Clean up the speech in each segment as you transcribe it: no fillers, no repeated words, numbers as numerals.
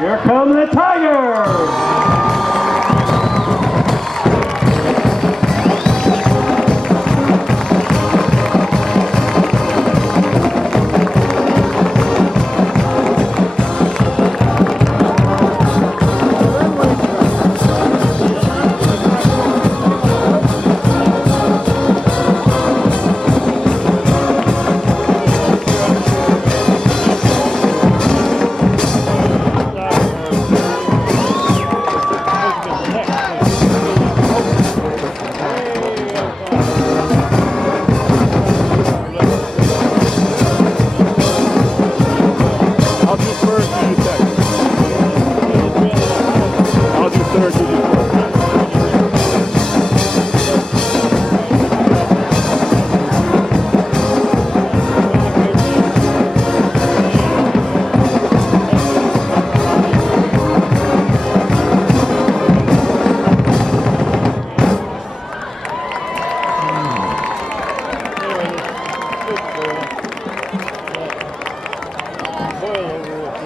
Here come the Tigers!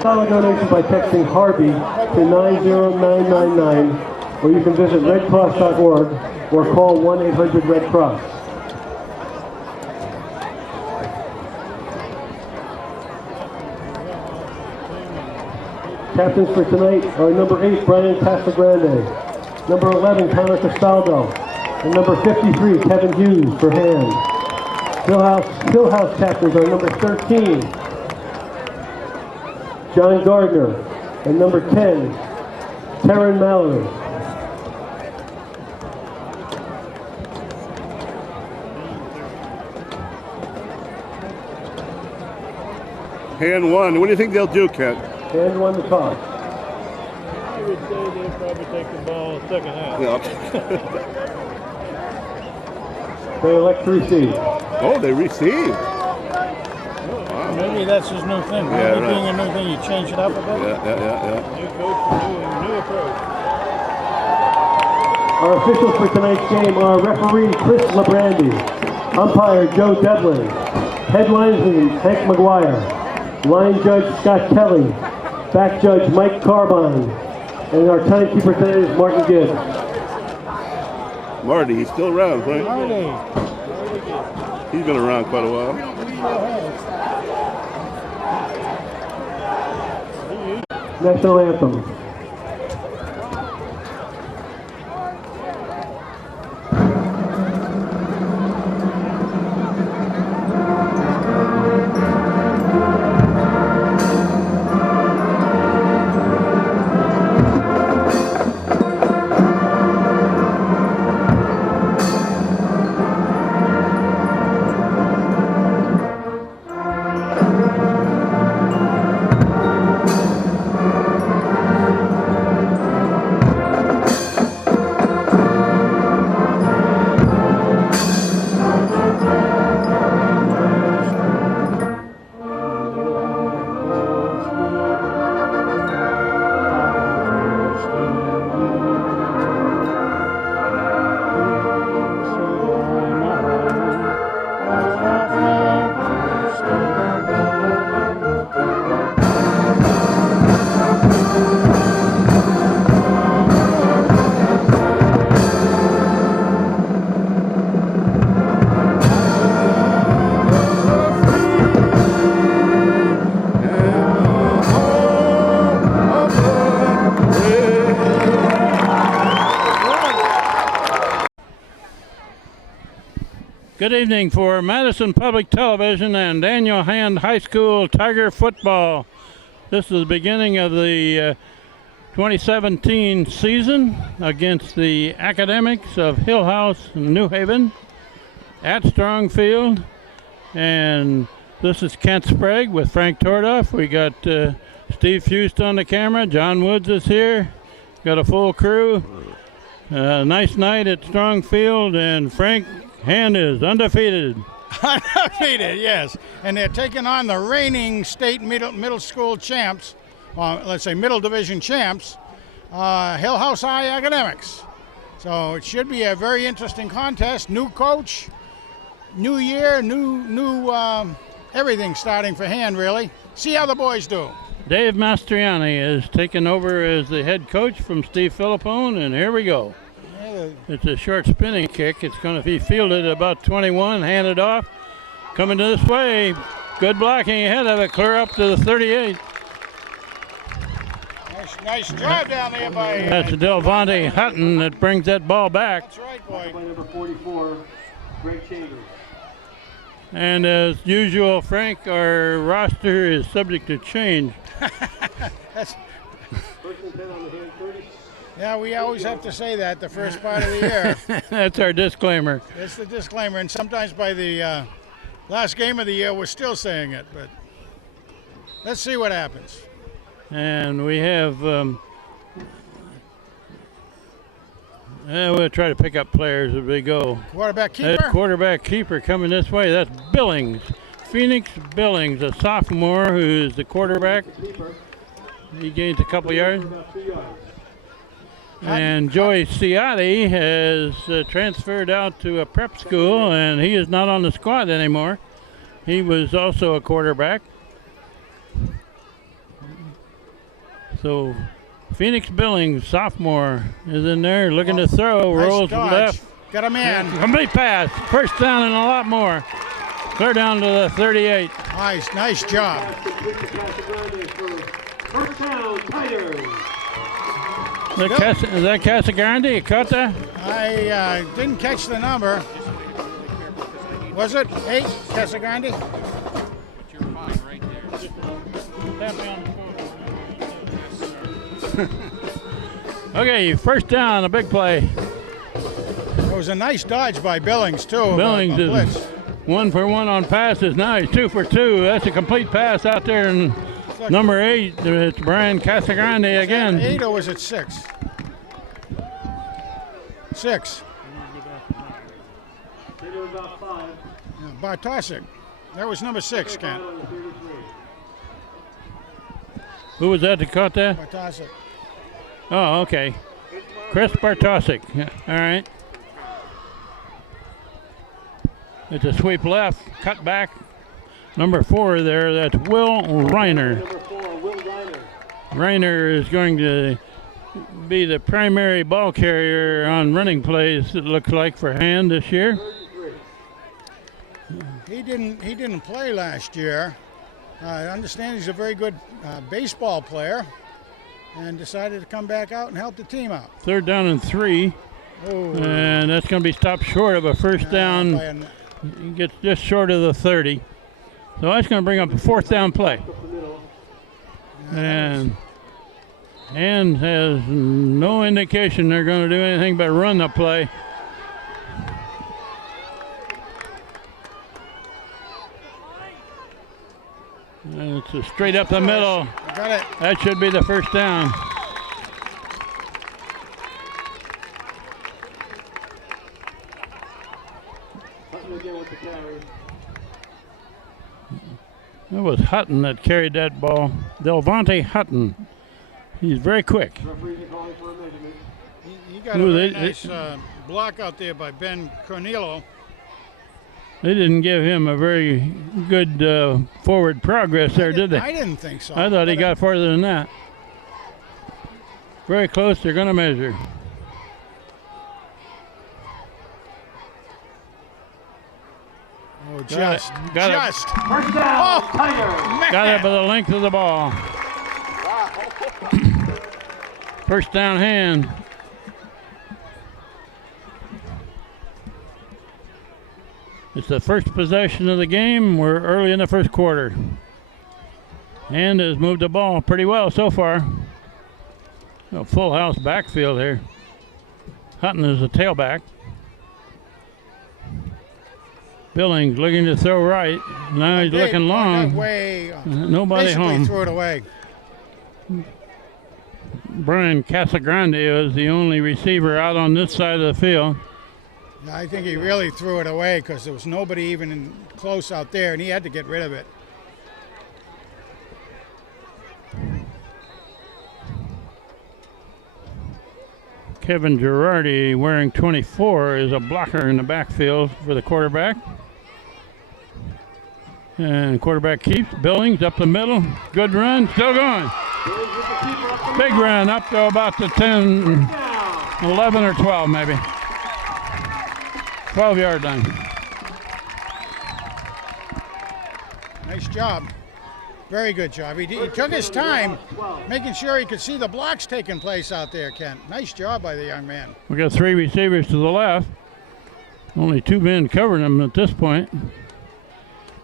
Solid donation by texting Harvey to 90999, or you can visit redcross.org or call 1-800-RED-CROSS. Captains for tonight are number 8, Brian Casagrande, number 11, Connor Castaldo, and number 53, Kevin Hughes for hand. Hillhouse captains are number 13, John Gardner, and number 10, Taryn Mallory. Hand one. What do you think they'll do, Kent? Hand one the toss. I would say they'll probably take the ball second half. Yeah. They elect to receive. Oh, they received. Maybe that's his new thing. Yeah, Maybe right. being a new thing, you change it up a bit. Yeah. New coach, new approach. Our officials for tonight's game are referee Chris Labrandi, umpire Joe Devlin, head linesman Hank McGuire, line judge Scott Kelly, back judge Mike Carbine, and our timekeeper today is Martin Gibbs. Marty, he's still around, right? Marty. He's been around quite a while. National anthem. Good evening for Madison Public Television and Daniel Hand High School Tiger football. This is the beginning of the 2017 season against the Academics of Hillhouse, New Haven, at Strong Field. And this is Kent Sprague with Frank Tordoff. We got Steve Fust on the camera. John Woods is here. Got a full crew. Nice night at Strong Field, and Frank Hand is undefeated. Undefeated, yes. And they're taking on the reigning state middle school champs, let's say middle division champs, Hillhouse High Academics. So it should be a very interesting contest. New coach, new year, new everything starting for Hand, really. See how the boys do. Dave Mastriani is taking over as the head coach from Steve Filippone, and here we go. It's a short spinning kick. It's going to be fielded about 21, handed off. Coming this way. Good blocking ahead of it, clear up to the 38. Nice job down there by... That's Delvonte Hutton that brings that ball back. That's right, boy. By number 44, Greg Chambers. And as usual, Frank, our roster is subject to change. That's, First and 10 on the hand, 30. yeah, we always have to say that the first part of the year. That's our disclaimer. It's the disclaimer, and sometimes by the last game of the year, we're still saying it, but let's see what happens. And we have, we'll try to pick up players as we go. Quarterback keeper. That quarterback keeper coming this way, that's Billings. Phoenix Billings, a sophomore who's the quarterback. He gains a couple yards. About 2 yards. And Joey Ciotti has transferred out to a prep school, and he is not on the squad anymore. He was also a quarterback. So Phoenix Billings, sophomore, is in there looking to throw, Nice rolls dodge. left. Got a man. Complete pass, first down and a lot more. Clear down to the 38. Nice job. Pass complete to Casagrande for first down, Tigers. Is that Casagrande? You caught that? I didn't catch the number. Was it 8, Casagrande? Okay, first down, a big play. It was a nice dodge by Billings, too. Billings a is blitz. 1 for 1 on passes. Now he's 2 for 2. That's a complete pass out there. And number 8, it's Brian Casagrande again. 8 or was it 6? 6. They were about 5. Bartosik. That was number 6, Kent. On the 33. Who was that caught that? Bartosik. Oh, okay. Chris Bartosik. Yeah, all right. It's a sweep left, cut back. Number 4 there, that's Will Reiner. Number 4, Will Reiner. Reiner is going to be the primary ball carrier on running plays, it looks like, for Hand this year. 33. He didn't play last year. I understand he's a very good baseball player and decided to come back out and help the team out. Third down and 3. Oh, And that's going to be stopped short of a first down. He gets just short of the 30. So that's going to bring up a fourth down play. Up the middle. And has no indication they're going to do anything but run the play. And it's a straight up the middle. Got it. That should be the first down. Hutton again with the carry. It was Hutton that carried that ball. Delvonte Hutton. He's very quick. Referees are calling for a measurement. He got a very nice block out there by Ben Cornello. They didn't give him a very good forward progress there, did they? I didn't think so. I thought he got farther than that. Very close, they're going to measure. Oh, just. Got it. First down, Tigers. Got it by the length of the ball. First down Hand. It's the first possession of the game. We're early in the first quarter. Hand has moved the ball pretty well so far. A full house backfield here. Hutton is a tailback. Billings looking to throw right. Now he's looking long. Nobody Basically home. threw it away. Brian Casagrande was the only receiver out on this side of the field. I think he really threw it away because there was nobody even close out there, and he had to get rid of it. Kevin Girardi, wearing 24, is a blocker in the backfield for the quarterback. And quarterback keeps. Billings up the middle. Good run. Still going. Big run up to about the 10, 11 or 12 maybe. 12-yard line. Nice job. Very good job. He took his time making sure he could see the blocks taking place out there, Kent. Nice job by the young man. We got 3 receivers to the left. Only 2 men covering them at this point.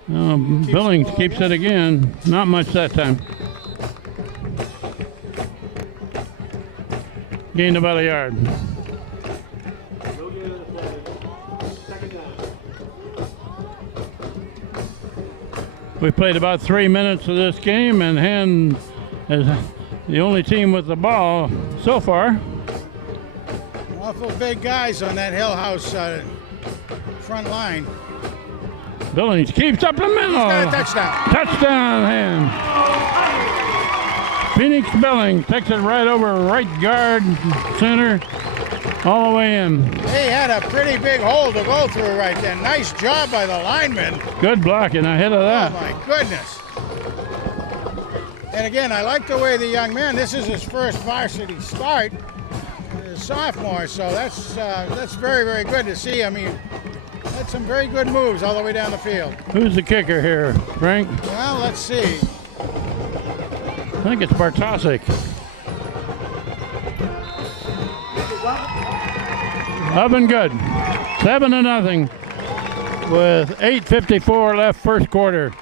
Billings keeps it again. Not much that time. Gained about a yard. We played about 3 minutes of this game, and Hand is the only team with the ball so far. Awful big guys on that Hillhouse front line. Billings keeps up the middle. He's got a touchdown. Touchdown, Hand. Phoenix Billings takes it right over right guard, center, all the way in. They had a pretty big hole to go through right there. Nice job by the lineman. Good blocking ahead of that. Oh, my goodness. And again, I like the way the young man, this is his first varsity start, as a sophomore, so that's very, very good to see. I mean, had some very good moves all the way down the field. Who's the kicker here, Frank? Well, let's see. I think it's Bartosik. Up and good. 7-0 with 8:54 left first quarter.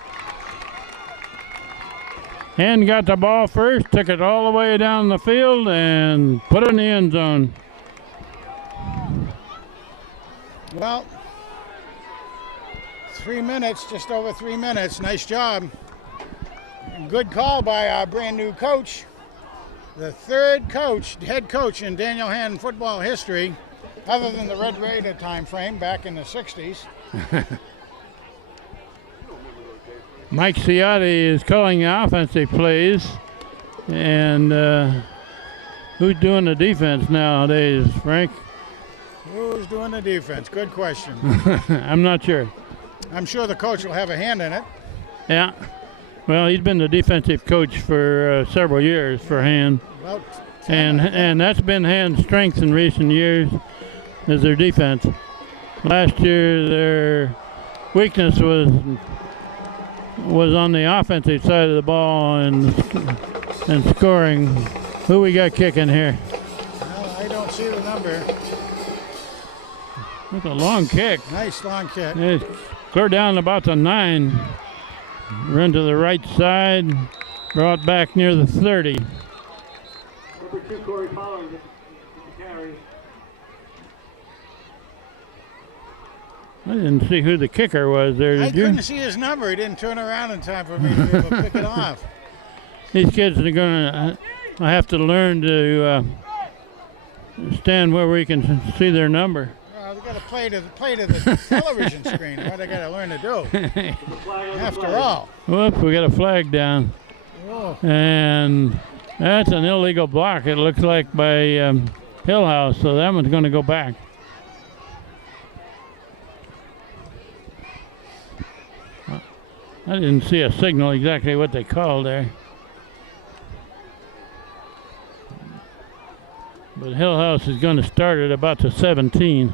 Hand got the ball first, took it all the way down the field and put it in the end zone. Well, 3 minutes, just over 3 minutes. Nice job. Good call by our brand new coach. The third head coach in Daniel Hand football history, other than the Red Raider time frame back in the 60s. Mike Ciotti is calling the offensive plays. And who's doing the defense nowadays, Frank? Who's doing the defense? Good question. I'm not sure. I'm sure the coach will have a hand in it. Yeah. Well, he's been the defensive coach for several years for Hand. Well, And that's been Hand's strength in recent years, is their defense. Last year, their weakness was on the offensive side of the ball and scoring. Who we got kicking here? well, I don't see the number. That's a long kick. Nice long kick. It's clear down about the 9. Run to the right side, brought back near the 30. Number 2, Corey Pollard, the carry. I didn't see who the kicker was there, I did you? couldn't see his number. He didn't turn around in time for me to be able to pick it off. These kids are going to have to learn to stand where we can see their number. Well, they got to play to the television screen. What they got to learn to do. After all. Whoop, we got a flag down. Oh. And that's an illegal block, it looks like, by Hillhouse, so that one's going to go back. I didn't see a signal exactly what they called there. But Hillhouse is going to start at about the 17.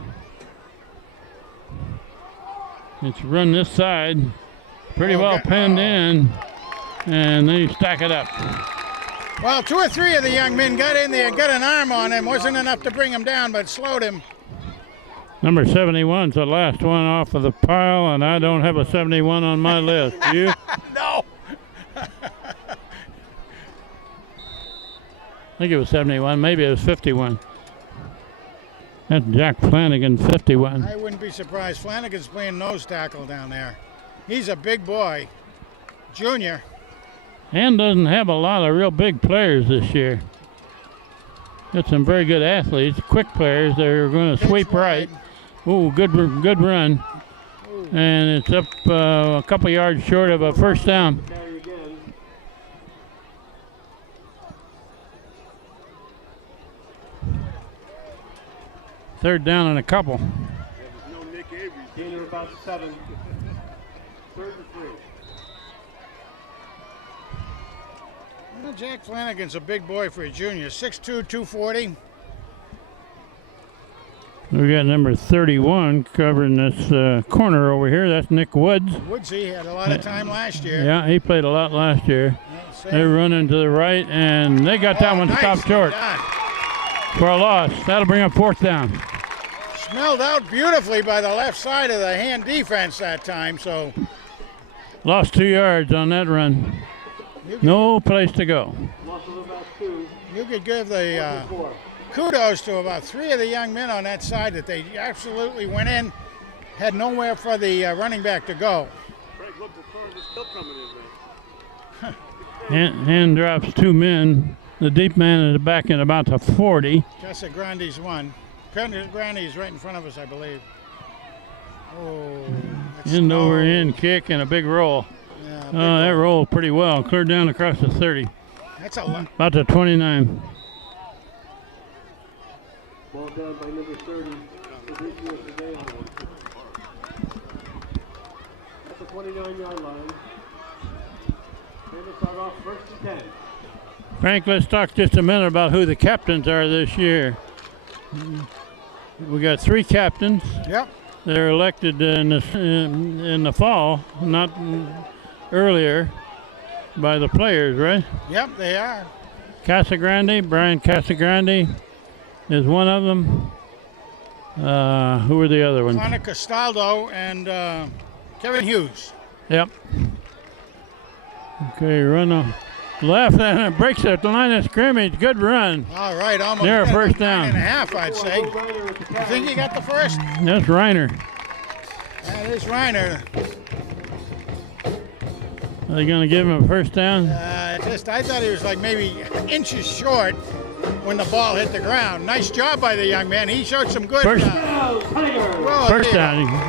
It's run this side, pretty well pinned in, and then you stack it up. Well, 2 or 3 of the young men got in there, got an arm on him. Wasn't enough to bring him down, but slowed him. Number 71's the last one off of the pile, and I don't have a 71 on my list. You? No. I think it was 71. Maybe it was 51. That's Jack Flanagan, 51. I wouldn't be surprised. Flanagan's playing nose tackle down there. He's a big boy. Junior. And doesn't have a lot of real big players this year. Got some very good athletes, quick players. They're going to sweep right. Ooh, good run. And it's up a couple yards short of a first down. Third down and a couple. No Nick Avery. Gain of about 7. 3rd and 3. Well, Jack Flanagan's a big boy for a junior, 6'2", 240. We got number 31 covering this corner over here. That's Nick Woods. Woodsy had a lot of time last year. Yeah, he played a lot last year. Yeah, They're running to the right, and they got that one stopped short for a loss. That'll bring up 4th down. Smelled out beautifully by the left side of the hand defense that time, so. Lost 2 yards on that run. No place to go. You could give the kudos to about 3 of the young men on that side that they absolutely went in, had nowhere for the running back to go. Hand drops 2 men. The deep man is back in about the 40. Casagrande's one. Casagrande is right in front of us, I believe. Oh, End over end kick and a big roll. Yeah, That rolled pretty well. Cleared down across the 30. That's a lot. About the 29. Ball down by number 30. At the 29-yard line. And to start off 1st and 10. Frank, let's talk just a minute about who the captains are this year. We got 3 captains. Yep. They're elected in the fall, not earlier, by the players, right? Yep, they are. Brian Casagrande is one of them. Who are the other ones? Connor Castaldo and Kevin Hughes. Yep. Okay, run on left and it breaks at the line of scrimmage. Good run. All right, almost There, first down. 9.5, I'd say. You think he got the first? That's Reiner. That is Reiner. Are they going to give him a first down? I thought he was like maybe inches short when the ball hit the ground. Nice job by the young man. He showed some good. First First down. He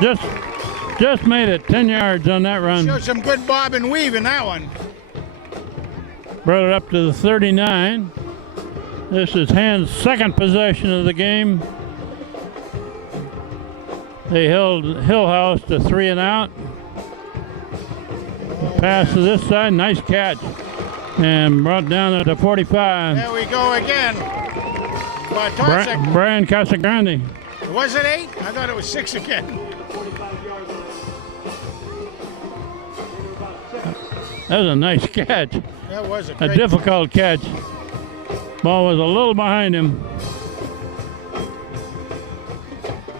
just made it 10 yards on that run. Showed some good bob and weave in that one. Brought it up to the 39. This is Hand's second possession of the game. They held Hillhouse to 3 and out. Pass to this side, nice catch. And brought down at the 45. There we go again. Brian Casagrande. Was it 8? I thought it was 6 again. That was a nice catch. That was A difficult catch. Ball was a little behind him.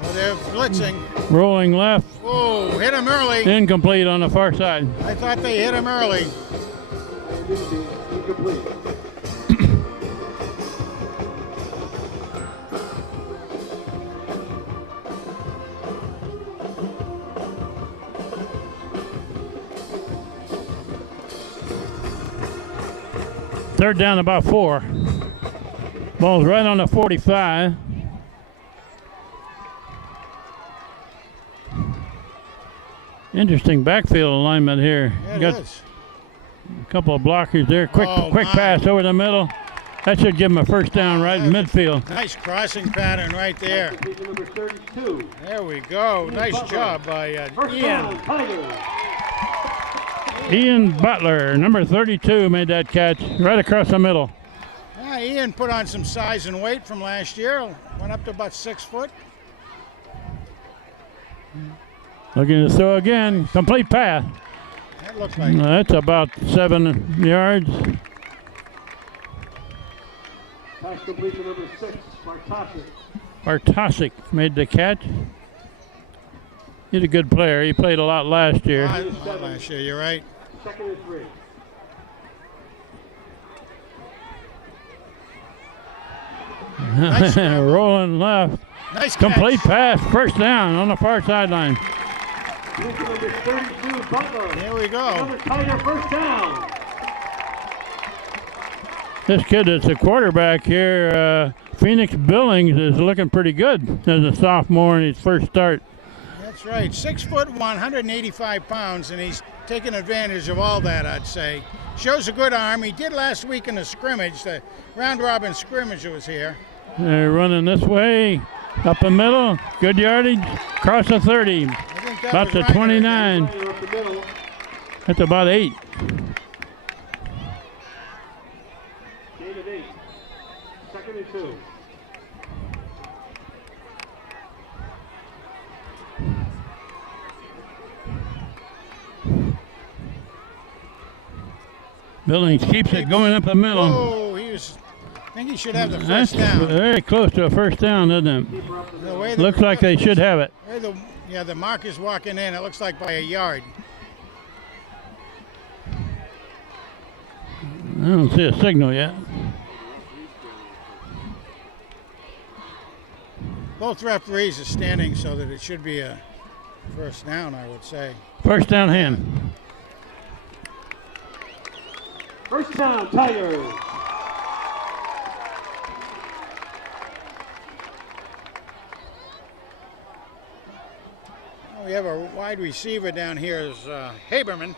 Well, they're blitzing. Rolling left. Oh, hit him early. Incomplete on the far side. I thought they hit him early. Incomplete. Third down, about 4. Ball's right on the 45. Interesting backfield alignment here. Yeah, it Got is. a couple of blockers there. Quick pass over the middle. That should give him a first down right in midfield. Nice crossing pattern right there. Number 32. There we go. Nice job by Ian. Ian Butler, number 32, made that catch right across the middle. Yeah, Ian put on some size and weight from last year. Went up to about 6 foot. Looking to throw again. Complete pass. That looks like That's about 7 yards. Pass complete to number 6, Bartosik made the catch. He's a good player. He played a lot last year. last year, you're right. 2nd and 3. Nice Rolling left. Nice Complete catch. pass. First down on the far sideline. Number 32, Butler. There we go. Another Tiger first down. This kid that's a quarterback here, Phoenix Billings, is looking pretty good as a sophomore in his first start. That's right. 6 foot 185 pounds, and he's taking advantage of all that, I'd say. Shows a good arm. He did last week in the scrimmage, the round robin scrimmage that was here. They're running this way, up the middle, good yardage, across the 30, about the 29. That's about 8. Second and 2. Billings keeps it going up the middle. Oh, I think he should have the That's first down. very close to a first down, isn't it? The way Looks like they should have it. The mark is walking in. It looks like by a yard. I don't see a signal yet. Both referees are standing so that it should be a first down, I would say. First down hand. First down, Tigers. We have a wide receiver down here is Haberman,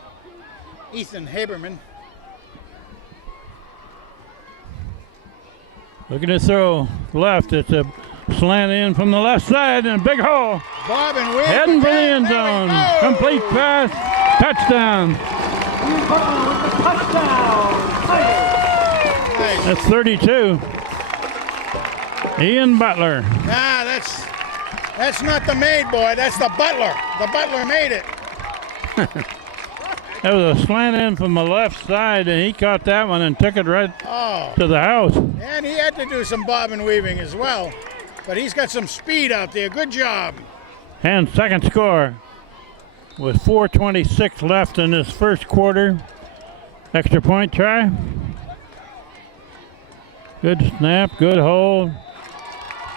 Ethan Haberman. Looking to throw left. It's a slant in from the left side and a big hole. Bob and Will. Heading for the end zone. Complete pass. Touchdown. Touchdown, Tigers. Nice. That's 32. Ian Butler. Nah, that's not the maid boy. That's the butler. The butler made it. That was a slant in from the left side, and he caught that one and took it right to the house. And he had to do some bob and weaving as well. But he's got some speed out there. Good job. And second score with 4:26 left in this first quarter. Extra point try. Good snap, good hold,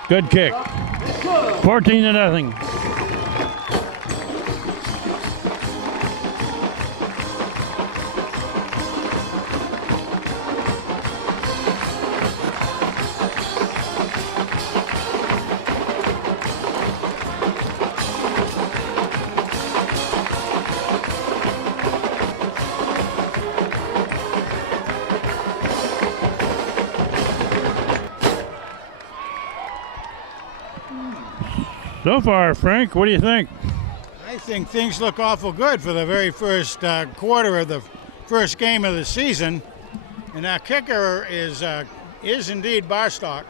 good kick. 14-0. So far, Frank, what do you think? I think things look awful good for the very first quarter of the first game of the season. And our kicker is indeed Bartosik,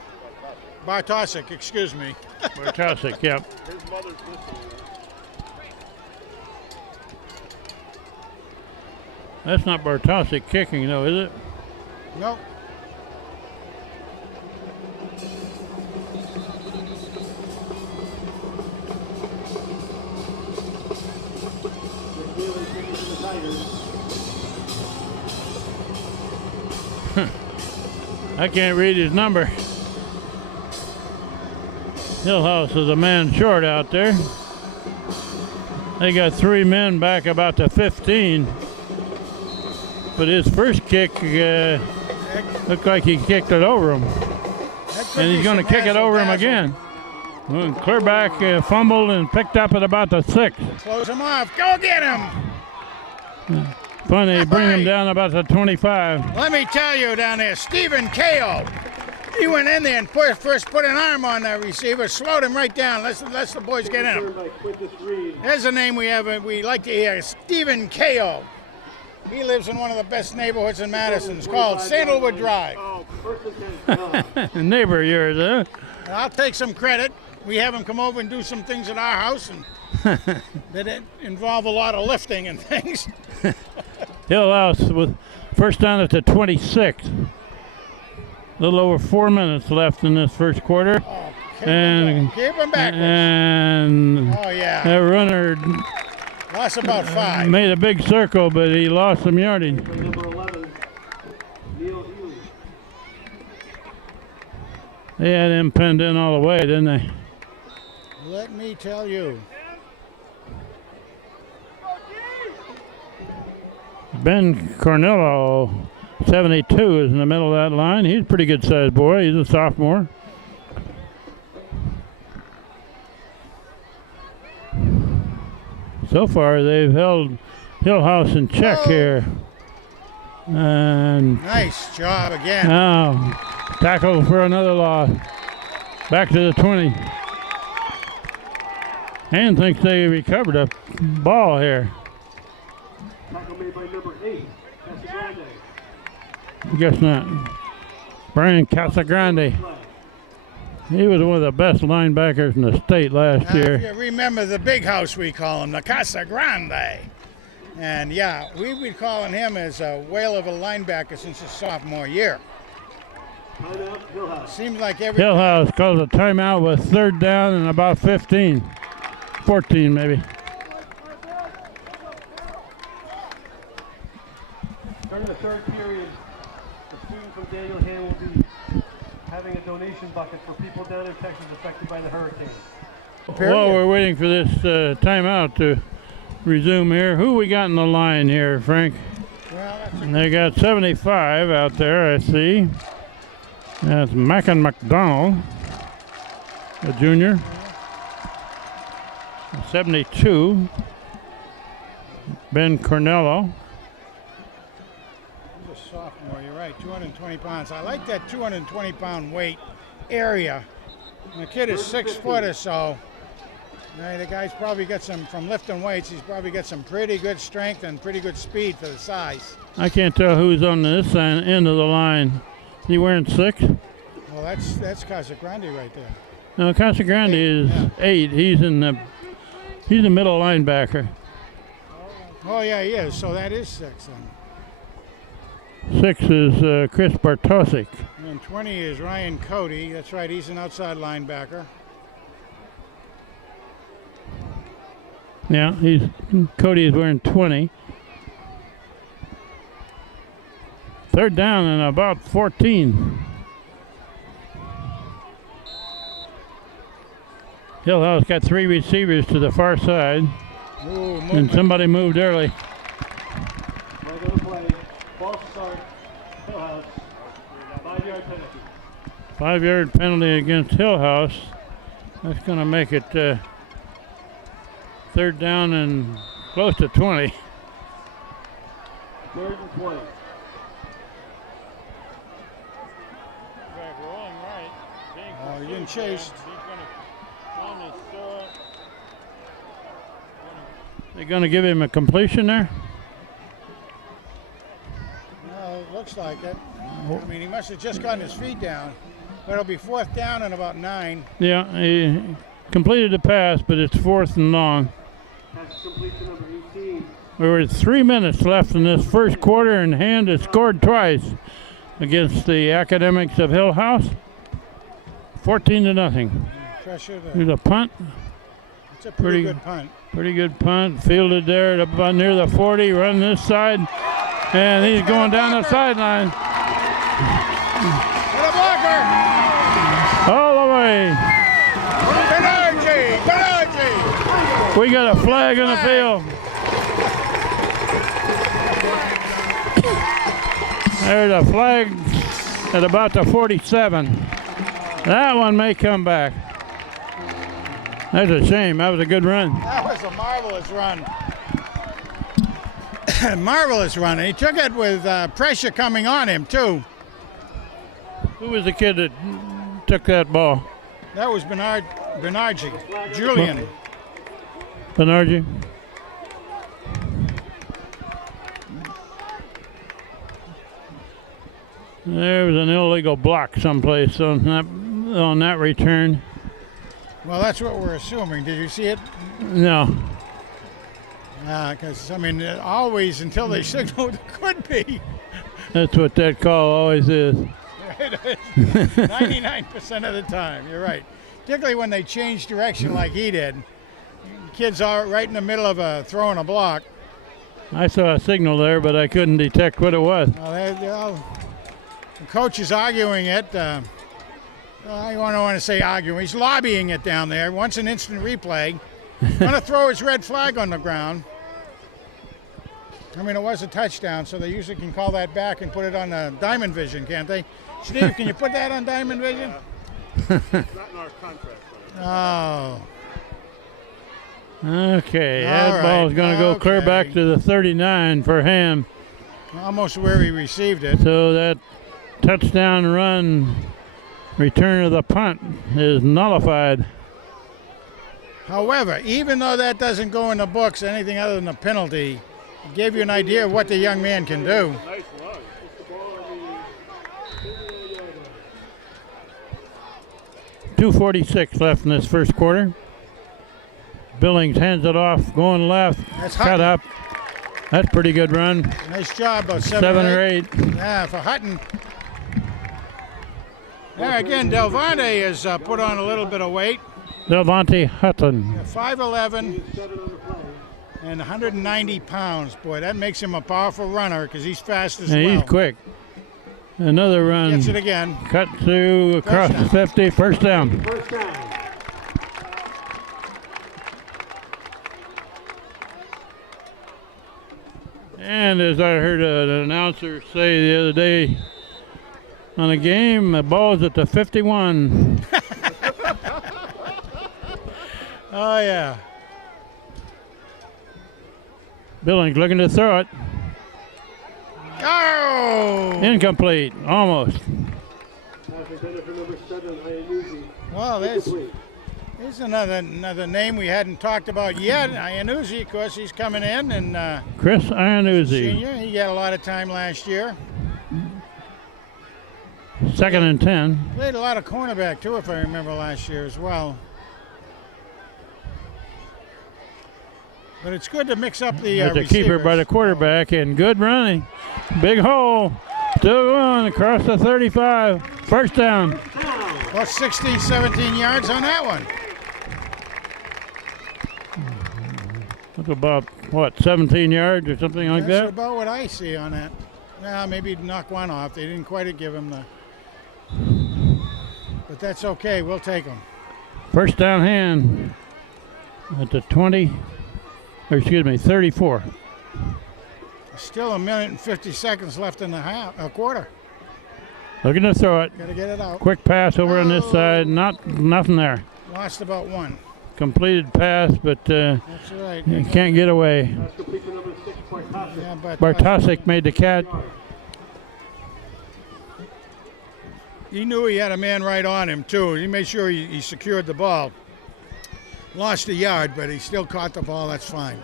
excuse me. Bartosik, yep. That's not Bartosik kicking, though, is it? Nope. I can't read his number. Hillhouse is a man short out there. They got 3 men back about the 15. But his first kick looked like he kicked it over him. And he's going to kick it over him again. Well, clear back, fumbled and picked up at about the 6. Close him off. Go get him. Funny, bring him down about the 25. Let me tell you down there, Stephen Ko. He went in there and first put an arm on that receiver, slowed him right down. Let's the boys get in him. There's a name we like to hear, Stephen Ko. He lives in one of the best neighborhoods in Madison. It's called Sandalwood Drive. Neighbor of yours, huh? And I'll take some credit. We have him come over and do some things at our house and that involve a lot of lifting and things. Hillhouse with first down at the 26. A little over 4 minutes left in this first quarter. Oh, keep him backwards. And oh, yeah. that runner Lost about 5. made a big circle, but he lost some yardage. Number 11, Neil Healy. They had him pinned in all the way, didn't they? Let me tell you. Ben Cornello, 72, is in the middle of that line. He's a pretty good sized boy. He's a sophomore. So far, they've held Hillhouse in check here. And Nice job again. now, tackle for another loss. Back to the 20. And thinks they recovered a ball here. Tackle made by number 8, Casagrande. I guess not. Brian Casagrande. He was one of the best linebackers in the state last If year. you remember the big house, we call him, the Casa Grande. And yeah, we've been calling him as a whale of a linebacker since his sophomore year. Timeout, Hillhouse. Seems like every Hillhouse calls a timeout with 3rd down and about 15. 14 maybe. During the third period, the student from Daniel Hand will be having a donation bucket for people down in Texas affected by the hurricane. While we're waiting for this timeout to resume here, who we got in the line here, Frank? Well, that's And they got 75 out there, I see. That's Mackin McDonald, a junior. 72, Ben Cornello. he's a sophomore, you're right, 220 pounds. I like that 220-pound weight area. And the kid is 6 foot or so. The guy's probably got some, from lifting weights, he's probably got some pretty good strength and pretty good speed for the size. I can't tell who's on this end of the line. Is he wearing 6? Well, that's Casa Grande right there. No, Casagrande is 8. He's a middle linebacker. Oh, yeah, he is. So that is 6 then. 6 is Chris Bartosik. And 20 is Ryan Cody. That's right, he's an outside linebacker. Yeah, Cody is wearing 20. 3rd down and about 14. Hillhouse got 3 receivers to the far side, Ooh, and somebody moved early. Right on the play. False start. Hillhouse. 5-yard penalty. 5-yard penalty against Hillhouse. That's going to make it 3rd down and close to 20. 3rd and 20. Rolling right. Oh, he didn't chase. They're going to give him a completion there? No, it looks like it. I mean, he must have just gotten his feet down. But it'll be 4th down and about 9. Yeah, he completed the pass, but it's 4th and long. Pass completion number 18. There were 3 minutes left in this first quarter, and Hand has scored twice against the Academics of Hillhouse. 14-0. Pressure. Here's a punt. It's a pretty good punt. Pretty good punt. Fielded there at about near the 40. Run this side. And he's going down the sideline. And a blocker! All the way. Bernardi! We got a flag on the field. There's a flag at about the 47. That one may come back. That's a shame. That was a good run. That was a marvelous run. Marvelous run. And he took it with pressure coming on him, too. Who was the kid that took that ball? That was Bernardi. Julian. Bernardi? There was an illegal block someplace on that return. Well, that's what we're assuming. Did you see it? No. Because, I mean, always until they signal it could be. That's what that call always is. 99% of the time, you're right. Particularly when they change direction like he did. Kids are right in the middle of throwing a block. I saw a signal there, but I couldn't detect what it was. Well, the coach is arguing it. I don't want to say arguing. He's lobbying it down there. Wants an instant replay. Going to throw his red flag on the ground. I mean, it was a touchdown, so they usually can call that back and put it on the Diamond Vision, can't they? Steve, can you put that on Diamond Vision? Not in our contract. Oh. Okay, All that right, ball's going to go clear okay. back to the 39 for Ham. Almost where he received it. So that touchdown run, return of the punt, is nullified. However, even though that doesn't go in the books, anything other than a penalty, it gave you an idea of what the young man can do. Nice run. 2:46 left in this first quarter. Billings hands it off, going left, That's cut Hutton. up. That's a pretty good run. Nice job, about 7 or 8. Yeah, for Hutton. There again, Delvante has put on a little bit of weight. Delvante Hutton. 5'11" and 190 pounds. Boy, that makes him a powerful runner because he's fast as And well. he's quick. Another run. Gets it again. Cut through across the 50. First down. First down. And as I heard an announcer say the other day on a game, the ball's at the 51. Oh, yeah. Billings looking to throw it. Oh! Incomplete. Almost. Well, there's another name we hadn't talked about yet. Iannuzzi, of course, he's coming in, and Chris Iannuzzi. senior. He got a lot of time last year. 2nd and 10. Played a lot of cornerback, too, if I remember last year as well. But it's good to mix up the That's a keeper by the quarterback, and good running. Big hole. Still going across the 35. First down. About 16, 17 yards on that one. That's about, what, 17 yards or something like That's that? about what I see on that. Well, maybe knock one off. They didn't quite give him the... But that's okay. We'll take them. First down hand at the 20, or excuse me, 34. Still 1 minute and 50 seconds left in the quarter. Looking to throw it. Got to get it out. Quick pass over on this side. Nothing there. Lost about one. Completed pass, but That's right. you can't get away. Yeah, but Bartosik made the catch. he knew he had a man right on him, too. He made sure he secured the ball. Lost a yard, but he still caught the ball. That's fine.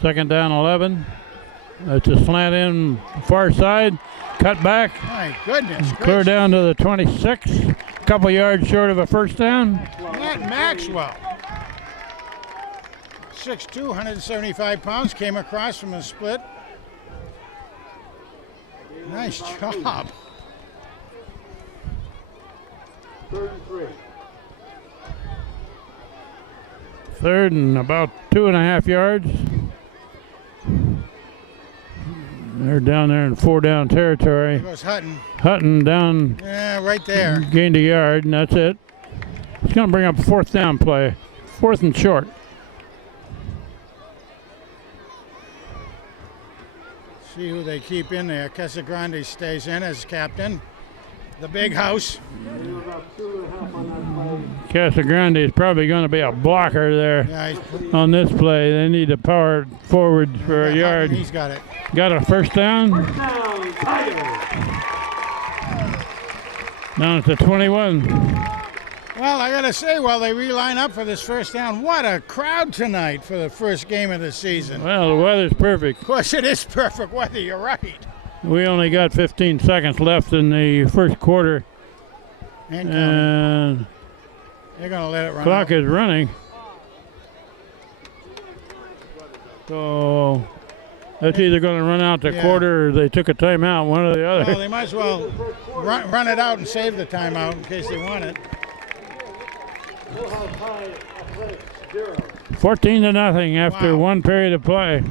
Second down, 11. It's a slant in far side. Cut back. My goodness. Clear down to the 26. Couple yards short of a first down. Matt Maxwell. 6'2", 175 pounds. Came across from a split. Nice job. 33. Third and about 2.5 yards. They're down there in 4-down territory. There goes Hutton. Hutton down, Yeah, right there. gained a yard, and that's it. It's going to bring up a fourth down play. Fourth and short. See who they keep in there. Casagrande stays in as captain. The big house. Casagrande is probably going to be a blocker there Yeah, on this play. They need to power forward for a yard. He's got it. Got a first down. First down, Tigers. Down at the 21. Well, I got to say, while they reline up for this first down, what a crowd tonight for the first game of the season. Well, the weather's perfect. Of course, it is perfect weather. You're right. We only got 15 seconds left in the first quarter, And and they're going to let it run clock out. is running. So that's either going to run out the Yeah. quarter or they took a timeout, one or the Well, other. they might as well run it out and save the timeout in case they want it. Hillhouse High Athletics 0. 14-0 after Wow. one period of play.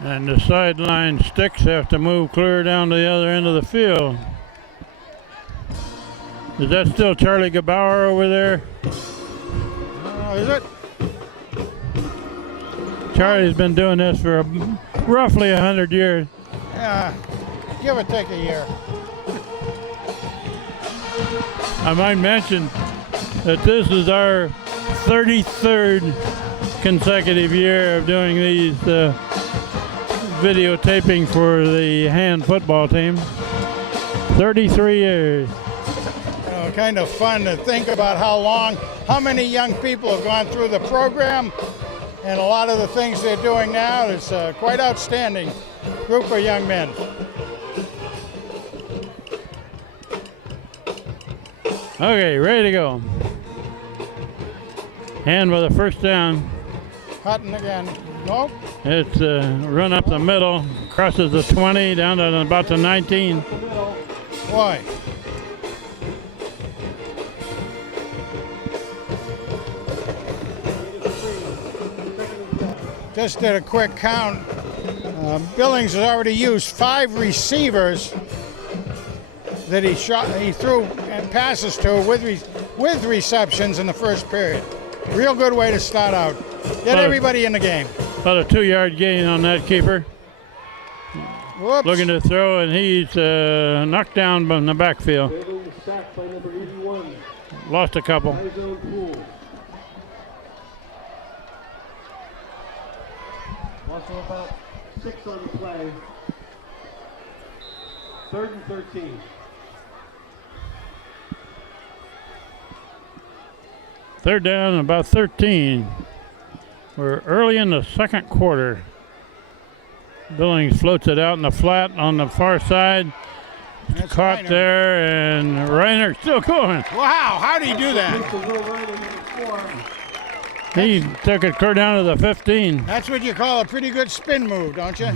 And the sideline sticks have to move clear down to the other end of the field. Is that still Charlie Gebauer over there? Is it? Charlie's been doing this for roughly 100 years. Yeah. Give or take a year. I might mention that this is our 33rd consecutive year of doing these videotaping for the hand football team. 33 years. Kind of fun to think about how many young people have gone through the program, and a lot of the things they're doing now is quite outstanding group of young men. Okay, ready to go. Hand with a first down. Hutton again. Nope. It's run up the middle, crosses the 20, down to about the 19. Boy. Just did a quick count. Billings has already used 5 receivers that he threw and passes to with receptions in the first period. Real good way to start out. Get everybody in the game. About a 2-yard gain on that keeper. Whoops. Looking to throw, and he's knocked down in the backfield. Sacked by number 81. Lost a couple. High zone pool. Also about 6 on the play. 3rd and 13. Third down and about 13. We're early in the second quarter. Billings floats it out in the flat on the far side. That's Caught Reiner. there, and Reiner still going. Wow, how do you do that? He took it clear down to the 15. That's what you call a pretty good spin move, don't you?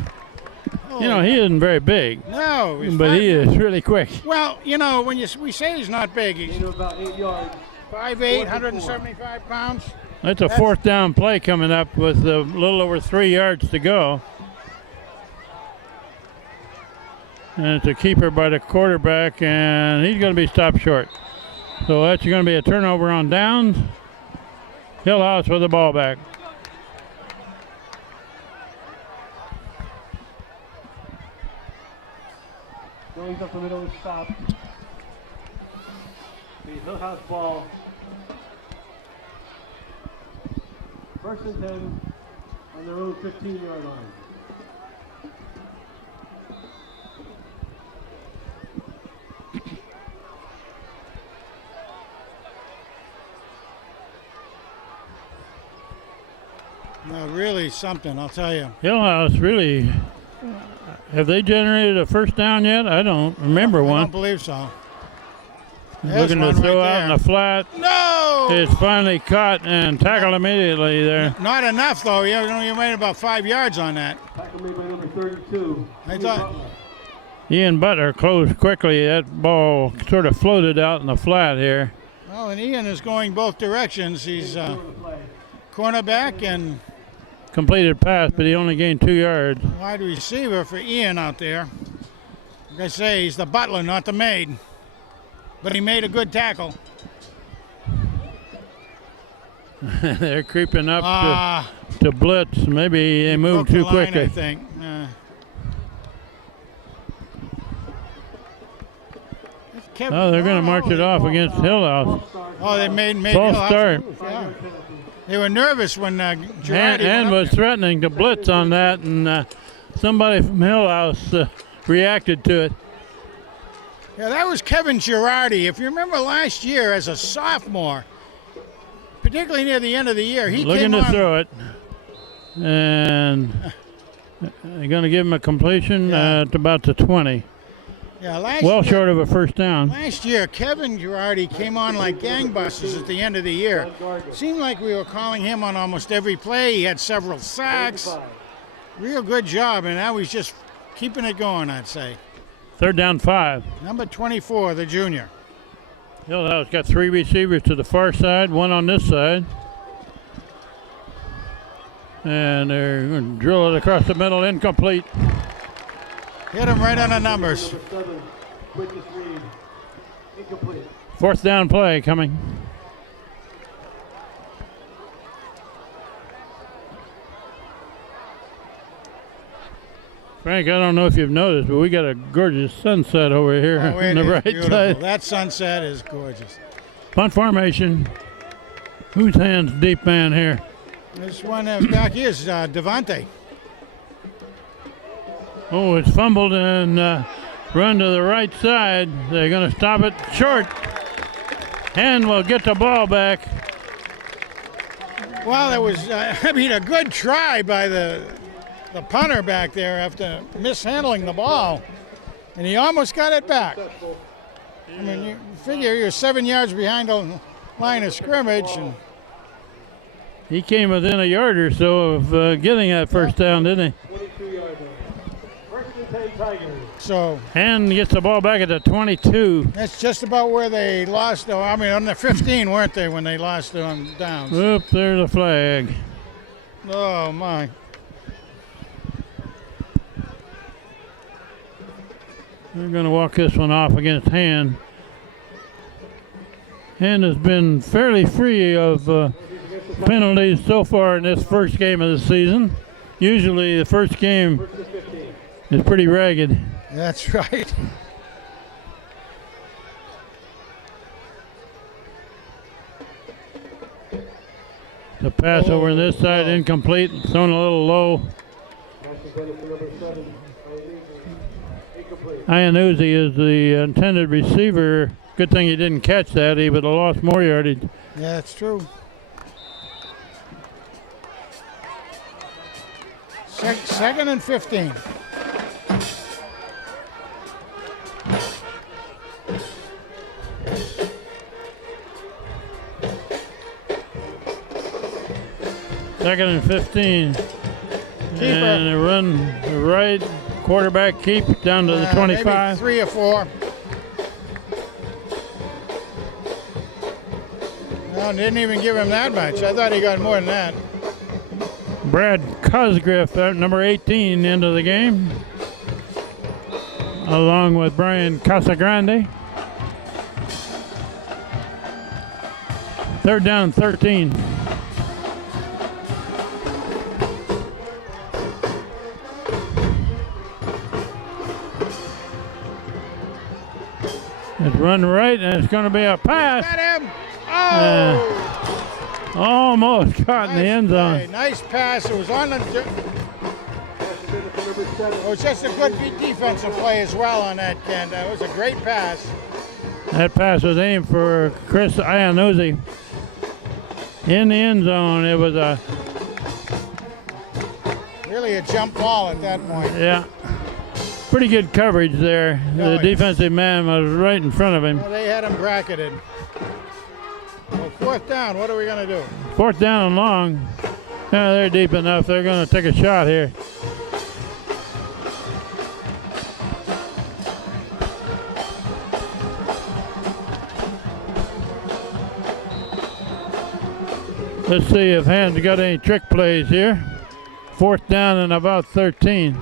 You know, he isn't very big, No, he's but not- he is really quick. Well, you know, when we say he's not big, he's Gain of about 8 yards. 5'8", 175 pounds. That's a fourth down play coming up with a little over 3 yards to go. And it's a keeper by the quarterback, and he's going to be stopped short. So that's going to be a turnover on downs. Hillhouse with the ball back. Going up the middle and stop. The Hillhouse ball. 1st and 10 on their own 15-yard line. No, really something, I'll tell you. Hillhouse really, have they generated a first down yet? I don't remember I one. don't believe so. There's Looking to one throw right out in there. the flat. No! It's finally caught and tackled immediately there. Not enough, though. You made about 5 yards on that. Tackle made by number 32. I thought- Ian Butler closed quickly. That ball sort of floated out in the flat here. Well, and Ian is going both directions. He's cornerback and Completed pass, but he only gained 2 yards. wide receiver for Ian out there. Like I say, he's the butler, not the maid. But he made a good tackle. They're creeping up Ah, to blitz. Maybe they broke moved the too line, quickly. I think. Oh, they're going to march it off against Hillhouse. Oh, they made False Hillhouse- start. Yeah. They were nervous when Girardi went And up was there. threatening to blitz on that, and somebody from Hillhouse reacted to it. Yeah, that was Kevin Girardi. If you remember last year as a sophomore, particularly near the end of the year, he Looking came to on. throw it. And they're going to give him a completion at about the 20. Yeah, last Well year, short of a first down. last year, Kevin Girardi came on like gangbusters at the end of the year. Seemed like we were calling him on almost every play. He had several sacks. Real good job, and now he's just keeping it going, I'd say. Third down 5. Number 24, the junior. Hillhouse got 3 receivers to the far side, 1 on this side. And they're going to drill it across the middle, incomplete. Hit him right on the numbers. Number 7, quickest read. Incomplete. Fourth down play coming. Frank, I don't know if you've noticed, but we got a gorgeous sunset over here Oh, on it the is right beautiful. side. That sunset is gorgeous. Punt formation. Whose hands deep man here? This one back here is Devante. Oh, it's fumbled, and run to the right side. They're going to stop it short. Hand will get the ball back. Well, it was, a good try by the punter back there after mishandling the ball. And he almost got it back. I mean, you figure you're 7 yards behind the line of scrimmage. And he came within a yard or so of getting that first down, didn't he? 22 yards. First and 10 Tigers. So Hand gets the ball back at the 22. that's just about where they lost. I mean, on the 15, weren't they, when they lost it on downs? Oop, there's a flag. Oh, my. They're going to walk this one off against Hand. Hand has been fairly free of penalties so far in this first game of the season. Usually the first game is pretty ragged. That's right. The pass over on this side, incomplete, thrown a little low. Iannuzzi is the intended receiver. Good thing he didn't catch that. He would have lost more yardage. Yeah, that's true. Second and 15. Second and 15. Keeper. And a run right. Quarterback keep down to the 25. Maybe 3 or 4. No, didn't even give him that much. I thought he got more than that. Brad Cosgriff, number 18, into the game, along with Brian Casagrande. Third down, 13. It's run right, and it's going to be a pass. Got him. Oh! Almost caught in the end zone. Play. Nice pass. It was on the. It was just a good defensive play as well on that, Ken. It was a great pass. That pass was aimed for Chris Iannuzzi. In the end zone, it was a... Really a jump ball at that point. Yeah. Pretty good coverage there. The defensive man was right in front of him. Well, they had him bracketed. Well, fourth down, what are we going to do? Fourth down and long. Yeah, they're deep enough. They're going to take a shot here. Let's see if Hand's got any trick plays here. Fourth down and about 13.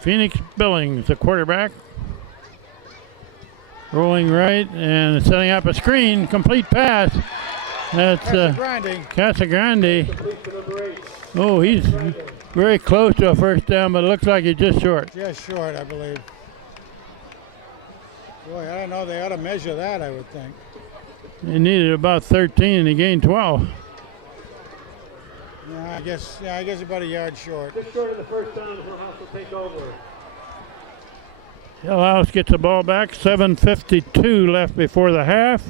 Phoenix Billings, the quarterback. Rolling right and setting up a screen. Complete pass. That's Casagrande. Oh, he's very close to a first down, but it looks like he's just short. Just short, I believe. Boy, I don't know. They ought to measure that, I would think. He needed about 13, and he gained 12. Yeah, I guess about a yard short. Just short of the first down, the Hillhouse will take over. Hillhouse gets the ball back. 7:52 left before the half.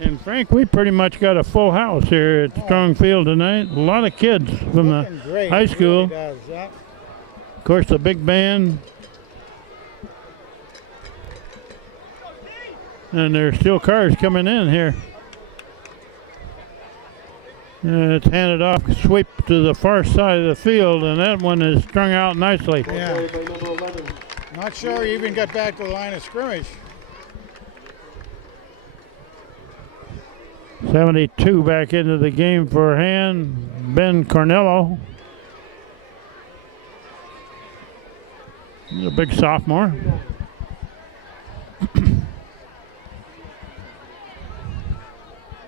And Frank, we pretty much got a full house here at Strong Field tonight. A lot of kids from the high school. Really does, yeah. Of course, the big band. And there's still cars coming in here. It's handed off, sweep to the far side of the field, and that one is strung out nicely. Yeah. Not sure he even got back to the line of scrimmage. 72 back into the game for Hand. Ben Cornello. He's a big sophomore.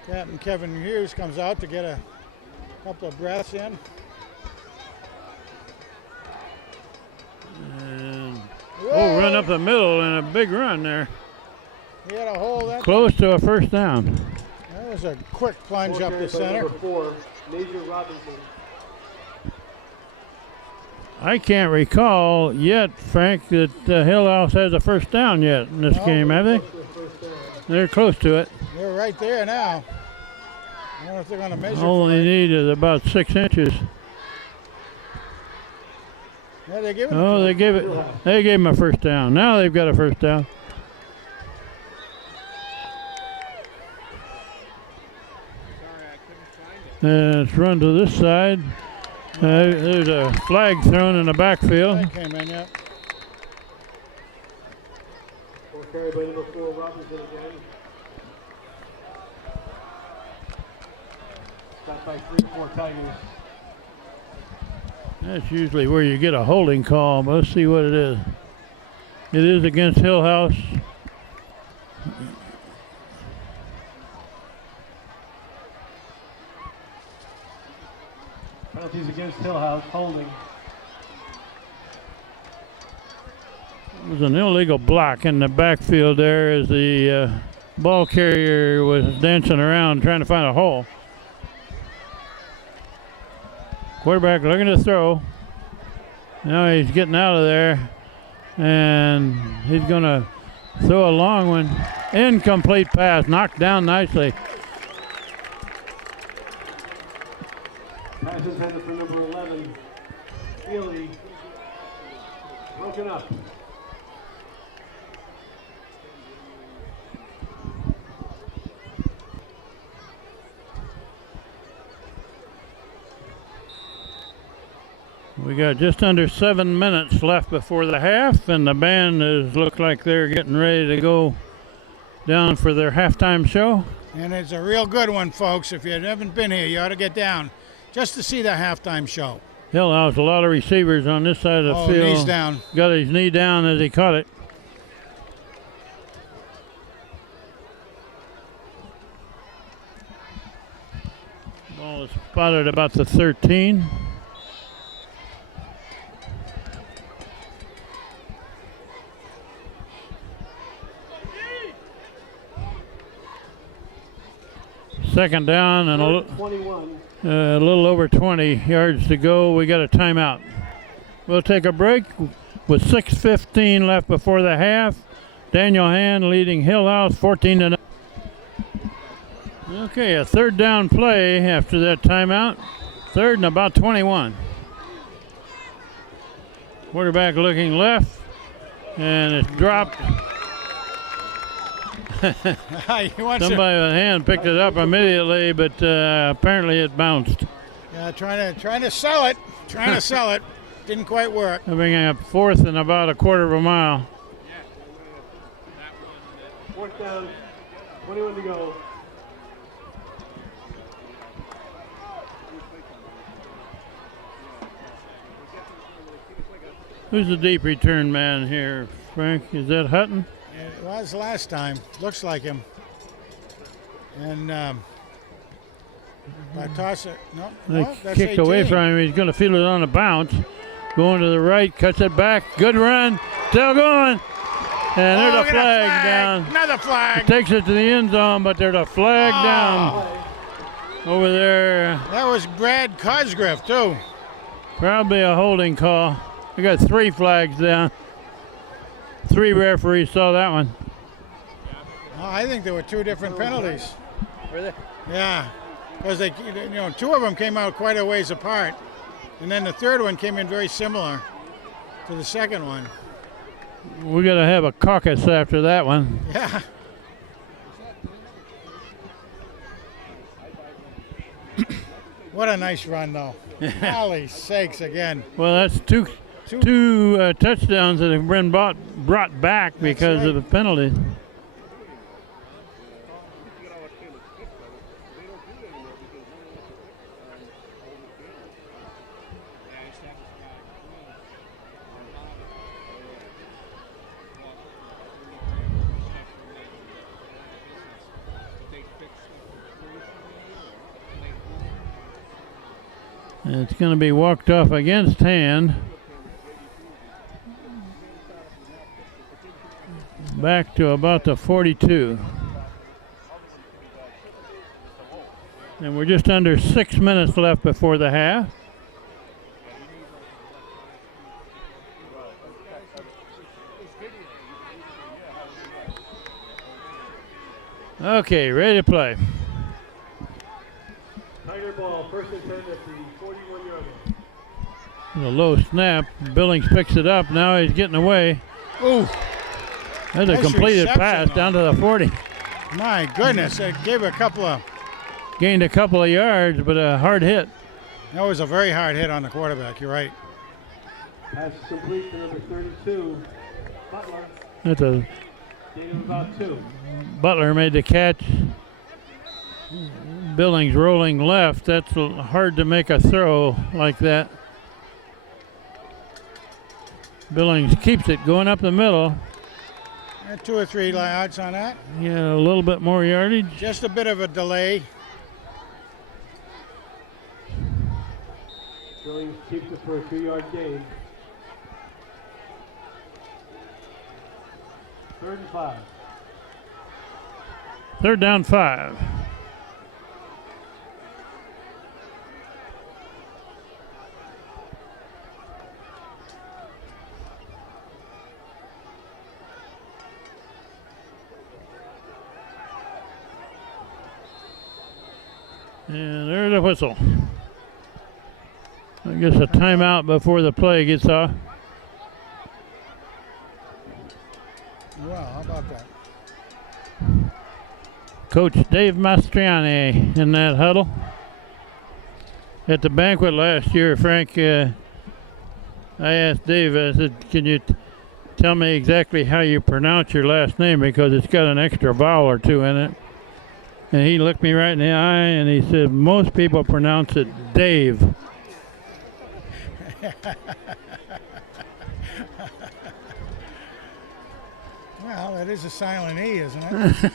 Captain Kevin Hughes comes out to get a couple of breaths in. And run up the middle and a big run there. He had a hole that close to a first down. That That was a quick plunge up the center. Number 4, Major Robinson. I can't recall yet, Frank, that Hillhouse has a first down yet in this game, have they? They're close to it. They're right there now. I don't know if they're going to measure. All they need is about 6 inches. Yeah, they give it. Oh, they gave him a first down. Now they've got a first down. Let's run to this side. There's a flag thrown in the backfield. Flag came in, yeah. Carry by number 4, Robinson again. Got by 3-4 Tigers. That's usually where you get a holding call, but let's see what it is. It is against Hillhouse. Penalties against Hillhouse, holding. It was an illegal block in the backfield there as the ball carrier was dancing around trying to find a hole. Quarterback looking to throw. Now he's getting out of there, and he's going to throw a long one. Incomplete pass, knocked down nicely. Pass intended for number 11, Healy. Broken up. We got just under 7 minutes left before the half, and the band looks like they're getting ready to go down for their halftime show. And it's a real good one, folks. If you haven't been here, you ought to get down just to see the halftime show. Hillhouse, a lot of receivers on this side of the field. Knees down. Got his knee down as he caught it. Ball is spotted about the 13. Second down and a little over 20 yards to go. We got a timeout. We'll take a break with 6:15 left before the half. Daniel Hand leading Hillhouse 14-0. Okay, a third down play after that timeout. Third and about 21. Quarterback looking left, and it's dropped. Somebody with a hand picked it up immediately, but apparently it bounced. Yeah, trying to sell it. Trying to sell it. Didn't quite work. Coming up fourth and about a quarter of a mile. Fourth down, 21 to go. Who's the deep return man here, Frank? Is that Hutton? It was last time. Looks like him. And I toss it. No, that's kicked 18. away from him. He's going to feel it on a bounce. Going to the right, cuts it back. Good run. Still going. And there's a flag down. Another flag. It takes it to the end zone, but there's a flag down over there. That was Brad Cosgriff, too. Probably a holding call. We got 3 flags down. 3 referees saw that one. Oh, I think there were 2 different penalties. Were they? Yeah, because 2 of them came out quite a ways apart, and then the third one came in very similar to the second one. We got to have a caucus after that one. Yeah. What a nice run, though. Holy sakes again. Well, that's two touchdowns that have been brought back because of the penalty. It's going to be walked off against Hand. Back to about the 42. And we're just under 6 minutes left before the half. Okay, ready to play. Tiger ball, first and 10 at the 41-yard line. A low snap. Billings picks it up. Now he's getting away. Ooh, That's a nice completed reception, pass though. down to the 40. my goodness, it gave a couple of. Gained a couple of yards, but a hard hit. That was a very hard hit on the quarterback. You're right. Pass is complete to number 32, Butler. That's a Gain of about 2. Butler made the catch. Billings rolling left. That's hard to make a throw like that. Billings keeps it going up the middle. 2 or 3 yards on that. Yeah, a little bit more yardage. Just a bit of a delay. Billings keeps it for a 2-yard gain. 3rd and 5. Third down 5. And there's a whistle. I guess a timeout before the play gets off. Well, how about that? Coach Dave Mastriani in that huddle. At the banquet last year, Frank, I asked Dave, I said, can you tell me exactly how you pronounce your last name because it's got an extra vowel or two in it. And he looked me right in the eye and he said, most people pronounce it Dave. Well, it is a silent E, isn't it?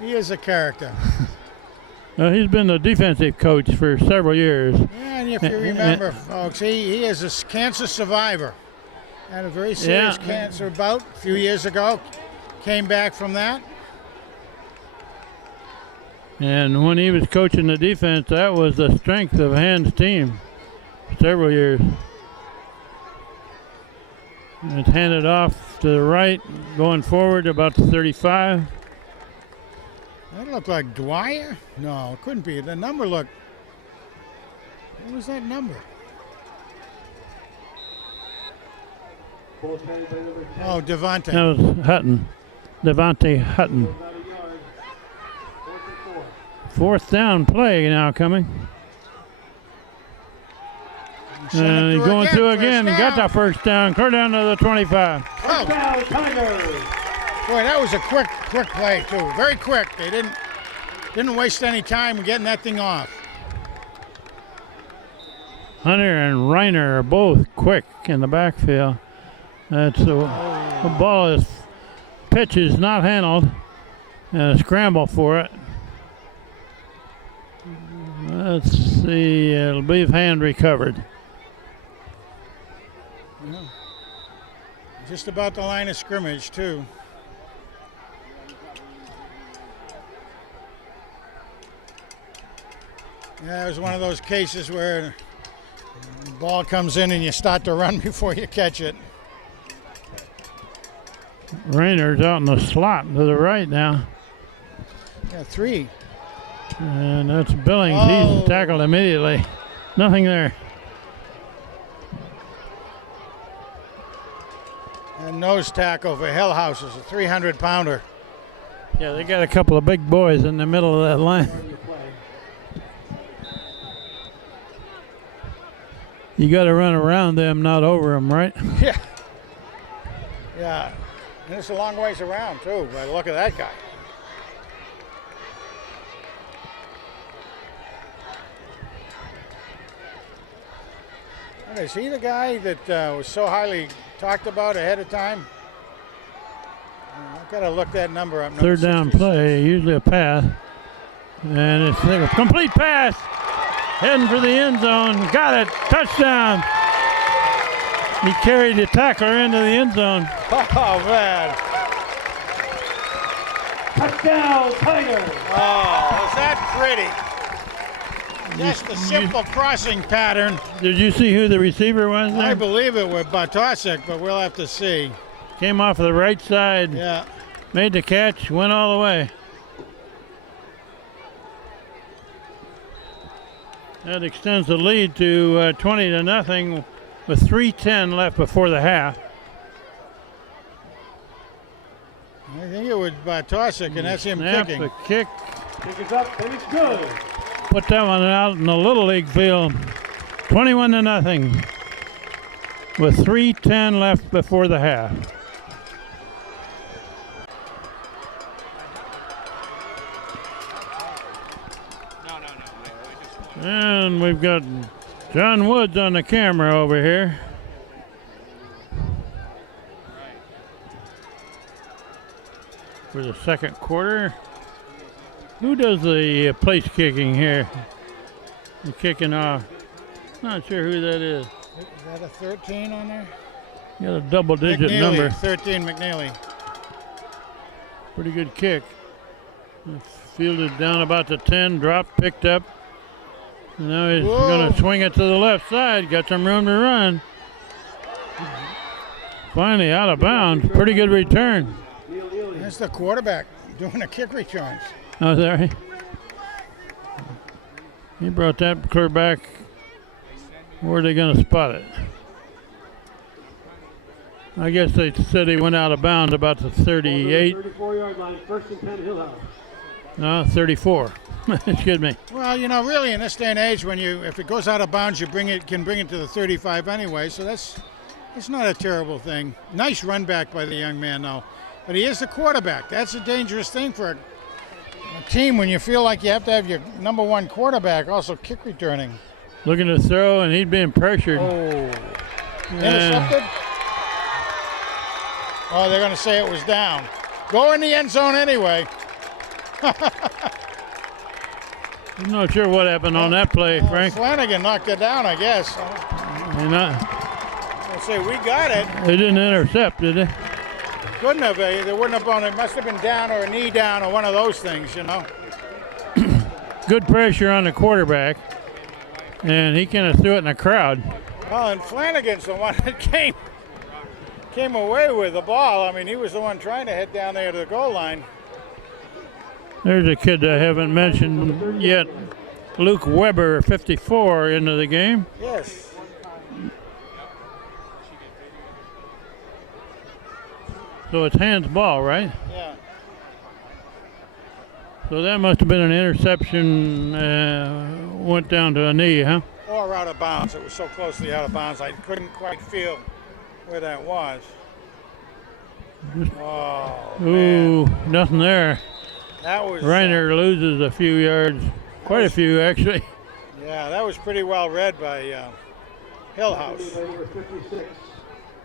He is a character. He's been the defensive coach for several years. Yeah, and if you remember, folks, he is a cancer survivor. Had a very serious cancer bout a few years ago. Came back from that. And when he was coaching the defense, that was the strength of Hand's team several years. And it's handed off to the right, going forward about the 35. That looked like Dwyer? No, it couldn't be. The number looked. What was that number? Ball carried by number 10. Oh, Devontae. That was Hutton, Devontae Hutton. About a yard. 4th and 4. Fourth down play now coming. And he's going through again. He got the first down. Clear down to the 25. Oh, Down, Tigers. boy, that was a quick play too. Very quick. They didn't waste any time getting that thing off. Hunter and Reiner are both quick in the backfield. That's the ball is pitch is not handled, and a scramble for it. Let's see, it'll be if Hand recovered. Yeah. Just about the line of scrimmage too. Yeah, it was one of those cases where the ball comes in and you start to run before you catch it. Reiner's out in the slot to the right now. Yeah, 3. And that's Billings. Oh. He's tackled immediately. Nothing there. And nose tackle for Hillhouse is a 300-pounder. Yeah, they got a couple of big boys in the middle of that line. You got to run around them, not over them, right? Yeah. Yeah. And it's a long ways around, too, by the look of that guy. And is he the guy that was so highly talked about ahead of time? I've got to look that number up. Third down play, usually a pass. And it's a complete pass. Heading for the end zone. Got it. Touchdown. He carried the tackler into the end zone. Oh, man. Touchdown, Tigers! Oh, is that pretty? Just a simple crossing pattern. Did you see who the receiver was there? I believe it was Bartosik, but we'll have to see. Came off of the right side, Yeah. made the catch, went all the way. That extends the lead to 20-0 with 3:10 left before the half. I think it was Bartosik, and that's him Snap, kicking. the kick. Kick is up, and it's good. Put that one out in the Little League field. 21-0 with 3:10 left before the half. And we've got John Woods on the camera over here. For the second quarter. Who does the place kicking here? The kicking off. Not sure who that is. Is that a 13 on there? Got a double-digit McNeely, number. 13 McNeely. Pretty good kick. Fielded down about the 10, dropped, picked up. And now he's going to swing it to the left side. Got some room to run. Finally out of bounds. Pretty good return. That's the quarterback doing the kick returns. Oh, there he brought that clear back. Where are they going to spot it? I guess they said he went out of bounds about the 38. 34-yard line, first and 10, Hillhouse. No, 34. Excuse me. Well, you know, really in this day and age, if it goes out of bounds, you can bring it to the 35 anyway. So it's not a terrible thing. Nice run back by the young man, though. But he is the quarterback. That's a dangerous thing for a team when you feel like you have to have your number one quarterback also kick returning. Looking to throw, and he's being pressured. Oh, intercepted. Oh, they're going to say it was down. Go in the end zone anyway. I'm not sure what happened on that play, Frank. Flanagan knocked it down, I guess. I say we got it. They didn't intercept, did they? Couldn't have. They wouldn't have gone. It must have been down or a knee down or one of those things, you know. Good pressure on the quarterback, and he kind of threw it in the crowd. Well, and Flanagan's the one that came away with the ball. I mean, he was the one trying to head down there to the goal line. There's a kid I haven't mentioned yet, Luke Weber, 54, into the game. Yes. So it's hands ball, right? Yeah. So that must have been an interception, went down to a knee, huh? Or out of bounds. It was so closely out of bounds, I couldn't quite feel where that was. Oh, Ooh, man. nothing there. That was. Reiner loses a few yards, quite a few actually. Yeah, that was pretty well read by Hillhouse. Number 56,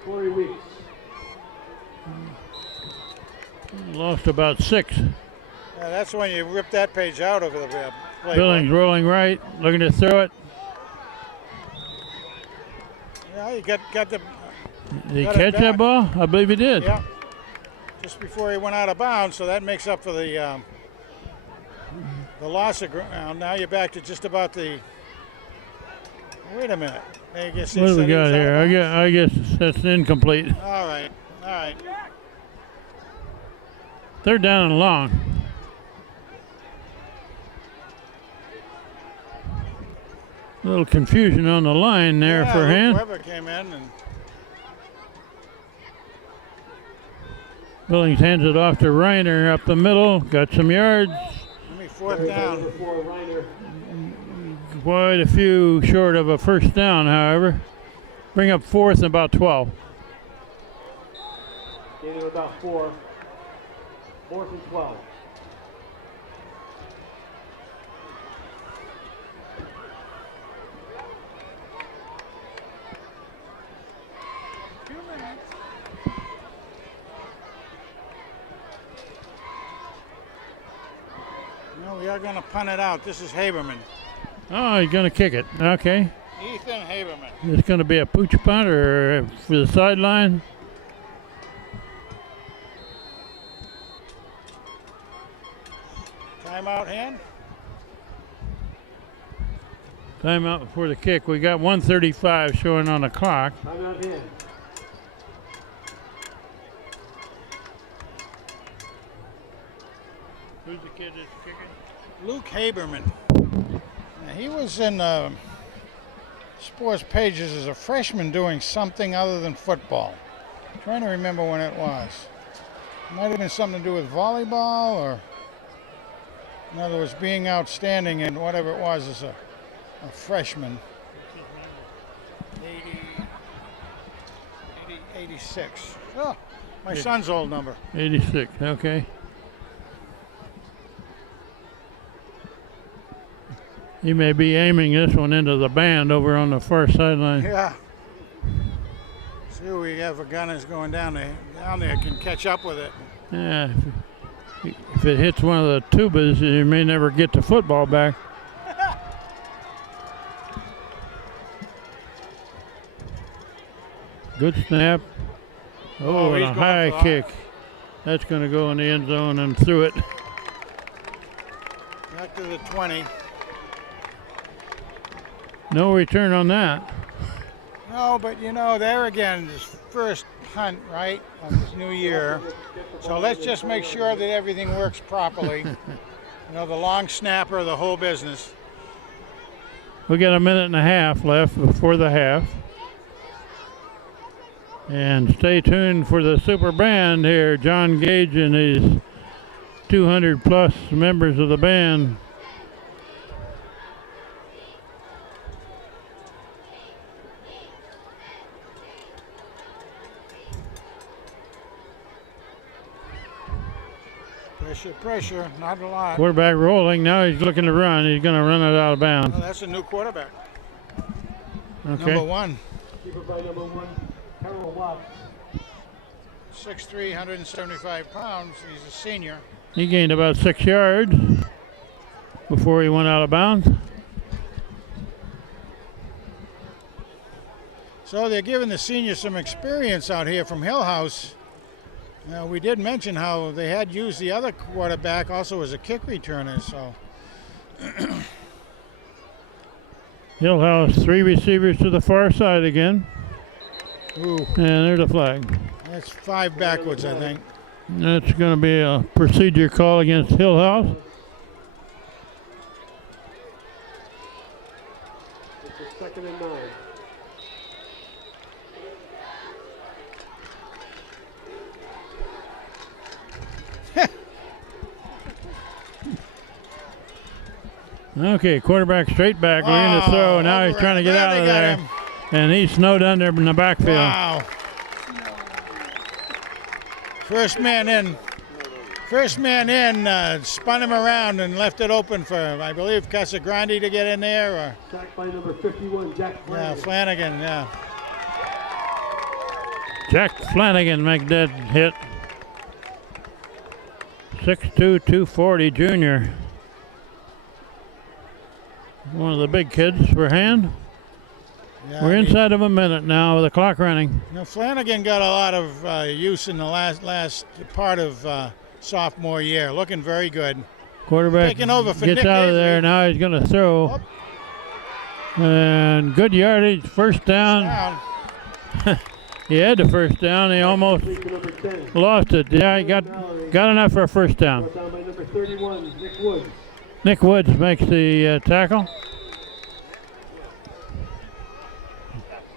Corey Weeks. Lost about 6. Yeah, that's when you rip that page out of the playbook. Billings rolling right, looking to throw it. Yeah, you got the. Did he Got it catch that back. ball? I believe he did. Yeah. Just before he went out of bounds, so that makes up for the loss of ground. Now you're back to just about the. Wait a minute. I guess he What do we said he was got out of here? bounds. I guess that's incomplete. All right. All right. Third down and long. A little confusion on the line there Yeah, for Luke him. Weber came in and. Billings hands it off to Reiner up the middle. Got some yards. Let me fourth down. Number 4, Reiner. Quite a few short of a first down, however. Bring up fourth and about 12. Gain of about 4. 4th and 12. No, we are going to punt it out. This is Haberman. Oh, he's going to kick it. Okay. Ethan Haberman. It's going to be a pooch punt or for the sideline. Timeout hand. Timeout before the kick. We got 1:35 showing on the clock. Timeout in. Who's the kid that's kicking? Luke Haberman. Now, he was in sports pages as a freshman doing something other than football. I'm trying to remember when it was. It might have been something to do with volleyball, or in other words, being outstanding in whatever it was as a freshman. 86. Oh, my son's old number. 86, okay. He may be aiming this one into the band over on the far sideline. Yeah. See what we have for gunners going down there can catch up with it. Yeah, if it hits one of the tubas, you may never get the football back. Good snap. Oh, and a high kick. That's going to go in the end zone and through it. Back to the 20. No return on that. No, but you know, there again, his first hunt, right, of this new year. So let's just make sure that everything works properly. You know, the long snapper, the whole business. We got a minute and a half left before the half. And stay tuned for the super band here. John Gage and his 200 plus members of the band. Pressure, pressure, not a lot. Quarterback rolling. Now he's looking to run. He's going to run it out of bounds. Oh, that's a new quarterback. Okay. Number 1. Keeper by number 1, Harold Watts. 6'3", 175 pounds. He's a senior. He gained about 6 yards before he went out of bounds. So they're giving the seniors some experience out here from Hillhouse. We did mention how they had used the other quarterback also as a kick returner. So Hillhouse, 3 receivers to the far side again. Ooh. And there's a flag. That's 5 backwards, I think. That's going to be a procedure call against Hillhouse. It's a 2nd and 9. Okay, quarterback straight back, looking to throw. Now he's trying to get out of there. And he's snowed under in the backfield. Wow. First man in. Spun him around and left it open for, I believe, Casagrande to get in there. Or Sacked by number 51, Jack Flanagan. yeah, Flanagan, yeah. Jack Flanagan make that hit. 6'2", 240 junior. One of the big kids for hand. Yeah, We're inside of a minute now with the clock running. You know, Flanagan got a lot of use in the last part of sophomore year. Looking very good. Quarterback Taking over for gets Nick out of Avery. there. Now he's going to throw. And good yardage. First down. He had the first down. He almost Number 10. lost it. Yeah, he got enough for a first down. Brought down by number 31, Nick Woods. Nick Woods makes the tackle.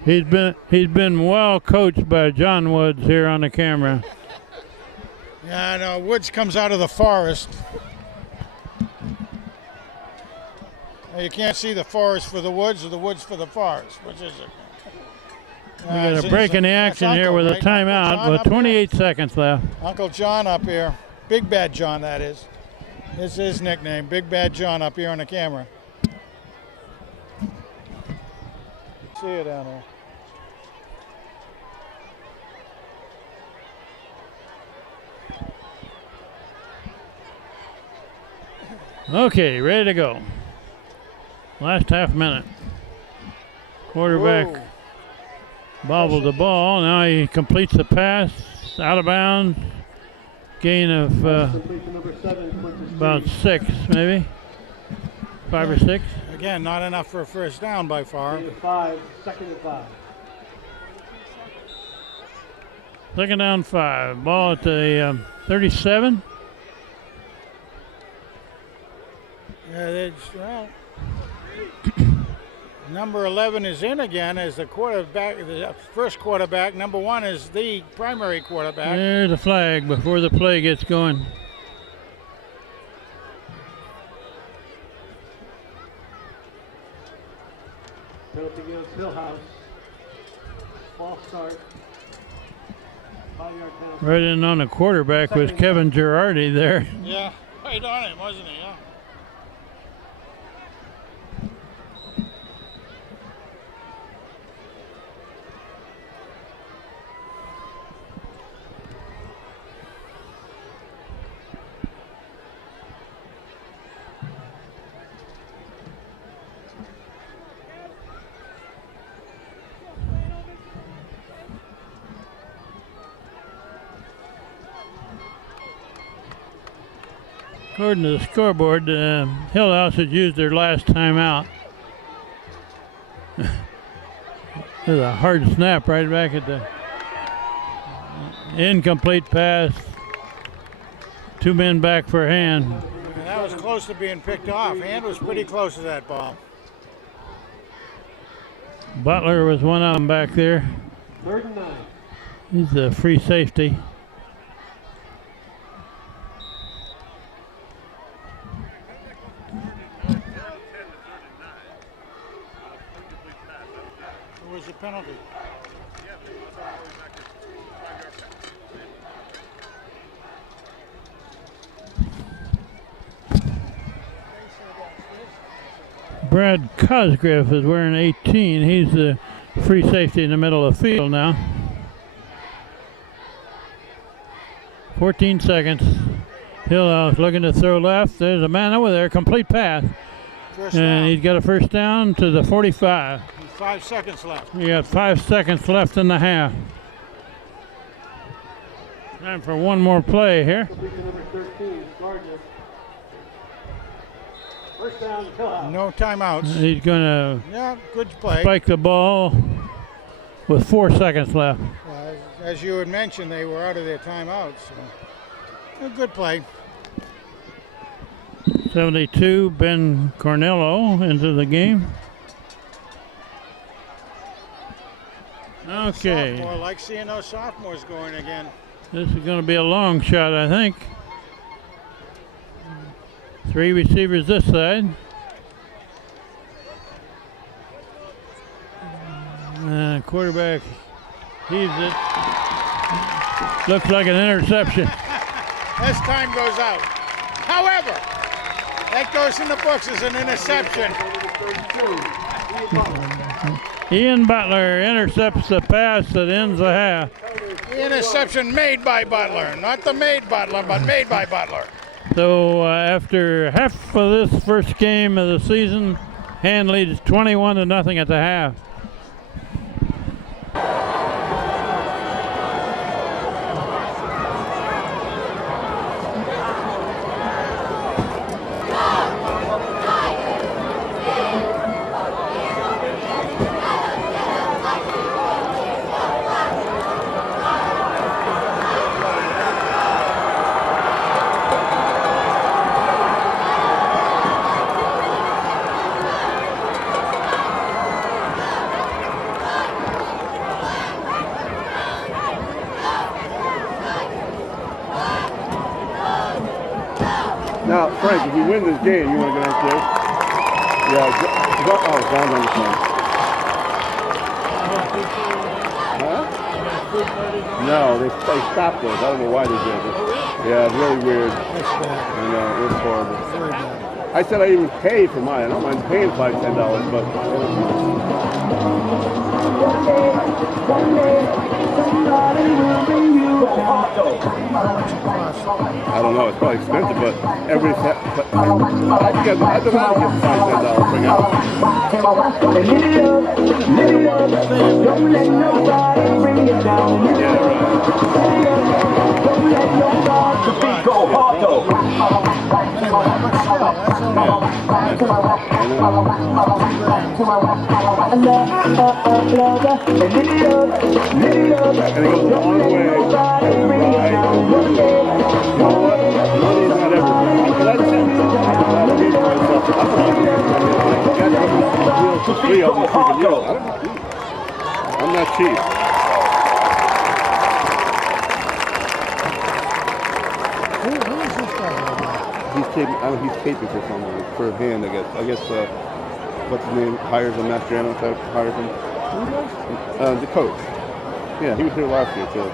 He's been well coached by John Woods here on the camera. Yeah, I know. Woods comes out of the forest. You can't see the forest for the woods or the woods for the forest. Which is it? We got a break in the action here with a timeout with 28 seconds left. Uncle John up here. Big Bad John, that is. It's his nickname. Big Bad John up here on the camera. See you down there. Okay, ready to go. Last half minute. Quarterback Whoa. Bobbled the ball. Now he completes the pass. Out of bounds. Gain of Completion number 7, Quintus about Street. 6, maybe. 5 or 6. Again, not enough for a first down by far. Gain of 5, second and 5. Second down 5. Ball at the 37. Yeah, well, number 11 is in again as the quarterback, the first quarterback. Number 1 is the primary quarterback. There's a flag before the play gets going. Penalty against Hillhouse. False start. 5-yard penalty. Right in on the quarterback was Kevin Girardi there. Yeah, right on him, wasn't he? Yeah. According to the scoreboard, Hillhouse has used their last timeout. There's a hard snap right back at the incomplete pass. 2 men back for Hand. And that was close to being picked off. Hand was pretty close to that ball. Butler was one of them back there. 3rd and 9. He's the free safety. What was the penalty? Brad Cosgriff is wearing 18. He's the free safety in the middle of the field now. 14 seconds. Hillhouse looking to throw left. There's a man over there. Complete pass. First And down. he's got a first down to the 45. 5 seconds left. We got 5 seconds left in the half. Time for one more play here. Completion number 13, Gardner. First down, Hillhouse. No timeouts. He's going to Yeah, good play. spike the ball with 4 seconds left. As you had mentioned, they were out of their timeouts. So. A good play. 72, Ben Cornello into the game. Okay, Sophomore, like seeing those sophomores going again. this is going to be a long shot, I think. 3 receivers this side. Quarterback heaves it. Looks like an interception. As time goes out. However, that goes in the books as an interception. Ian Butler intercepts the pass that ends the half. The interception made by Butler. Not the made Butler, but made by Butler. So after half of this first game of the season, Hand leads 21-0 at the half. Now, Frank, if you win this game, you want to go downstairs? Yeah. Oh, John's on the phone. Huh? No, they stopped those. I don't know why they did it. Yeah, it's really weird. That's bad. I know, it's horrible. Very bad. I said I even paid for mine. I don't mind paying $5-10, but One day, somebody will bring you I don't know. It's probably expensive, but everybody's. I'd be glad to get $5 for now. Don't let nobody bring you down. Yeah, right. Don't let nobody go hard though. And it goes a long way. You know what? Money is not everything. But I said, I'm glad I paid for myself. I'm for free all these freaking years. I'm not cheap. He's taping for someone, for a band, I guess. What's his name? Hires a master piano type. Hires him. The coach. Yeah, he was here last year too.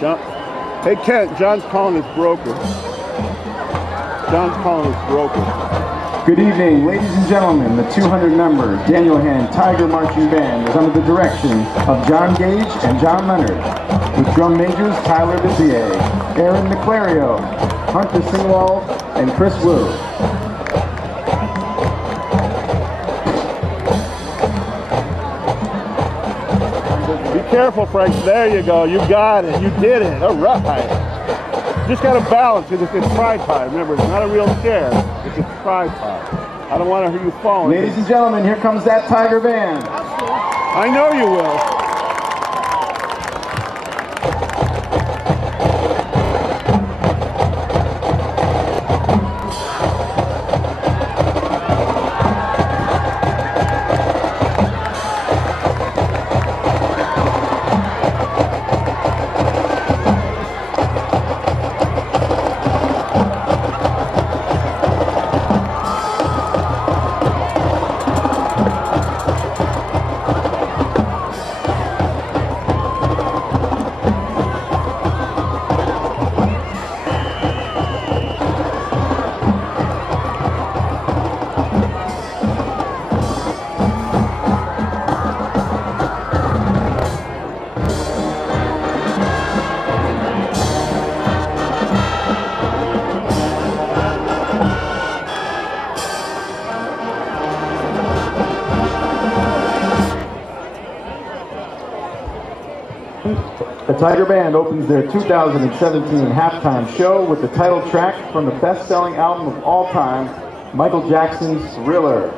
John, hey Kent, John's calling his broker. John's calling his broker. Good evening, ladies and gentlemen. The 200-member Daniel Hand Tiger Marching Band is under the direction of John Gage and John Leonard, with drum majors Tyler Vizier, Aaron McClario, Hunter Singwald, and Chris Wu. Be careful, Frank. There you go. You got it. You did it. All right. Just got to balance it. It's tripod. Remember, it's not a real chair. It's a tripod. I don't want to hear you falling. Ladies and gentlemen, here comes that Tiger Band. I know you will. The Tiger Band opens their 2017 halftime show with the title track from the best-selling album of all time, Michael Jackson's Thriller.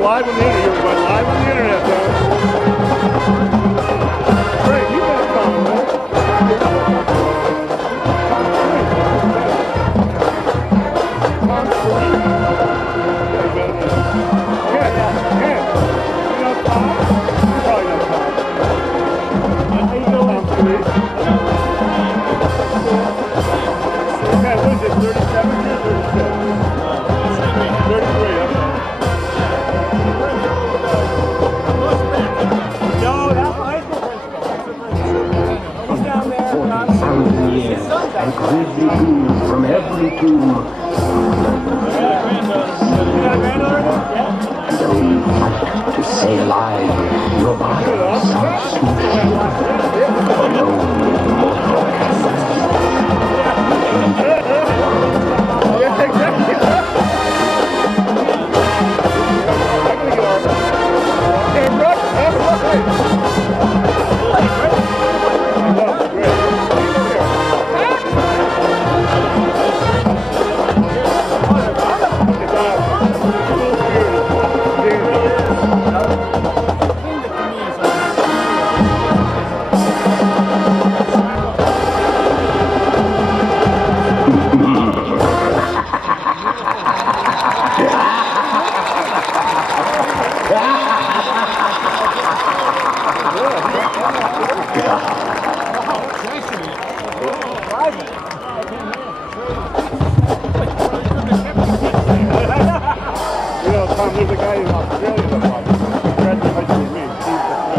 Live on the internet. You're live on the internet, though. Frank, you better come, man. Okay, what is it, 37 or 36? 33, okay. and grisly ghouls from every tomb. Though you fight to stay alive, your body sounds smooth. Alone, mortal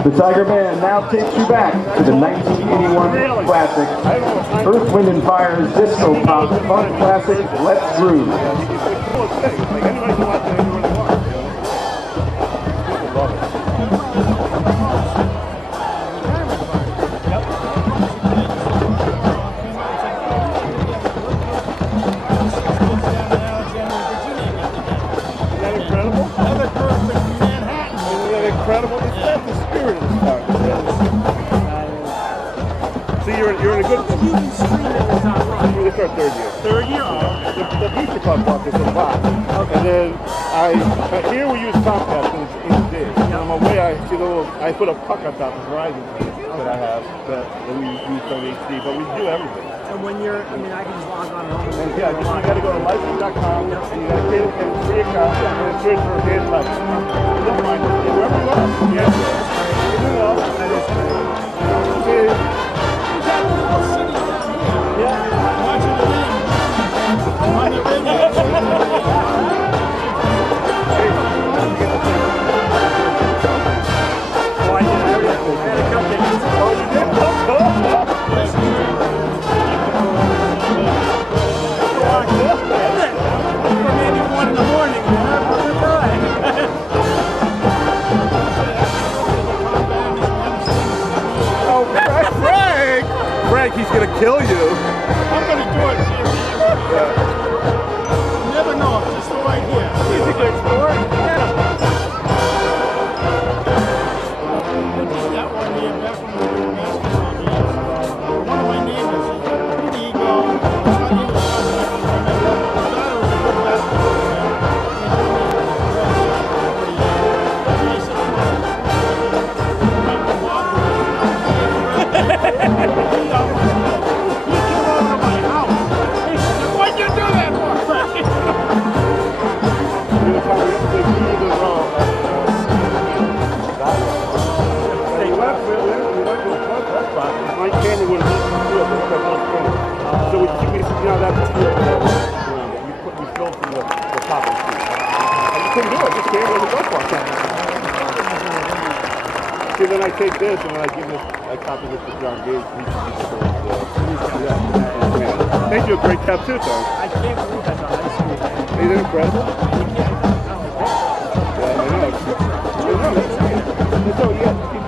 The Tiger Band now takes you back to the 1981 classic, Earth, Wind and Fire's disco pop funk classic, Let's Groove. Incredible. It's not the spirit of the park. So you're in a good. They start third year. Third year. Oh. The booster club walk is a lot. Okay. And then here we use Comcast and it's big. And on my way I put a puck on top of Verizon that I have that we use on HD, but we do everything. And when you're, I can just log on home. And yeah, you got to go to license.com and you got to create a free account and then search for hand touch. You'll find it wherever you are. Yeah. He's gonna kill you. I'm gonna do it. See if he You never know. It's just right here. You think to explore it? That one here, back when we were in basketball games. One of my neighbors, where do you go? He was my camera would have been so we that's we filled from the top of the street. And you couldn't do it, just camera the golf walk. See, then I take this and then I copy this to John Gage. They do a great tap too, though. I can't believe that's on high school. Isn't it incredible? Yeah, I know. So you hit the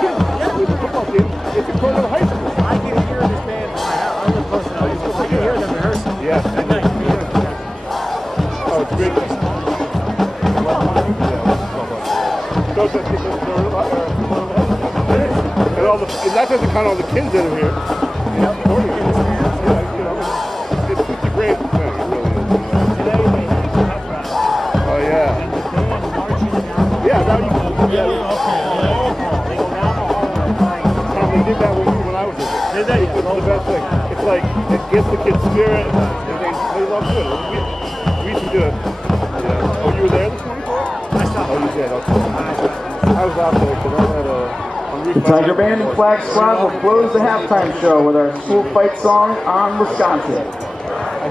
kids with the football team. It's a quarter of high school. I can hear this band from my house. I live close to high school. I can hear them rehearsing. Yes. At night. Oh, it's great. And that doesn't count all the kids that are here. Yeah, it's a great thing, it really is. Oh, yeah. Yeah, now you can. They go down the hall. They did that when I was in there. Did they? It's the best thing. It's like, it gets the kids' spirit, and they love doing it. We used to do it. Yeah. Oh, you were there this morning for it? I saw it. Oh, you did? Okay. I was out there because I had a... The Tiger Band and Flag Squad will close the halftime show with our school fight song on Wisconsin. I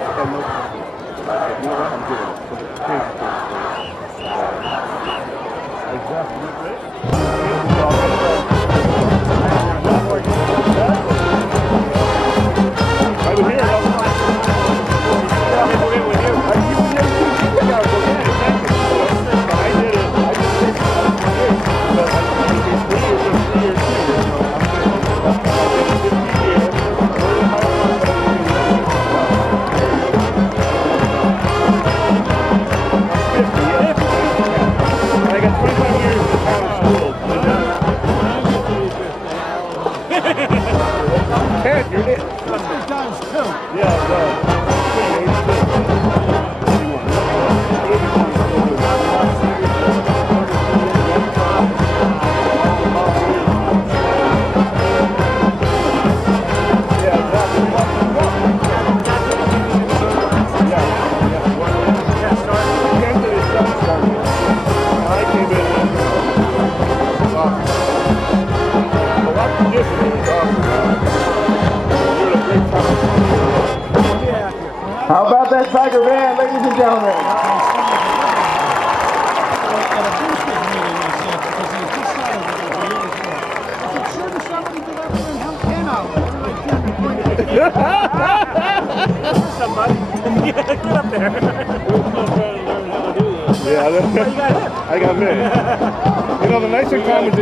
was here. Yeah, it does. How about that Tiger band, ladies and gentlemen? Somebody. Get up there. Yeah, I got me. You know, the nice thing, Tom, is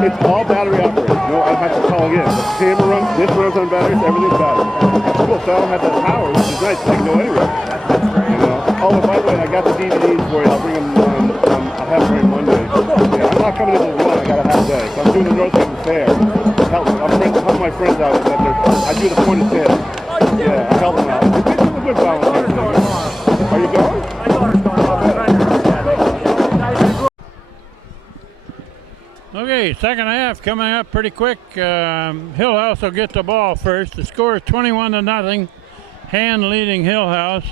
it's all battery operated. No, I don't have to call again. The camera runs, this runs on batteries, everything's battery. It's cool, so I don't have that power, which is nice. I can go anywhere. You know? Oh, and by the way, I got the DVDs for you. I'll bring them. I'll have them on Monday. Yeah, I'm not coming into the one. I got a half day. So I'm doing the North Haven Fair. Help my friends out. I do the point of sale. Yeah, I help them out. It's a good balance. Are you going? My daughter's going off. Okay, second half coming up pretty quick. Hillhouse will get the ball first. The score is 21-0. Hand leading Hillhouse.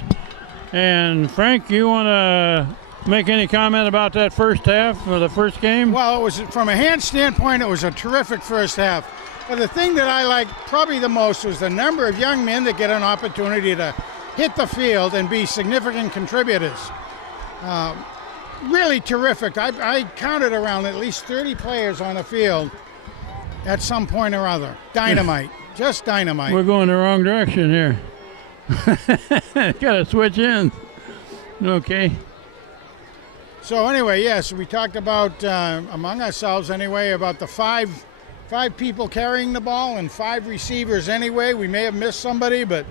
And Frank, you want to make any comment about that first half or the first game? Well, it was, from a hand standpoint, it was a terrific first half. But the thing that I liked probably the most was the number of young men that get an opportunity to hit the field and be significant contributors. Really terrific. I counted around at least 30 players on the field at some point or other. Dynamite. Just dynamite. We're going the wrong direction here. Got to switch in. Okay. So anyway, yes, we talked about, among ourselves anyway, about the five people carrying the ball and 5 receivers anyway. We may have missed somebody, but...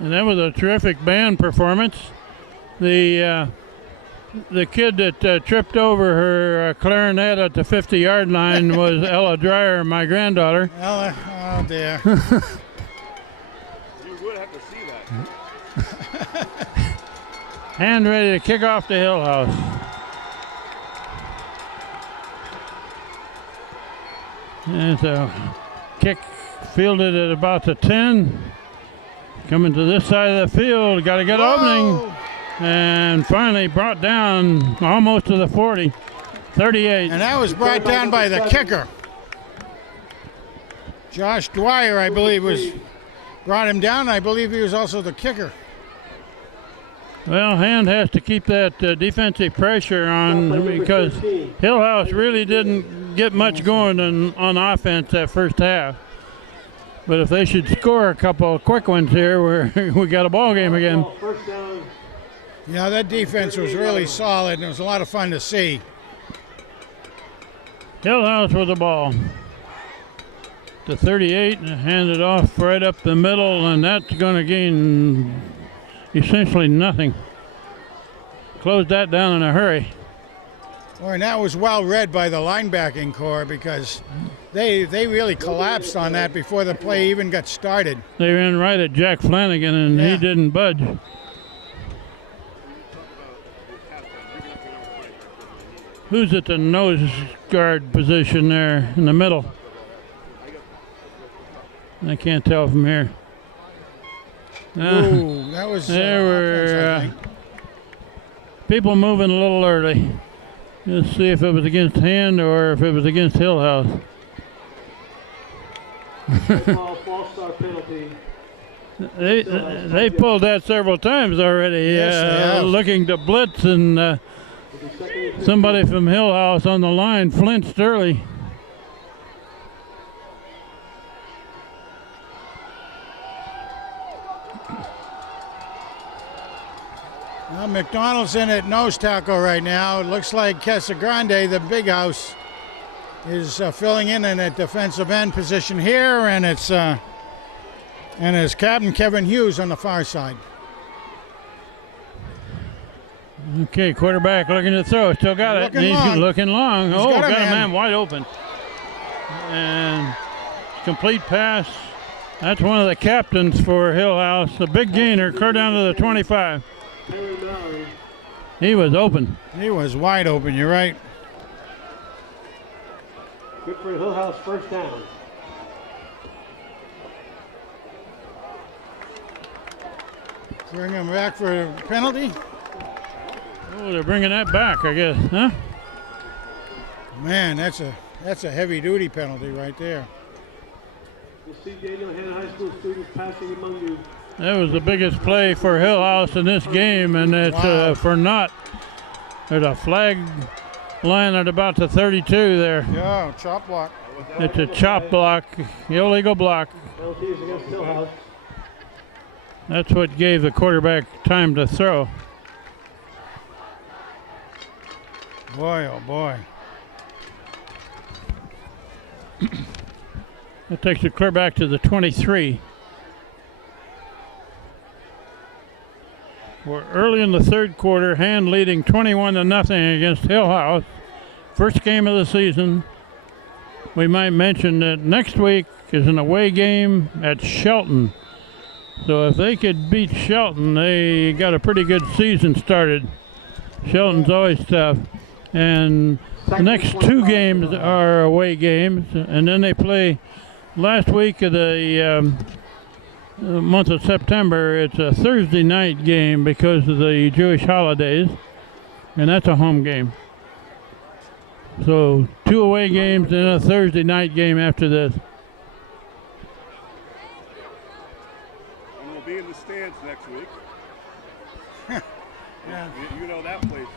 And that was a terrific band performance. The kid that tripped over her clarinet at the 50-yard line was Ella Dreyer, my granddaughter. Ella, oh dear. You would have to see that. Hand ready to kick off the Hillhouse. And so kick fielded at about the 10. Coming to this side of the field, got a good opening. And finally brought down almost to the 40, 38. And that was brought down by the kicker. Josh Dwyer, I believe, brought him down. I believe he was also the kicker. Well, Hand has to keep that defensive pressure on because Hillhouse really didn't get much going on offense that first half. But if they should score a couple of quick ones here, we got a ball game again. Yeah, that defense was really solid, and it was a lot of fun to see. Hillhouse with the ball. To 38, handed off right up the middle, and that's going to gain essentially nothing. Closed that down in a hurry. Well, and that was well read by the linebacking core because they really collapsed on that before the play even got started. They ran right at Jack Flanagan, and he didn't budge. Who's at the nose guard position there in the middle? I can't tell from here. Ooh, that was there were people moving a little early. Let's see if it was against Hand or if it was against Hillhouse. False start penalty. They pulled that several times already. Yes, looking to blitz, and somebody from Hillhouse on the line flinched early. Well, McDonald's in at nose tackle right now. It looks like Casagrande, the big house, is filling in a defensive end position here, and it's Captain Kevin Hughes on the far side. Okay, quarterback looking to throw. Still got it. He's looking long. He's got a man wide open. And complete pass That's one of the captains for Hillhouse. A big gainer, clear down to the 25. He was open. He was wide open, you're right. Good for Hillhouse, first down. Bring him back for a penalty. Oh, they're bringing that back, I guess, huh? Man, that's a heavy-duty penalty right there. You see Daniel Hand High School students passing among you. That was the biggest play for Hillhouse in this game, and it's Wow. for naught. There's a flag line at about the 32 there. Yeah, chop block. It's a chop block, illegal block. LTs against Hillhouse. That's what gave the quarterback time to throw. Boy, oh boy. That takes it clear back to the 23. We're early in the third quarter, Hand leading 21-0 against Hillhouse. First game of the season. We might mention that next week is an away game at Shelton. So if they could beat Shelton, they got a pretty good season started. Shelton's always tough. And the next two games are away games, and then they play last week of the month of September. It's a Thursday night game because of the Jewish holidays, and that's a home game. So 2 away games and a Thursday night game after this. And we'll be in the stands next week. Yeah. You know that place is.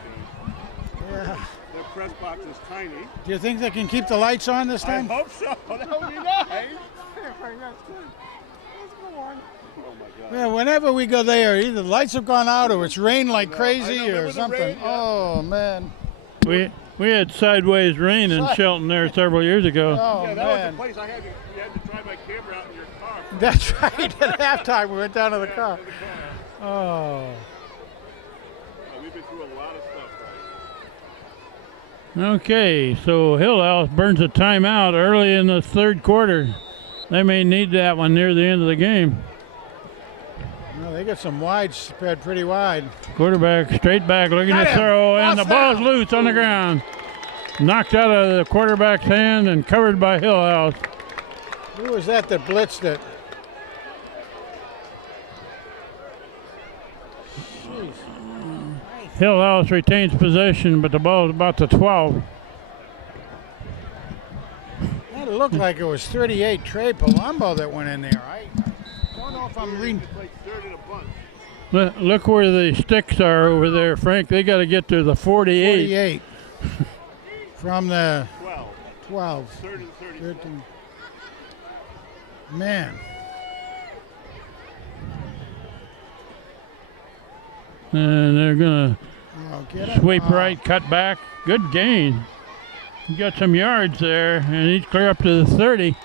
Yeah. Their press box is tiny. Do you think they can keep the lights on this I time? hope so. That would be nice. Oh my God. Yeah, whenever we go there, either the lights have gone out or it's rained like crazy I know, or remember the something. rain, yeah. Oh, man. We had sideways rain in Shelton there several years ago. Oh, Yeah, that was man. the place you had to drive my camera out in your car. That's right. At halftime, we went down to the car. Oh. We've been through a lot of stuff, right? Okay, so Hillhouse burns a timeout early in the third quarter. They may need that one near the end of the game. Well, they got some wide spread pretty wide. Quarterback straight back looking Got to him. throw, and the Lost ball's down. loose on the ground. Knocked out of the quarterback's hand and covered by Hillhouse. Who was that blitzed it? Hillhouse retains possession, but the ball is about the 12. That looked like it was 38 Trey Palumbo that went in there. I don't know if I'm reading. It's like third in a bunch. Look where the sticks are over there, Frank. They got to get to the 48. 48 from the 12. Third and 30. 13. Man. And they're going Oh, get to him. sweep Oh. right, cut back. Good gain. He got some yards there, and he's clear up to the 30.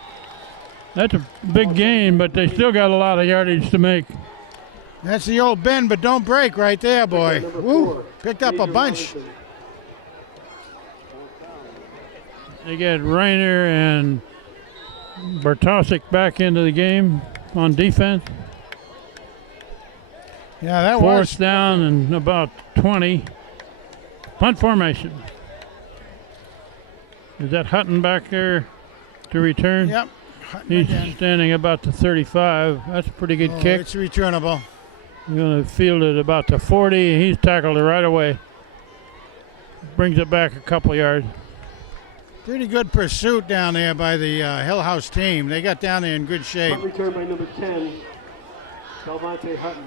That's a big gain, but they still got a lot of yardage to make. That's the old bend, but don't break right there, boy. Number Woo. 4, Picked up a Adrian bunch. Robinson. They get Reiner and Bartosik back into the game on defense. Yeah, that Fourth was. down and about 20. Punt formation. Is that Hutton back there to return? Yep. Hutton He's again. standing about the 35. That's a pretty good Oh, kick. it's returnable. He's going to field it about the 40. He's tackled it right away. Brings it back a couple yards. Pretty good pursuit down there by the Hillhouse team. They got down there in good shape. Punt return by number 10, Delmonte Hutton.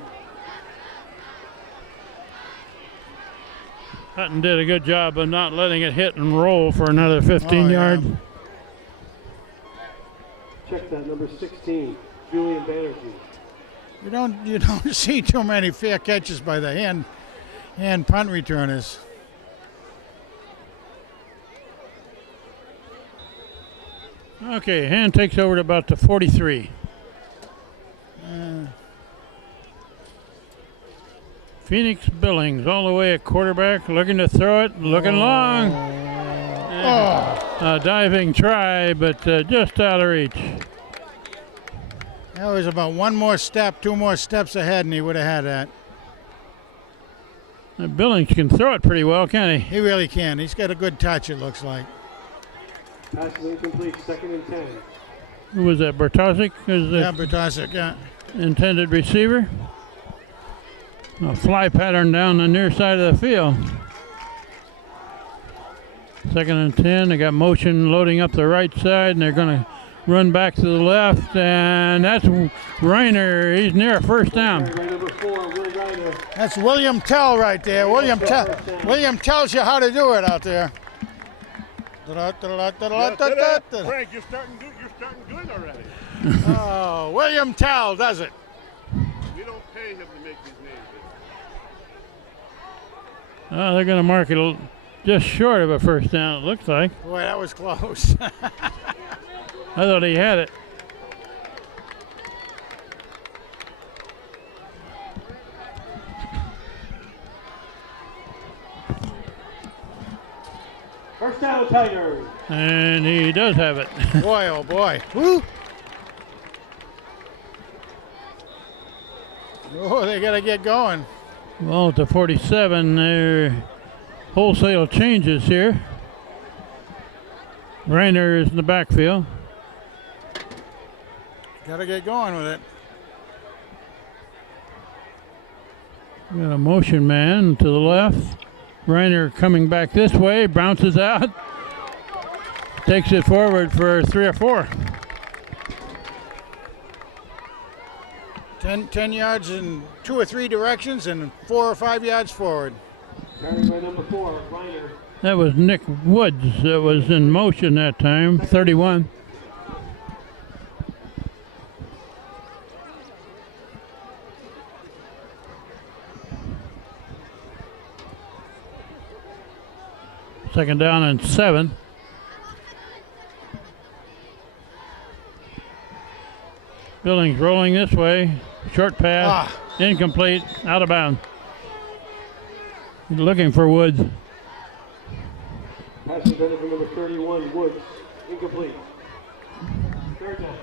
Hutton did a good job of not letting it hit and roll for another 15 Oh, yeah. yards. Check that, number 16, Julian Banerjee. You don't see too many fair catches by the hand punt returners. Okay, Hand takes over to about the 43. Phoenix Billings all the way at quarterback, looking to throw it, looking long. Oh, A diving try, but just out of reach. That was about one more step, 2 more steps ahead, and he would have had that. Billings can throw it pretty well, can't he? He really can. He's got a good touch, it looks like. Pass is incomplete, 2nd and 10. Who was that, Bertosic? Yeah, Bertosic, yeah. Intended receiver. A fly pattern down the near side of the field. 2nd and 10. They got motion loading up the right side, and they're going to run back to the left, and that's Reiner. He's near a first down. Right, number 4, Will Reiner. That's William Tell right there. William tells you how to do it out there. Frank, you're starting good already. Oh, William Tell does it. We don't pay him to make these names. Oh, they're going to mark it just short of a first down, it looks like. Boy, that was close. I thought he had it. First down, Tigers. And he does have it. Boy, oh boy. Woo! Oh, they got to get going. Well, to 47, there wholesale changes here. Reiner is in the backfield. Got to get going with it. Got a motion man to the left. Reiner coming back this way, bounces out. Takes it forward for 3 or 4. 10 yards in 2 or 3 directions and 4 or 5 yards forward. Carried by number 4, Reiner. That was Nick Woods that was in motion that time, 31. Second down and 7. Billings rolling this way. Short pass. Incomplete. Out of bounds. Looking for Woods. Pass intended for number 31, Woods. Incomplete. 3rd down.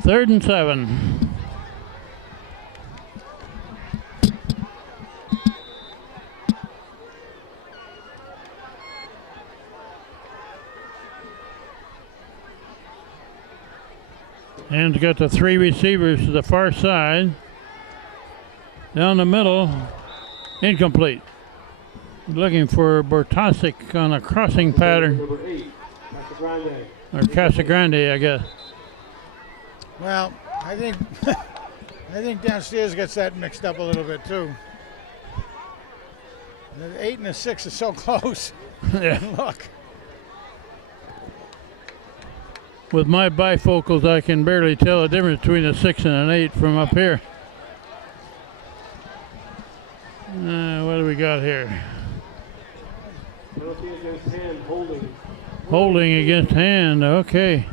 3rd and 7. And got the 3 receivers to the far side. Down the middle, incomplete. Looking for Bertosic on a crossing pattern. Number 8, Casagrande. Or Casagrande, I guess. Well, I think I think downstairs gets that mixed up a little bit too. The 8 and the 6 are so close. Yeah. Look. With my bifocals, I can barely tell the difference between a 6 and an 8 from up here. What do we got here? Penalty against hand, holding. Holding against hand, okay.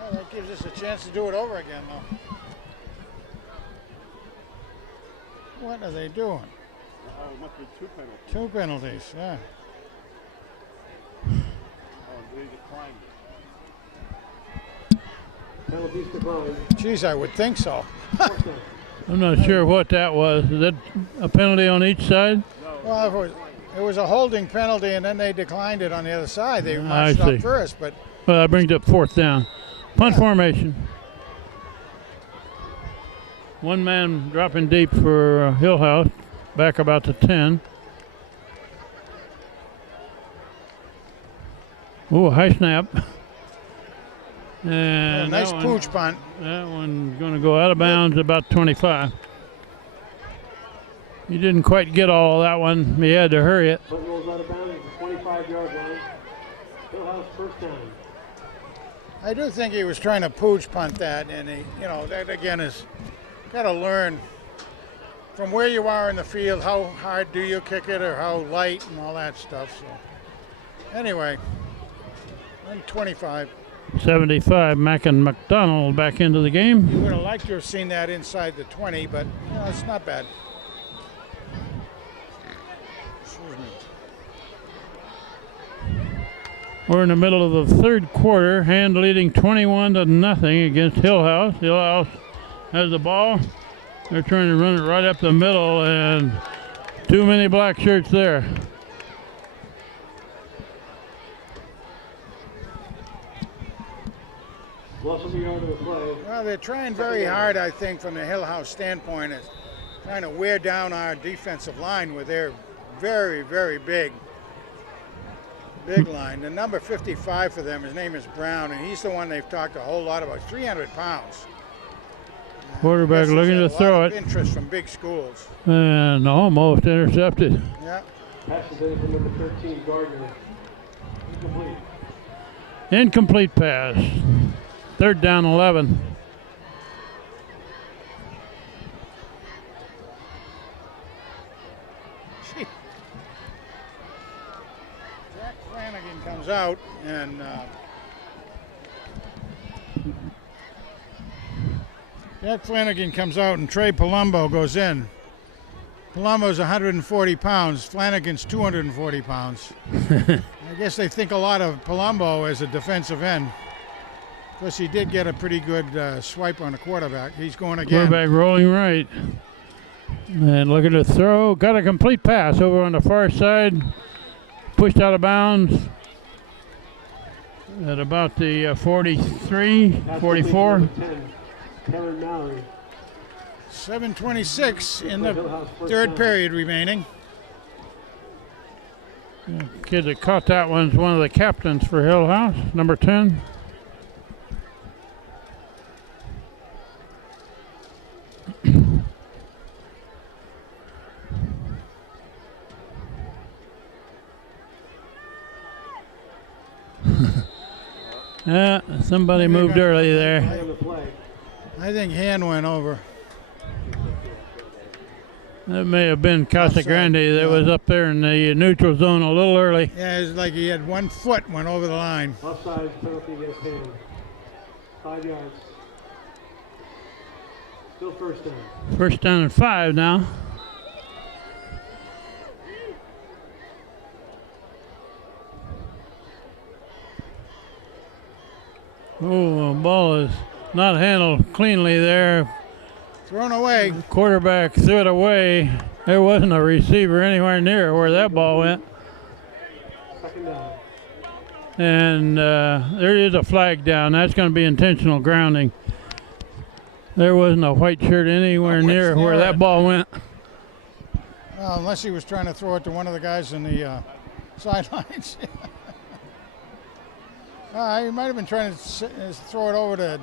Well, that gives us a chance to do it over again, though. What are they doing? Oh, it must be 2 penalties. 2 penalties, yeah. Oh, they declined it. Penalties declined. Geez, I would think so. I'm not sure what that was. Is that a penalty on each side? Well, it was a holding penalty, and then they declined it on the other side. They I marched see. up first, but Well, that brings up 4th down. Punt formation. One man dropping deep for Hillhouse, back about to 10. Ooh, a high snap. And nice that one- pooch punt. That one's going to go out of bounds about 25. He didn't quite get all of that one. He had to hurry it. Punt rolls out of bounds at the 25-yard line. Hillhouse first down. I do think he was trying to pooch punt that, and that again is got to learn from where you are in the field. How hard do you kick it, or how light, and all that stuff. So, anyway, I'm 25. 75, Mack and McDonald back into the game. You would have liked to have seen that inside the 20, but it's not bad. We're in the middle of the third quarter. Hand leading 21-0 against Hillhouse. Hillhouse has the ball. They're trying to run it right up the middle, and too many black shirts there. Well, they're trying very hard, I think, from the Hillhouse standpoint, is trying to wear down our defensive line with their very, very big line. The number 55 for them, his name is Brown, and he's the one they've talked a whole lot about. 300 pounds. Quarterback looking to throw it. Interest from big schools. And almost intercepted. Yeah. Passes in from number 13, Gardner. Incomplete. Incomplete pass. Third down, 11. Jack Flanagan comes out, and Trey Palumbo goes in. Palumbo's 140 pounds. Flanagan's 240 pounds. I guess they think a lot of Palumbo as a defensive end. Plus, he did get a pretty good swipe on the quarterback. He's going again. Quarterback rolling right. And looking to throw. Got a complete pass over on the far side. Pushed out of bounds at about the 43, 44. 7:26 in the third period remaining. Kid that caught that one's one of the captains for Hillhouse, number 10. Somebody moved early there. I think hand went over. That may have been Casagrande that was up there in the neutral zone a little early. Yeah, it's like he had 1 foot went over the line. Offside penalty against hand. 5 yards. Still first down. First down and 5 now. Oh, the ball is not handled cleanly there. Thrown away. Quarterback threw it away. There wasn't a receiver anywhere near where that ball went. Second down. And there is a flag down. That's going to be intentional grounding. There wasn't a white shirt anywhere near where that ball went. Well, unless he was trying to throw it to one of the guys in the sidelines. He might have been trying to throw it over to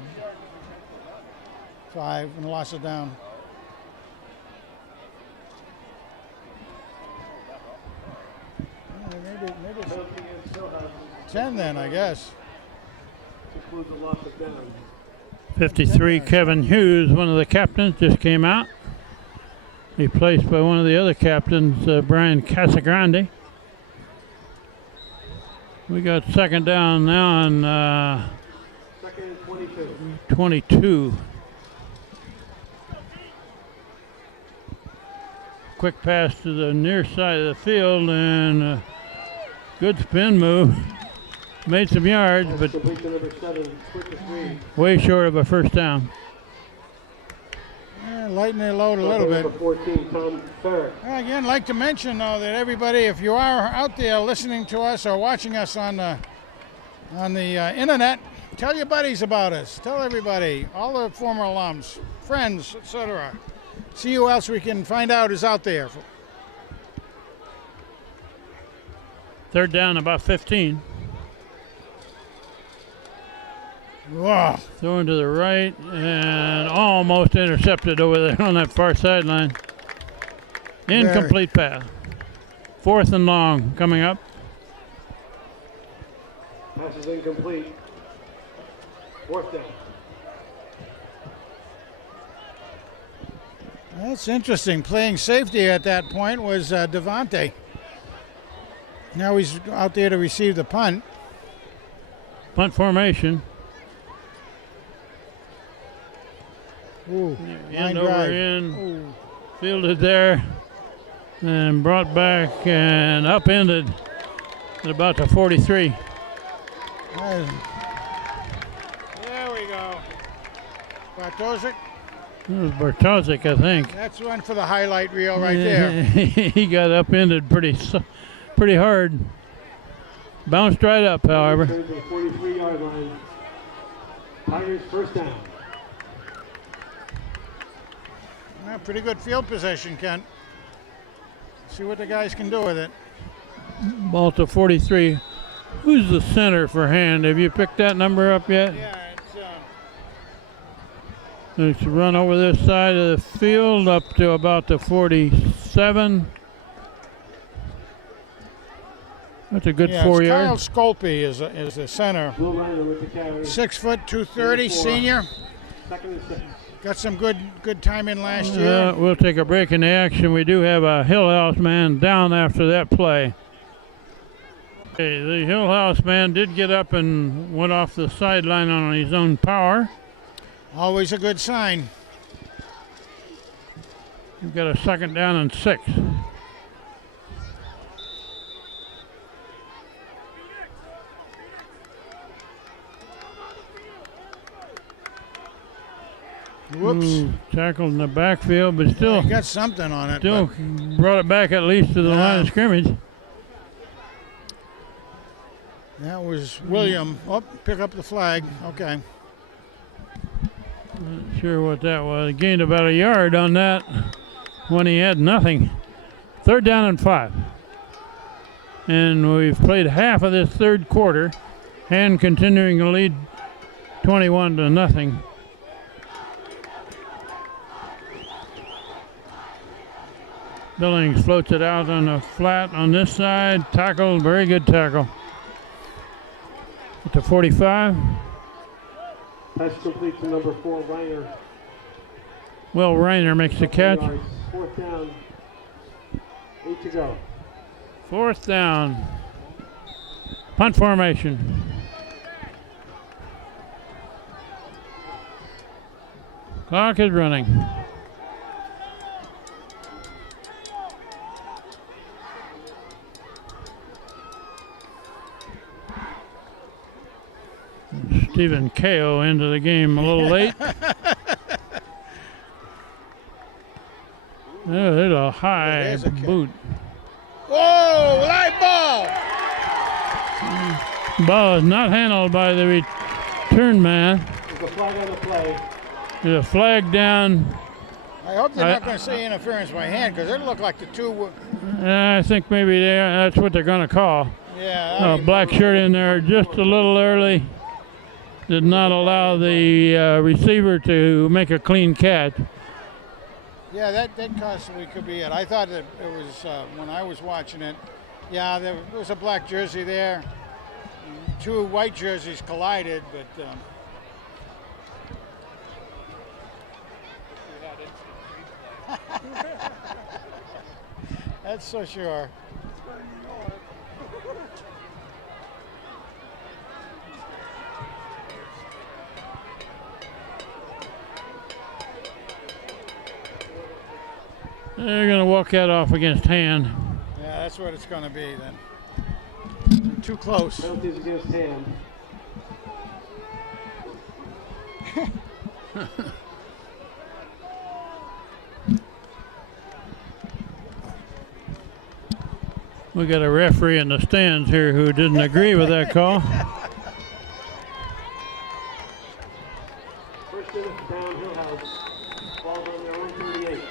5 and lost it down. Maybe it's 10 then, I guess. Includes a loss of down. 53, Kevin Hughes, one of the captains, just came out. Replaced by one of the other captains, Brian Casagrande. We got second down now on Second and 22. 22. Quick pass to the near side of the field and good spin move. Made some yards, but Complete to number 7, quick to 3. way short of a first down. Yeah, lighten their load a little bit. Number 14, Tom Farrick. Again, like to mention, though, that everybody, if you are out there listening to us or watching us on the internet, tell your buddies about us. Tell everybody, all the former alums, friends, etc. See who else we can find out is out there. Third down, about 15. Whoa. Throwing to the right and almost intercepted over there on that far sideline. Incomplete pass. Fourth and long coming up. Pass is incomplete. Fourth down. That's interesting. Playing safety at that point was Devontae. Now he's out there to receive the punt. Punt formation. Ooh, End over in. Fielded there. and brought back and upended at about the 43. There we go. Bartosik. It was Bartosik, I think. That's one for the highlight reel right there. He got upended pretty hard. Bounced right up, however. Return to the 43-yard line. Tigers first down. Pretty good field position, Kent. See what the guys can do with it. Ball to 43. Who's the center for Hand? Have you picked that number up yet? Yeah, Let's run over this side of the field up to about the 47. That's a good 4 Kyle yards. Scolpi is the center. Will Reiner with the carry. 6 foot, 230, senior. Second and 6. Got some good time in last year. We'll take a break in the action. We do have a Hillhouse man down after that play. Okay, the Hillhouse man did get up and went off the sideline on his own power. Always a good sign. We've got a 2nd down and 6. Whoops. Tackled in the backfield, but still, He got something on it. still brought it back at least to the line of scrimmage. That was William. Oh, pick up the flag. Okay. Not sure what that was. Gained about a yard on that when he had nothing. 3rd down and 5. And we've played half of this 3rd quarter. Hand continuing to lead 21-0. Billings floats it out on the flat on this side. Tackle, very good tackle. At the 45. Pass complete to number 4, Reiner. Will Reiner makes the catch. 4th down. 8 to go. 4th down. Punt formation. Clock is running. Stephen Ko into the game a little late. There's a high boot. Whoa, live ball! Ball is not handled by the return man. There's a flag on the play. There's a flag down. I hope they're not going to say interference by hand because it looked like the two were. I think maybe that's what they're going to call. Yeah. Black shirt in there just a little early. Did not allow the receiver to make a clean catch. Yeah, that possibly could be it. I thought that it was, when I was watching it, yeah, there was a black jersey there. 2 white jerseys collided, but that's so sure. They're going to walk that off against Hand. Yeah, that's what it's going to be then. Too close. Penalties against Hand. We got a referee in the stands here who didn't agree with that call. First down, Hillhouse. Ball on their own 38.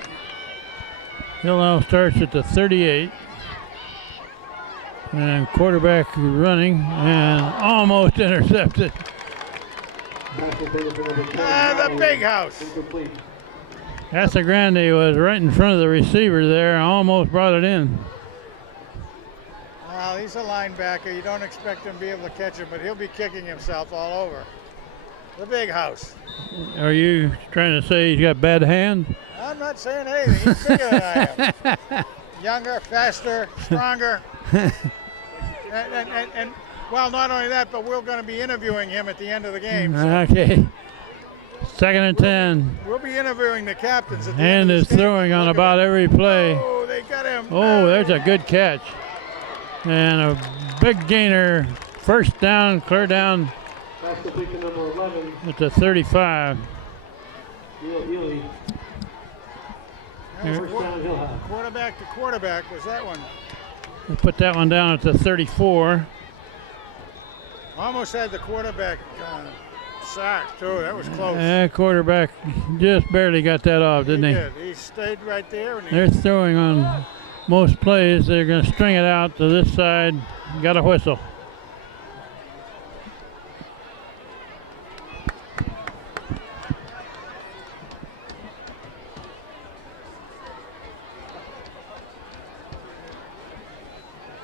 Hillhouse starts at the 38. And quarterback running and almost intercepted. The big house. Incomplete. Casagrande was right in front of the receiver there, almost brought it in. Well, he's a linebacker. You don't expect him to be able to catch him, but he'll be kicking himself all over. The big house. Are you trying to say he's got bad hands? I'm not saying anything. He's bigger than I am. Younger, faster, stronger. and well, not only that, but we're going to be interviewing him at the end of the game. So Okay. 2nd and 10. we'll be interviewing the captains at the Hand end of is the game. throwing on Look at about it. every play. Oh, he got him. Oh, there's a good catch. And a big gainer. First down, clear down That's the pick number 11. at the 35. Neil Healy. That was First down, Hillhouse. quarterback to quarterback was that one. We'll put that one down at the 34. Almost had the quarterback sacked, too. That was close. That quarterback just barely got that off, didn't he? did. He stayed right there. And They're throwing on most plays. They're going to string it out to this side. Got a whistle.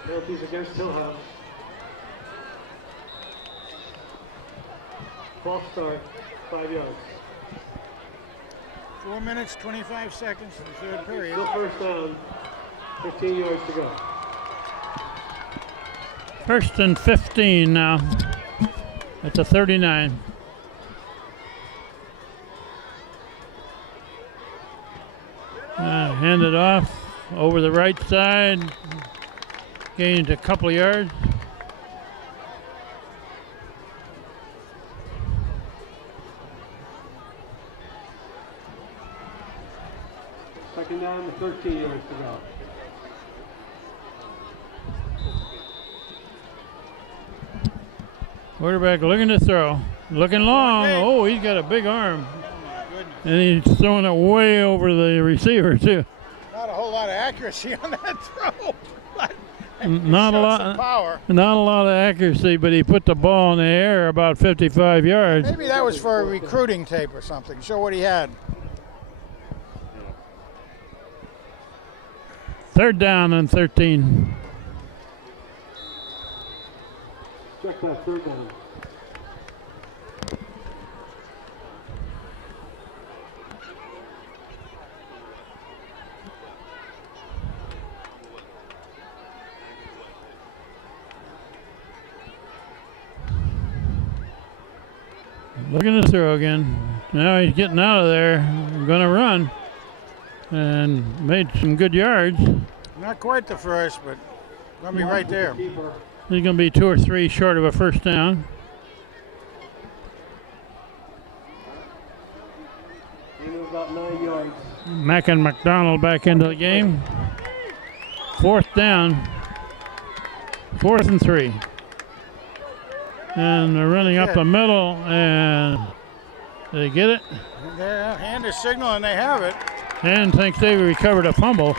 Penalties against Hillhouse. False start, 5 yards. 4 minutes, 25 seconds in the third period. Still first down, 15 yards to go. First and 15 now at the 39. Handed off over the right side. Gained a couple of yards. Second down, 13 yards to go. Quarterback looking to throw. Looking long. Oh, he's got a big arm. And he's throwing it way over the receiver, too. Not a whole lot of accuracy on that throw. Not a lot. Power. Not a lot of accuracy, but he put the ball in the air about 55 yards. Maybe that was for a recruiting tape or something. Show what he had. Third down and 13. Check that, third down. Looking to throw again. Now he's getting out of there. Going to run. And made some good yards. Not quite the first, but going to be right there. He's going to be 2 or 3 short of a first down. Gain of about 9 yards. Mack and McDonald back into the game. Fourth down. 4th and 3. And they're running up the middle, and they get it. Their hand is signaling they have it. And thinks they recovered a fumble.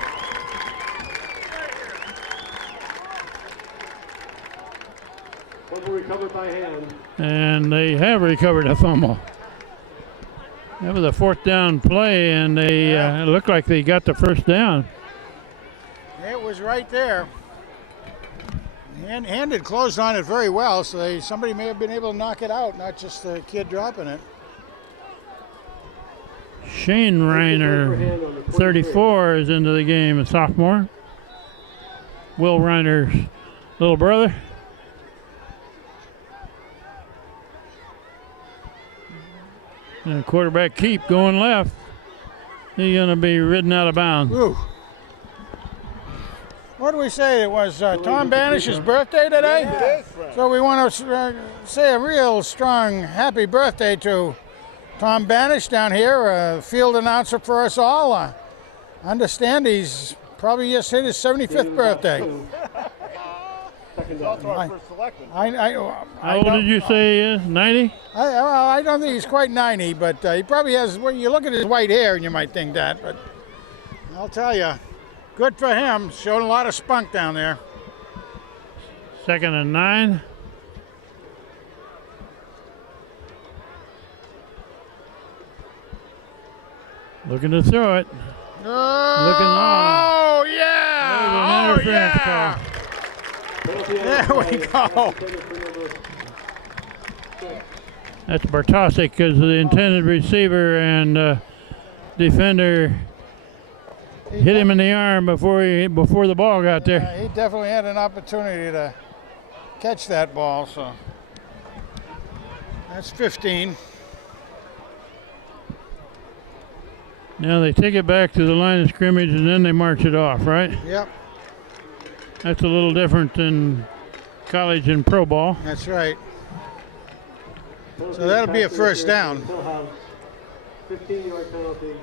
Fumble recovered by hand. And they have recovered a fumble. That was a 4th down play, and they looked like they got the first down. It was right there. Hand had closed on it very well, so somebody may have been able to knock it out, not just the kid dropping it. Shane Reiner, 34, is into the game, a sophomore. Will Reiner's little brother. And quarterback keep going left. He's going to be ridden out of bounds. Ooh. What do we say? It was Tom Banish's birthday today? Yeah. So we want to say a real strong happy birthday to Tom Banish down here, a field announcer for us all. I understand he's probably just hit his 75th birthday. He's also our first selection. How old did you say he is? 90? I don't think he's quite 90, but he probably has, well, you look at his white hair and you might think that, but I'll tell you, good for him. Showed a lot of spunk down there. 2nd and 9. Looking to throw it. Looking long. Oh, yeah! There's an interference call. There we go. That's Bartosik because the intended receiver and defender hit him in the arm before the ball got there. He definitely had an opportunity to catch that ball, so that's 15. Now they take it back to the line of scrimmage and then they march it off, right? Yep, That's a little different than college and pro ball. that's right. So that'll be a first down. Hillhouse, 15-yard penalty.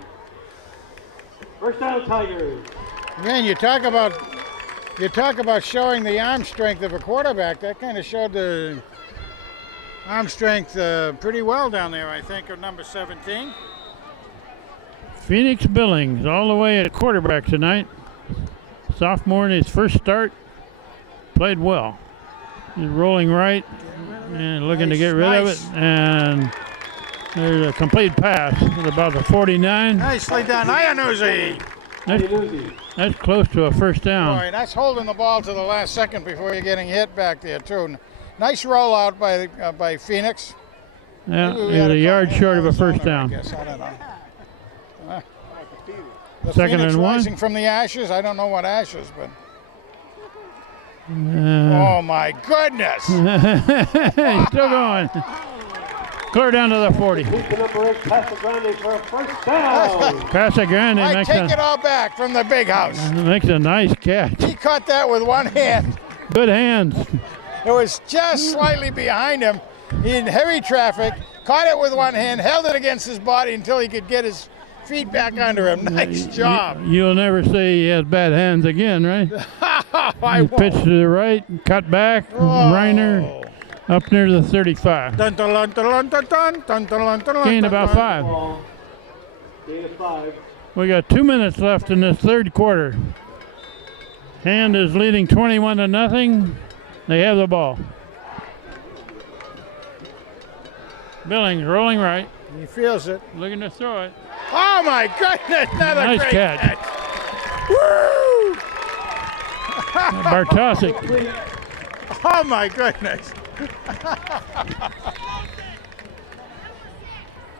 First down, Tigers. Man, you talk about showing the arm strength of a quarterback. That kind of showed the arm strength pretty well down there, I think, of number 17. Phoenix Billings all the way at quarterback tonight. Sophomore in his first start. Played well. He's rolling right and looking to get rid of it. And there's a complete pass at about the 49. Nicely done, Iannuzzi. That's close to a first down. Boy, that's holding the ball to the last second before you're getting hit back there, too. Nice rollout by Phoenix. Yeah, Maybe we he's ought to a yard call short of a Arizona, first down. I guess. I don't know. The Second Phoenix and one. rising from the ashes. I don't know what ashes, but Uh, oh my goodness! he's still going. Clear down to the 40. Lead to number 8, Casagrande for a first down. Casagrande I makes take it all back from the big house. a nice catch. He caught that with one hand. Good hands. It was just slightly behind him. He in heavy traffic, caught it with one hand, held it against his body until he could get his feet back under him. Nice job. You'll never say he has bad hands again, right? I Pitch to the right, cut back, Reiner up near the 35. Dun, dun, dun, dun, dun, dun, dun, dun, dun, Gain dun, about dun. 5. Gain of 5. We got 2 minutes left in this third quarter. Hand is leading 21-0. They have the ball. Billings rolling right, He feels it. looking to throw it. Oh my goodness! Another Nice great catch. Woo! Bartosik. Oh my goodness!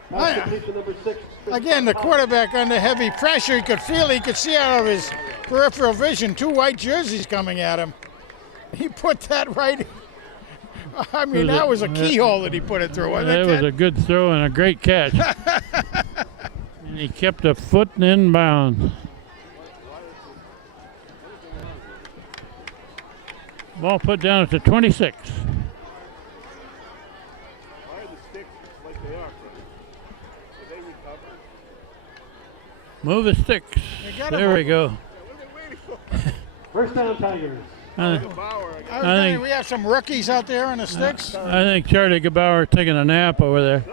Completion number 6. Again, the quarterback under heavy pressure. He could feel, he could see out of his peripheral vision 2 white jerseys coming at him. He put that right in. I mean, that was a keyhole that he put it through. That was a good throw and a great catch. And he kept a foot in bounds. Ball put down at the 26. Why are the sticks like they are? Did they recover? Move the sticks. gotta There move we go. What are they waiting for? First down, Tigers. Bauer. I think- we have some rookies out there on the sticks. I think Charlie Gebauer taking a nap over there.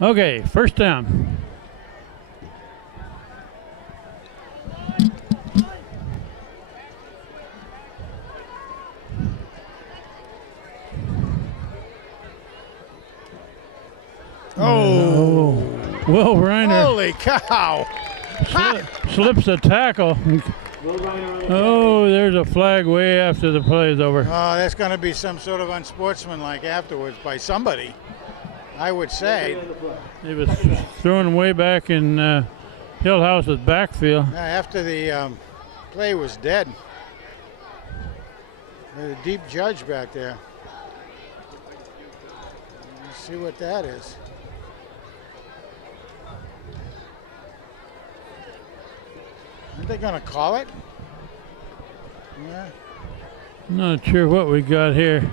Okay, first down. Oh, Will Reiner holy cow! slips a tackle. Will Reiner on the Oh, there's a flag way after the play is over. Oh, that's going to be some sort of unsportsmanlike afterwards by somebody, I would say. He was thrown way back in Hillhouse's backfield. After the play was dead. There's a deep judge back there. Let's see what that is. Aren't they going to call it? Yeah. Not sure what we got here.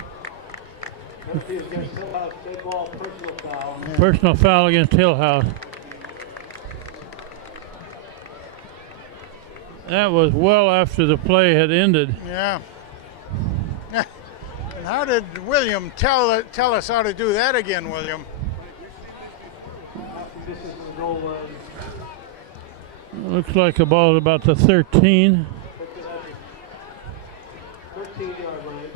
penalty is against Hillhouse. Dead ball, personal foul. Personal foul against Hillhouse. That was well after the play had ended. Yeah. And how did William tell us how to do that again, William? This is the goal line. Looks like the ball is about the 13. 13-yard line.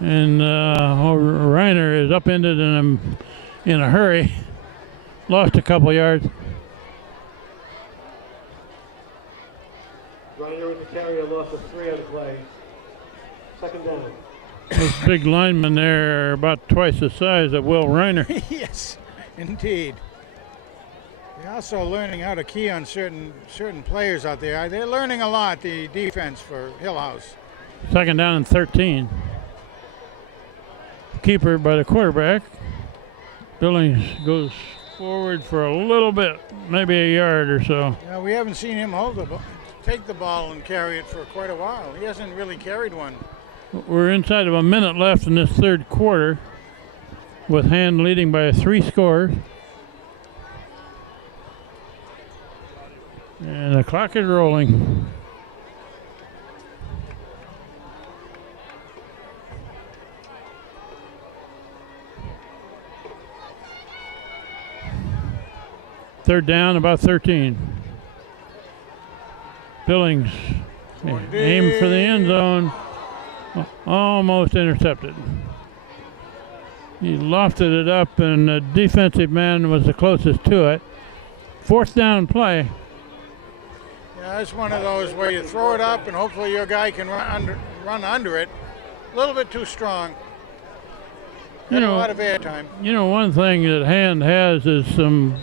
And Reiner is upended in a hurry. Lost a couple yards. Reiner with the carry, a loss of 3 on the play. Second down. Those big linemen there are about twice the size of Will Reiner. Yes, indeed. They're also learning how to key on certain players out there. They're learning a lot, the defense for Hillhouse. Second down and 13. keeper by the quarterback. Billings goes forward for a little bit, maybe a yard or so. Yeah, we haven't seen him take the ball and carry it for quite a while. He hasn't really carried one. We're inside of a minute left in this third quarter, with Hand leading by 3 scores. And the clock is rolling. Third down, about 13. Billings aimed for the end zone. Almost intercepted. He lofted it up, and the defensive man was the closest to it. Fourth down play. Yeah, that's one of those where you throw it up and hopefully your guy can run under it. A little bit too strong. You know, a lot of air time. You know, one thing that Hand has is some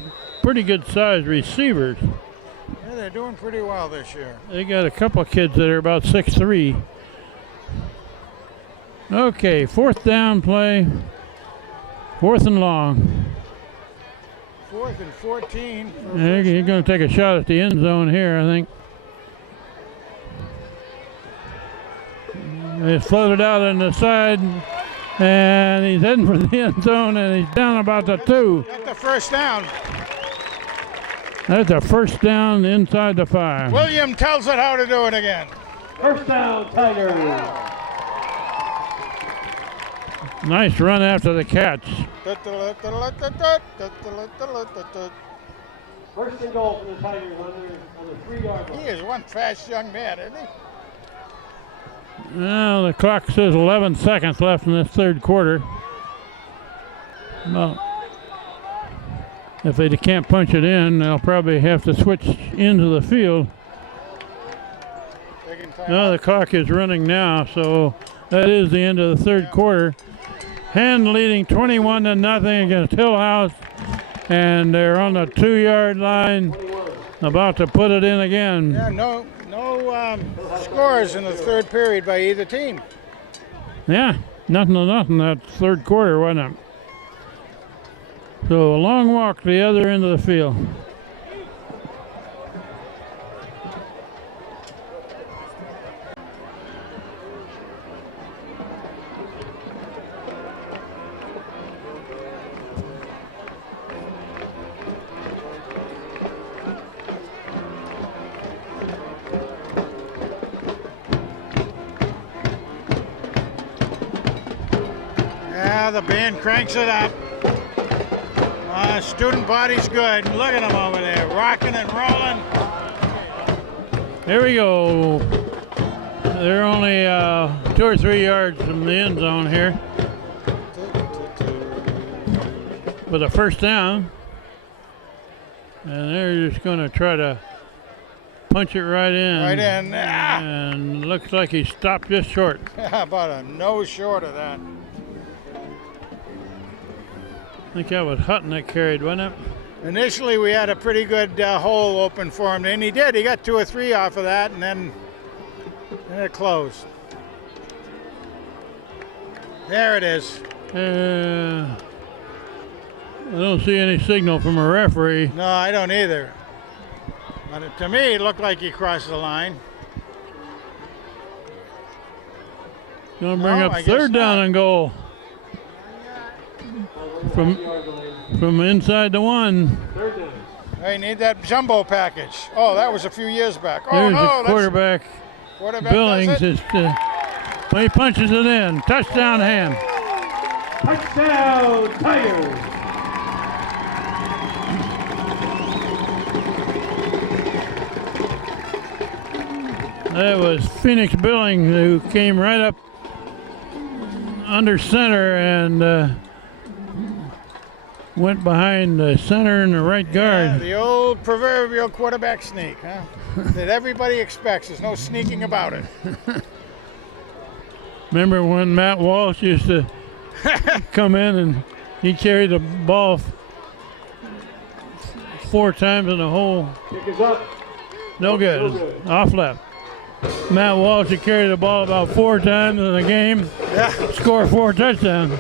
pretty good sized receivers. Yeah, they're doing pretty well this year. They got a couple of kids that are about 6'3". Okay, fourth down play. Fourth and long. 4th and 14. He's going to take a shot at the end zone here, I think. It's floated out on the side, and he's heading for the end zone, and he's down about the 2. Got the first down. That's a first down inside the 5. William tells it how to do it again. First down, Tigers. Nice run after the catch. First and goal for the Tigers on the 3-yard line. He is one fast young man, isn't he? Well, the clock says 11 seconds left in this third quarter. Well, if they can't punch it in, they'll probably have to switch into the field. No, the clock is running now, so that is the end of the third quarter. Hand leading 21-0 against Hillhouse, and they're on the 2-yard line, about to put it in again. Yeah, no scores in the third period by either team. Yeah, nothing to nothing that third quarter, wasn't it? So a long walk to the other end of the field. Yeah, the band cranks it up. Student body's good. Look at them over there, rocking and rolling. Here we go. They're only 2 or 3 yards from the end zone here. With a first down. And they're just going to try to punch it right in. Right in. And looks like he stopped just short. About a nose short of that. I think that was Hutton that carried, wasn't it? Initially, we had a pretty good hole open for him, and he did. He got 2 or 3 off of that, and then it closed. There it is. I don't see any signal from a referee. No, I don't either. But to me, it looked like he crossed the line. Going to bring up third down and goal. From inside the 1. They need that jumbo package. Oh, that was a few years back. Oh, There's no, the quarterback. Billings he punches it in. Touchdown, Hand. Touchdown, Tigers. That was Phoenix Billings who came right up under center and went behind the center and the right guard. Yeah, the old proverbial quarterback sneak, huh? That everybody expects. There's no sneaking about it. Remember when Matt Walsh used to come in and he carried the ball 4 times in the hole? Kick is up. No good. Off left. Matt Walsh had carried the ball about 4 times in the game. Yeah. Score 4 touchdowns.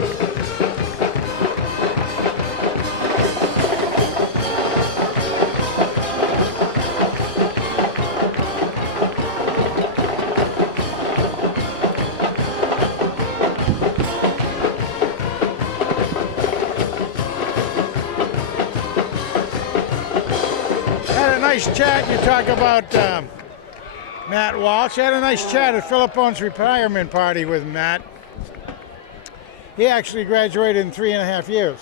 Had a nice chat. You talk about Matt Walsh. Had a nice chat at Philippone's retirement party with Matt. He actually graduated in 3.5 years.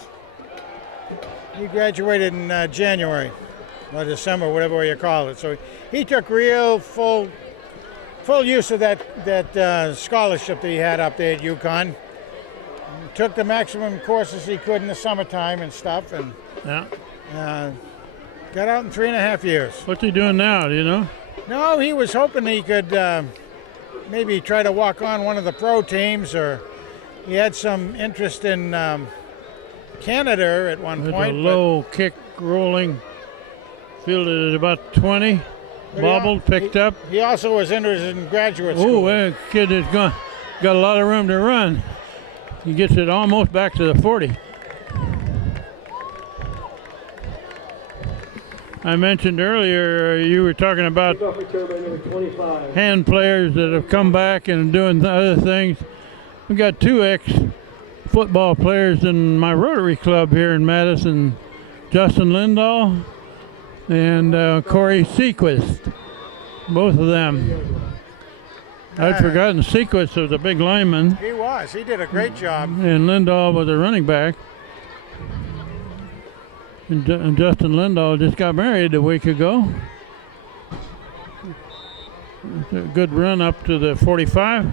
He graduated in January or December, whatever way you call it. So he took real full use of that scholarship that he had up there at UConn. Took the maximum courses he could in the summertime and stuff, and Yeah. got out in 3.5 years. What's he doing now? Do you know? No, he was hoping he could maybe try to walk on one of the pro teams, or he had some interest in Canada at one With point. a low kick rolling, fielded at about 20, but bobbled, picked up. He also was interested in graduate Oh, school. that kid has got a lot of room to run. He gets it almost back to the 40. I mentioned earlier you were talking about Kickoff return by number 25. hand players that have come back and doing other things. We got 2 ex-football players in my Rotary Club here in Madison, Justin Lindahl and Corey Sequist, both of them. I'd forgotten Sequist was a big lineman, He was. He did a great job. and Lindahl was a running back. And Justin Lindahl just got married a week ago. It's a good run up to the 45.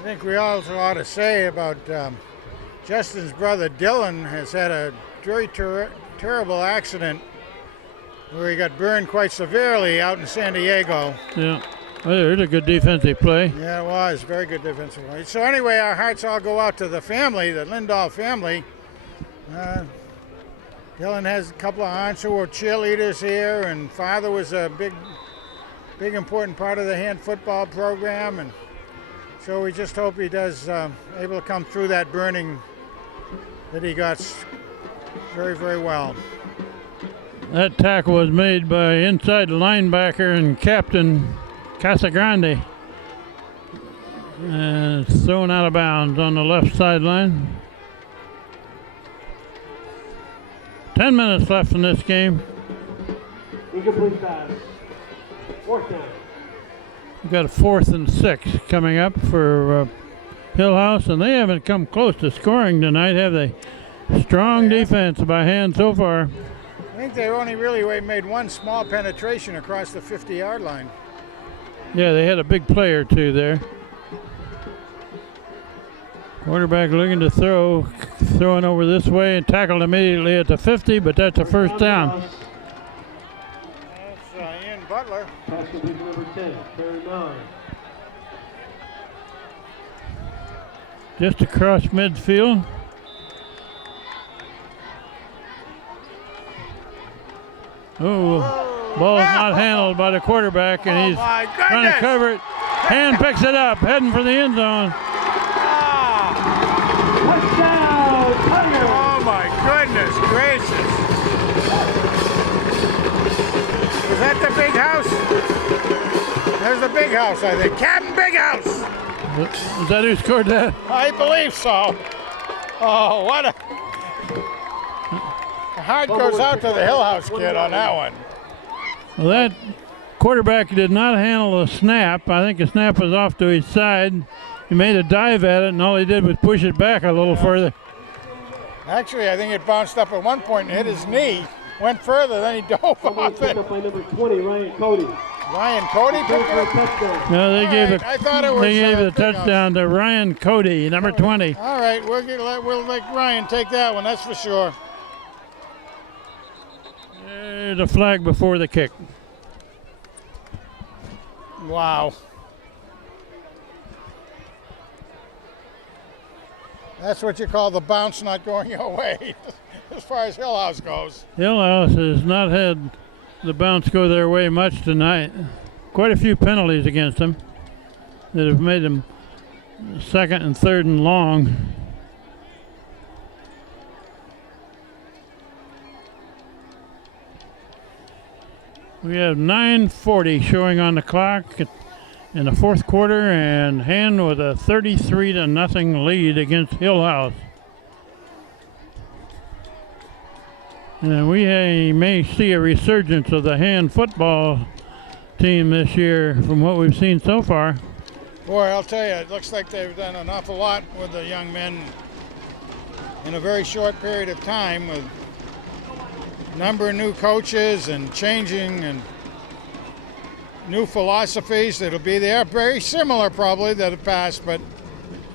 I think we also ought to say about Justin's brother Dylan has had a very terrible accident where he got burned quite severely out in San Diego. Yeah. Well, there's a good defensive play. Yeah, it was. Very good defensive play. So anyway, our hearts all go out to the family, the Lindahl family. Dylan has a couple of aunts who were cheerleaders here, and father was a big important part of the hand football program, and so we just hope he does able to come through that burning that he got very, very well. That tackle was made by inside linebacker and captain Casagrande. And it's thrown out of bounds on the left sideline. 10 minutes left in this game. Incomplete pass. 4th down. We've got a 4th and 6 coming up for Hillhouse, and they haven't come close to scoring tonight, have they? Strong defense by hand so far. I think they only really made one small penetration across the 50-yard line. Yeah, they had a big play or two there. Quarterback looking to throw, throwing over this way and tackled immediately at the 50, but that's a first down. That's Ian Butler. Pass complete to number 10, carry 9. Just across midfield. Oh, ball is not handled by the quarterback, and he's my trying to goodness. cover it. Hand picks it up, heading for the end zone. Touchdown, Tiger! Oh my goodness gracious. Is that the big house? There's the big house, I think. Captain Big House! Is that who scored that? I believe so. Oh, what a... The heart goes out to the Hillhouse kid on that one. Well, that quarterback did not handle the snap. I think the snap was off to his side. He made a dive at it, and all he did was push it back a little further. Actually, I think it bounced up at one point and hit his knee. Went further, then he dove Fumble off picked it. up by number 20, Ryan Cody. Ryan Cody Return picked for it a up? touchdown. No, they All gave right, I thought it was, they gave the Big House. touchdown to Ryan Cody, number 20. All right, we'll let Ryan take that one, that's for sure. There's a flag before the kick. Wow. That's what you call the bounce not going your way, as far as Hillhouse goes. Hillhouse has not had the bounce go their way much tonight. Quite a few penalties against them that have made them second and third and long. We have 9:40 showing on the clock in the fourth quarter, and Hand with a 33-0 lead against Hillhouse. And we may see a resurgence of the Hand football team this year from what we've seen so far. Boy, I'll tell you, it looks like they've done an awful lot with the young men in a very short period of time, with a number of new coaches and changing and new philosophies that'll be there. Very similar probably to the past, but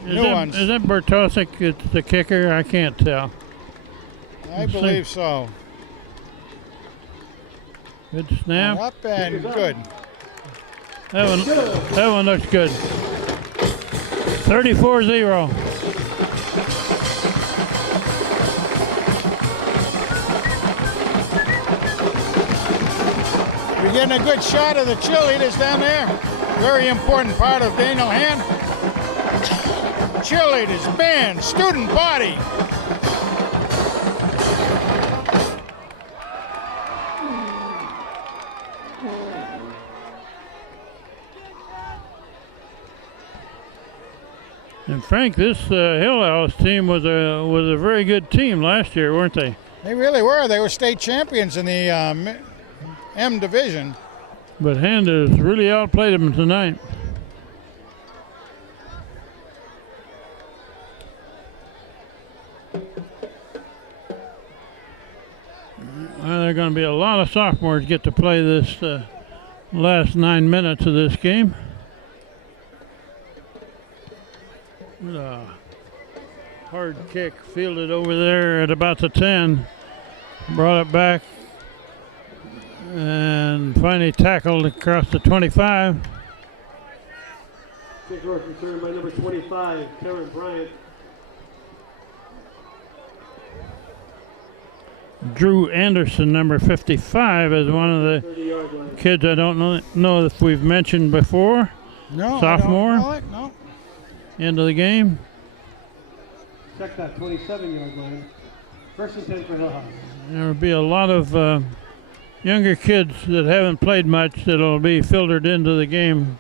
new ones. Is that Bertosik? It's the kicker? I can't tell. I believe so. Good snap. Up and good. That one looks good. 34-0. We're getting a good shot of the cheerleaders down there. Very important part of Daniel Hand. Cheerleaders, band, student body. And Frank, this Hillhouse team was a very good team last year, weren't they? They really were. They were state champions in the M division. But Hand has really outplayed them tonight. Well, there are going to be a lot of sophomores get to play this last 9 minutes of this game. Hard kick fielded over there at about the 10. Brought it back and finally tackled across the 25. Kicker returned by number 25, Karen Bryant. Drew Anderson, number 55, is one of the kids I don't know if we've mentioned before. No, sophomore. I don't know it. No. Into the game. Check that 27-yard line. First and 10 for Hillhouse. There will be a lot of younger kids that haven't played much that will be filtered into the game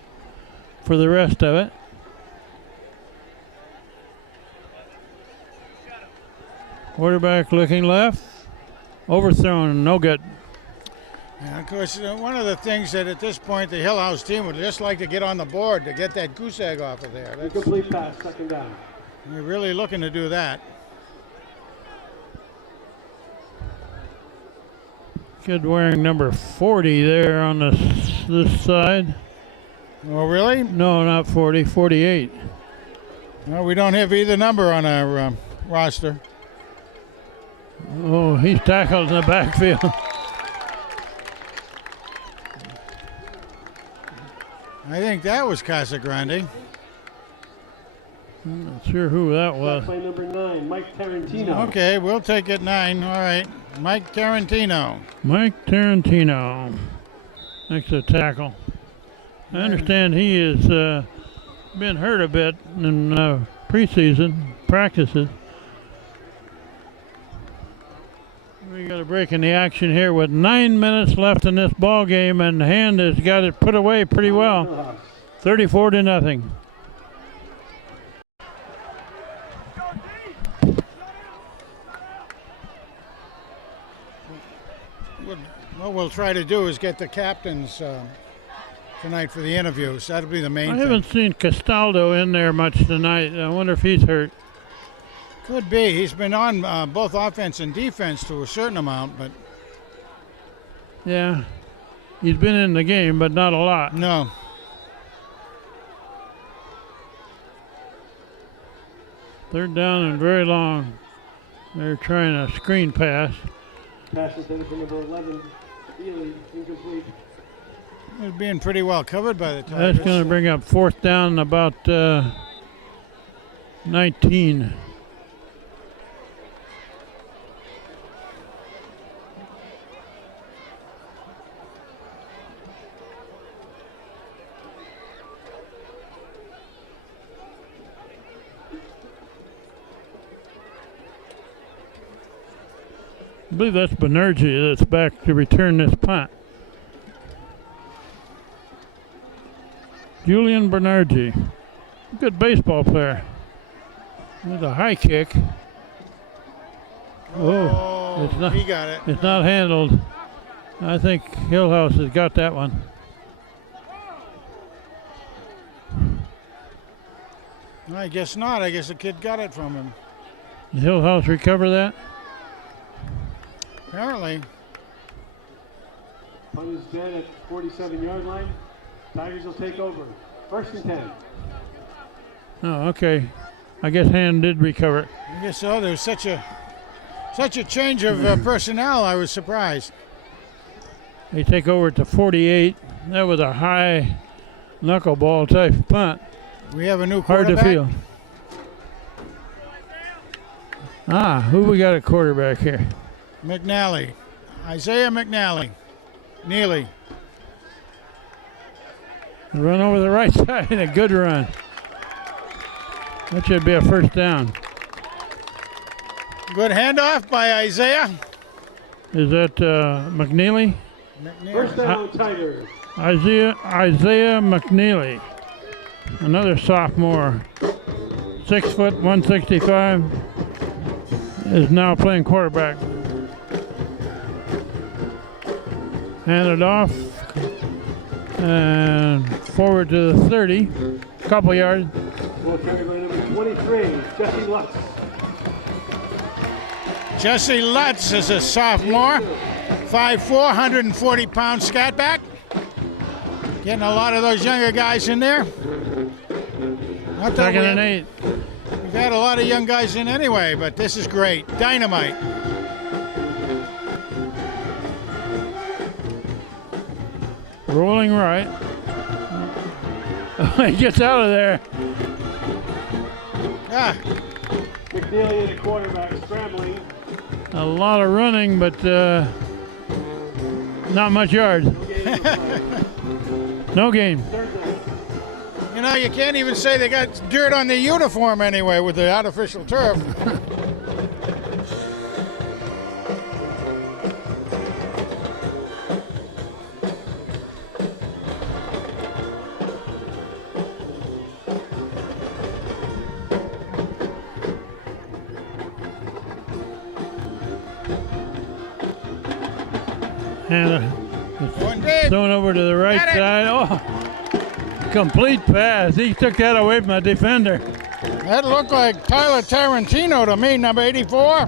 for the rest of it. Quarterback looking left. Overthrown, no good. And of course, one of the things that at this point the Hillhouse team would just like to get on the board to get that goose egg off of there. Incomplete pass, second down. They're really looking to do that. Kid wearing number 40 there on this side. Oh, really? No, not 40, 48. Well, we don't have either number on our roster. Oh, he's tackled in the backfield. I think that was Casagrande. I'm not sure who that was. By number 9, Mike Tarantino. Okay, we'll take it 9. All right. Mike Tarantino. Mike Tarantino. Next to tackle. I understand he has been hurt a bit in preseason practices. We got a break in the action here with 9 minutes left in this ball game, and Hand has got it put away pretty well. 34-0. What we'll try to do is get the captains tonight for the interviews. That'll be the main thing. I haven't seen Castaldo in there much tonight. I wonder if he's hurt. Could be. He's been on both offense and defense to a certain amount, but yeah, he's been in the game, but not a lot. no. Third down and very long. They're trying a screen pass. Pass intended for number 11, Ely, incomplete. It's being pretty well covered by the Tigers. That's going to bring up fourth down about 19. believe that's Banerjee that's back to return this punt. Julian Banerjee, good baseball player. With a high kick. Oh, it's not, he got it. It's not handled. I think Hillhouse has got that one. I guess not. I guess the kid got it from him. Did Hillhouse recover that? Apparently. Punt is dead at 47-yard line. Tigers will take over. 1st and 10. Oh, okay. I guess Hand did recover it. I guess so. There was such a change of personnel. I was surprised. They take over to 48. That was a high knuckleball type punt. We have a new Hard quarterback. to feel. Who we got at quarterback here? McNally. Isaiah McNally. Neely. Run over the right side, a good run. That should be a 1st down. Good handoff by Isaiah. Is that McNeely? 1st down, Tigers. Isaiah McNeely, another sophomore, 6 foot, 165, is now playing quarterback. Handed off and forward to the 30, couple yards. Ball carried by number 23, Jesse Lutz. Jesse Lutz is a sophomore. 5'4", 140-pound scat back. Getting a lot of those younger guys in there. Not that 2nd and 8. We've had a lot of young guys in anyway, but this is great. Dynamite. Rolling right. He gets out of there. Ah, McNeely and the quarterback scrambling. A lot of running, but not much yards. No gain. you know, you can't even say they got dirt on the uniform anyway with the artificial turf. And Going deep. thrown over to the right Got it. side. Oh, complete pass. He took that away from the defender. That looked like Tyler Tarantino to me, number 84.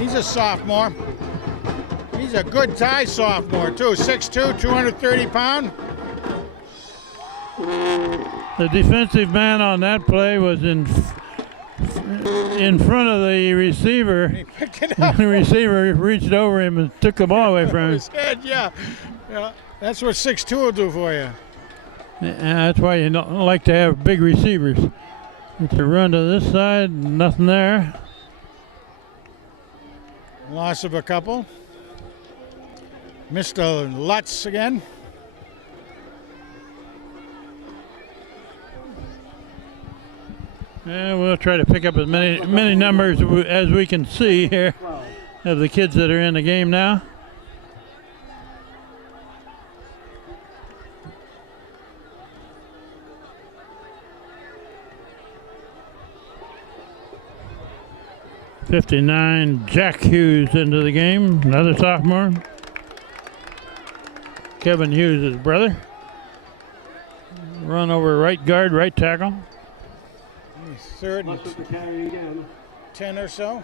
He's a sophomore. He's a good tie sophomore, too. 6'2", 230 pound. The defensive man on that play was in front of the receiver. He picked it up. The receiver reached over him and took the ball away from him. His head, yeah. That's what 6'2" will do for you. And that's why you don't like to have big receivers. It's a run to this side, nothing there. Loss of a couple. Mr. Lutz again. And we'll try to pick up as many numbers as we can see here of the kids that are in the game now. '59, Jack Hughes into the game, another sophomore. Kevin Hughes' brother. Run over right guard, right tackle. Third and Lutz with the carry again. 10 or so.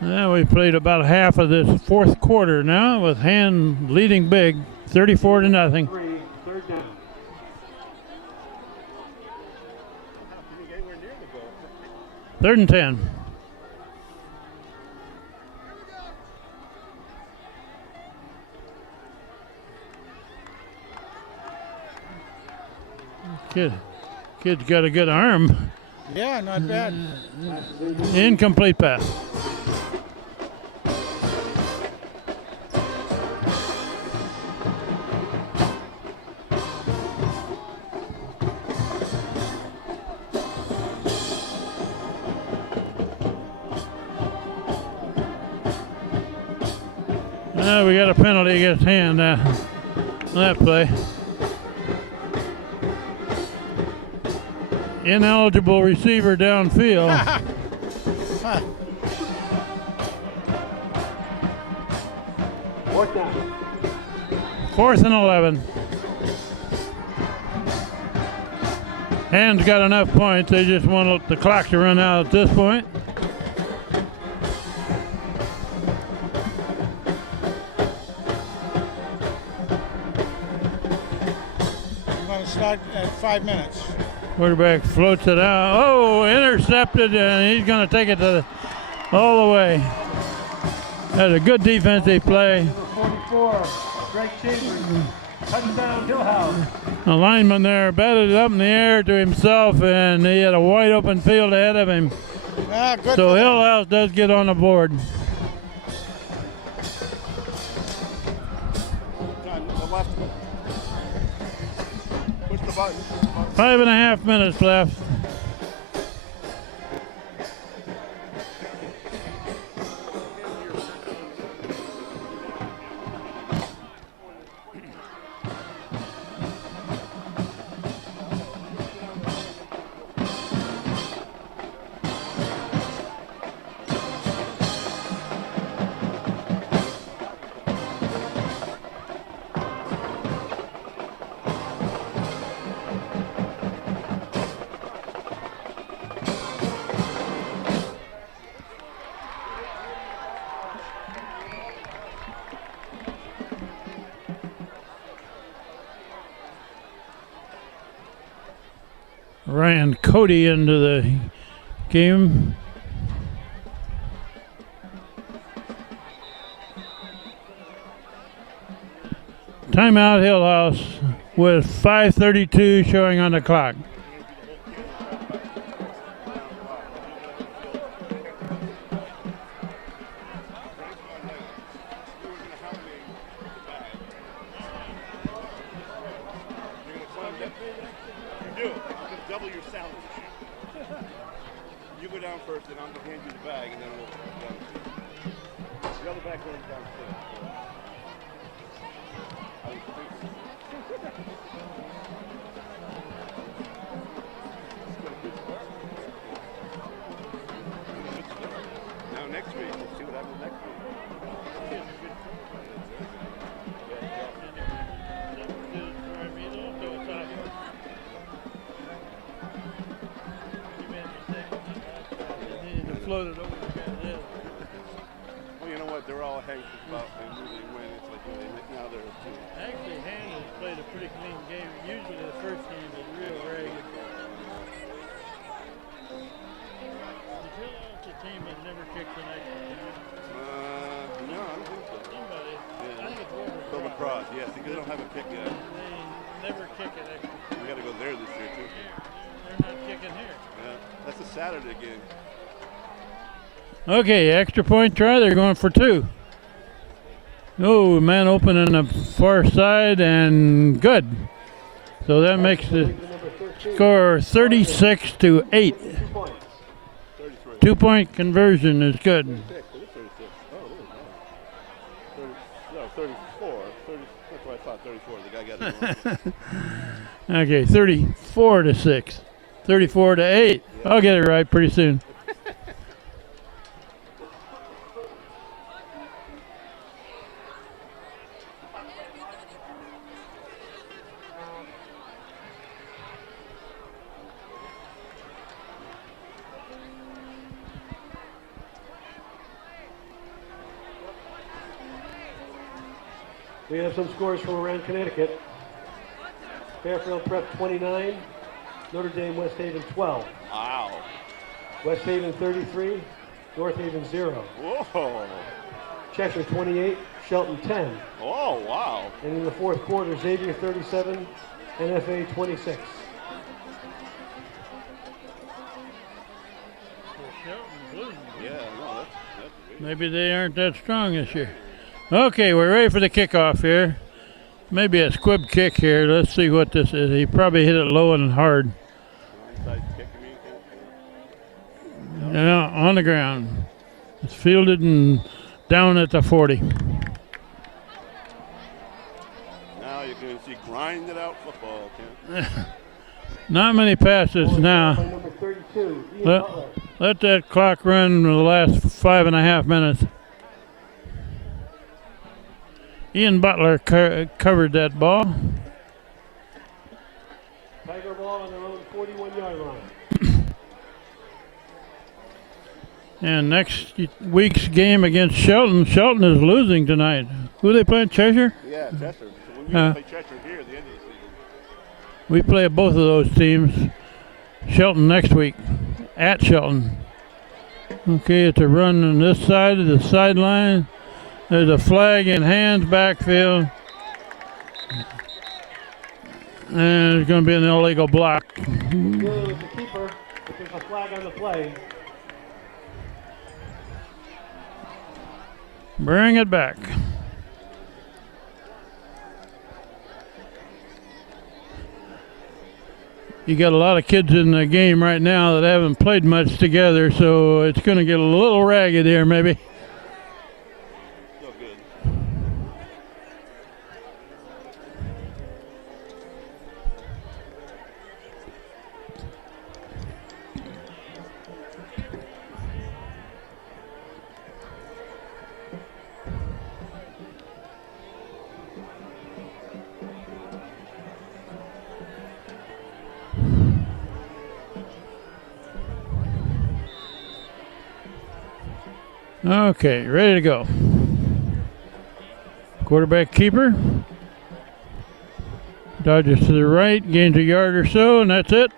We played about half of this 4th quarter now with Hand leading big, 34-0. 3rd down. Third and 10. Kid's got a good arm. Yeah, not bad. Incomplete pass. Well, we got a penalty against Hand on that play. Ineligible receiver downfield. Fourth down. 4th and 11. Hand's got enough points. They just want the clock to run out at this point. I'm going to start at 5 minutes. Quarterback floats it out. Oh, intercepted, and he's going to take it all the way. That's a good defensive play. Number 44, Greg Chambers. Touchdown, Hillhouse. The lineman there batted it up in the air to himself, and he had a wide open field ahead of him. Good So for them. Hillhouse does get on the board. John, the left. Push the button. 5.5 minutes left. Ryan Cody into the game. Timeout, Hillhouse, with 5:32 showing on the clock. Double your salary. You go down first, and I'm going to hand you the bag, and then we'll go down. The other bag goes downstairs. Now next week, we'll see what happens next week. Floated over the guy's head. Well, you know what? They're all anxious about and when they win. It's like now they're two. Actually, Hand has played a pretty clean game. Usually the first game is real ragged. The Hillhouse team has never kicked an extra point. No, I don't think so. Somebody, Yeah. I think it's Wilbur Wilbur Cross, yes, because they don't have a kick yet. They never kick an extra point. We got to go there this year too. They're not kicking here. Yeah, that's a Saturday game. Okay, extra point try. They're going for 2. Oh, man open on the far side, and good. So that makes the score 36-8. 2-point conversion is good. 36. It is 36. Oh, it is. 34. 30, that's what I thought. 34. The guy got it wrong. Okay, 34-6. 34-8. I'll get it right pretty soon. We have some scores from around Connecticut. Fairfield Prep 29, Notre Dame West Haven 12. Wow. West Haven 33, North Haven 0. Whoa. Cheshire 28, Shelton 10. Oh, wow. And in the fourth quarter, Xavier 37, NFA 26. Yeah, no, that's Maybe they aren't that strong this year. Okay, we're ready for the kickoff here. Maybe a squib kick here. Let's see what this is. He probably hit it low and hard. onside kick. Yeah, on the ground. It's fielded and down at the 40. Grinded out football, Ken. Not many passes now. Number 32, Ian Let, Butler. let that clock run the last 5.5 minutes. Ian Butler covered that ball. Tiger ball on their own 41-yard line. And next week's game against Shelton. Shelton is losing tonight. Who they playing? Cheshire? Yeah, Cheshire. So we play Cheshire here at the end of the season. We play both of those teams. Shelton next week at Shelton. Okay, it's a run on this side of the sideline. There's a flag in hands backfield. And it's going to be an illegal block. Dealing with the keeper, but there's a flag on the play. Bring it back. You got a lot of kids in the game right now that haven't played much together, so it's going to get a little ragged here maybe. Still good. Okay, ready to go. Quarterback keeper. Dodges to the right, gains a yard or so, and that's it.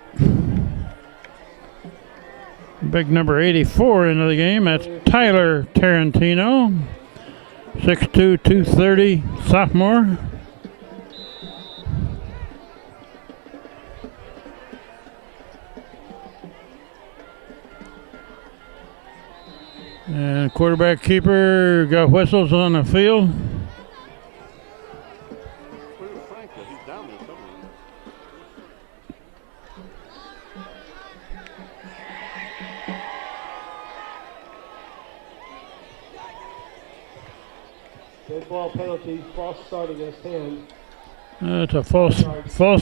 Big number 84 into the game. That's Tyler Tarantino. 6'2", 230, sophomore. And quarterback keeper got whistles on the field. Where's Frank? He's down there somewhere. Dead ball penalty, false start against hand. It's a false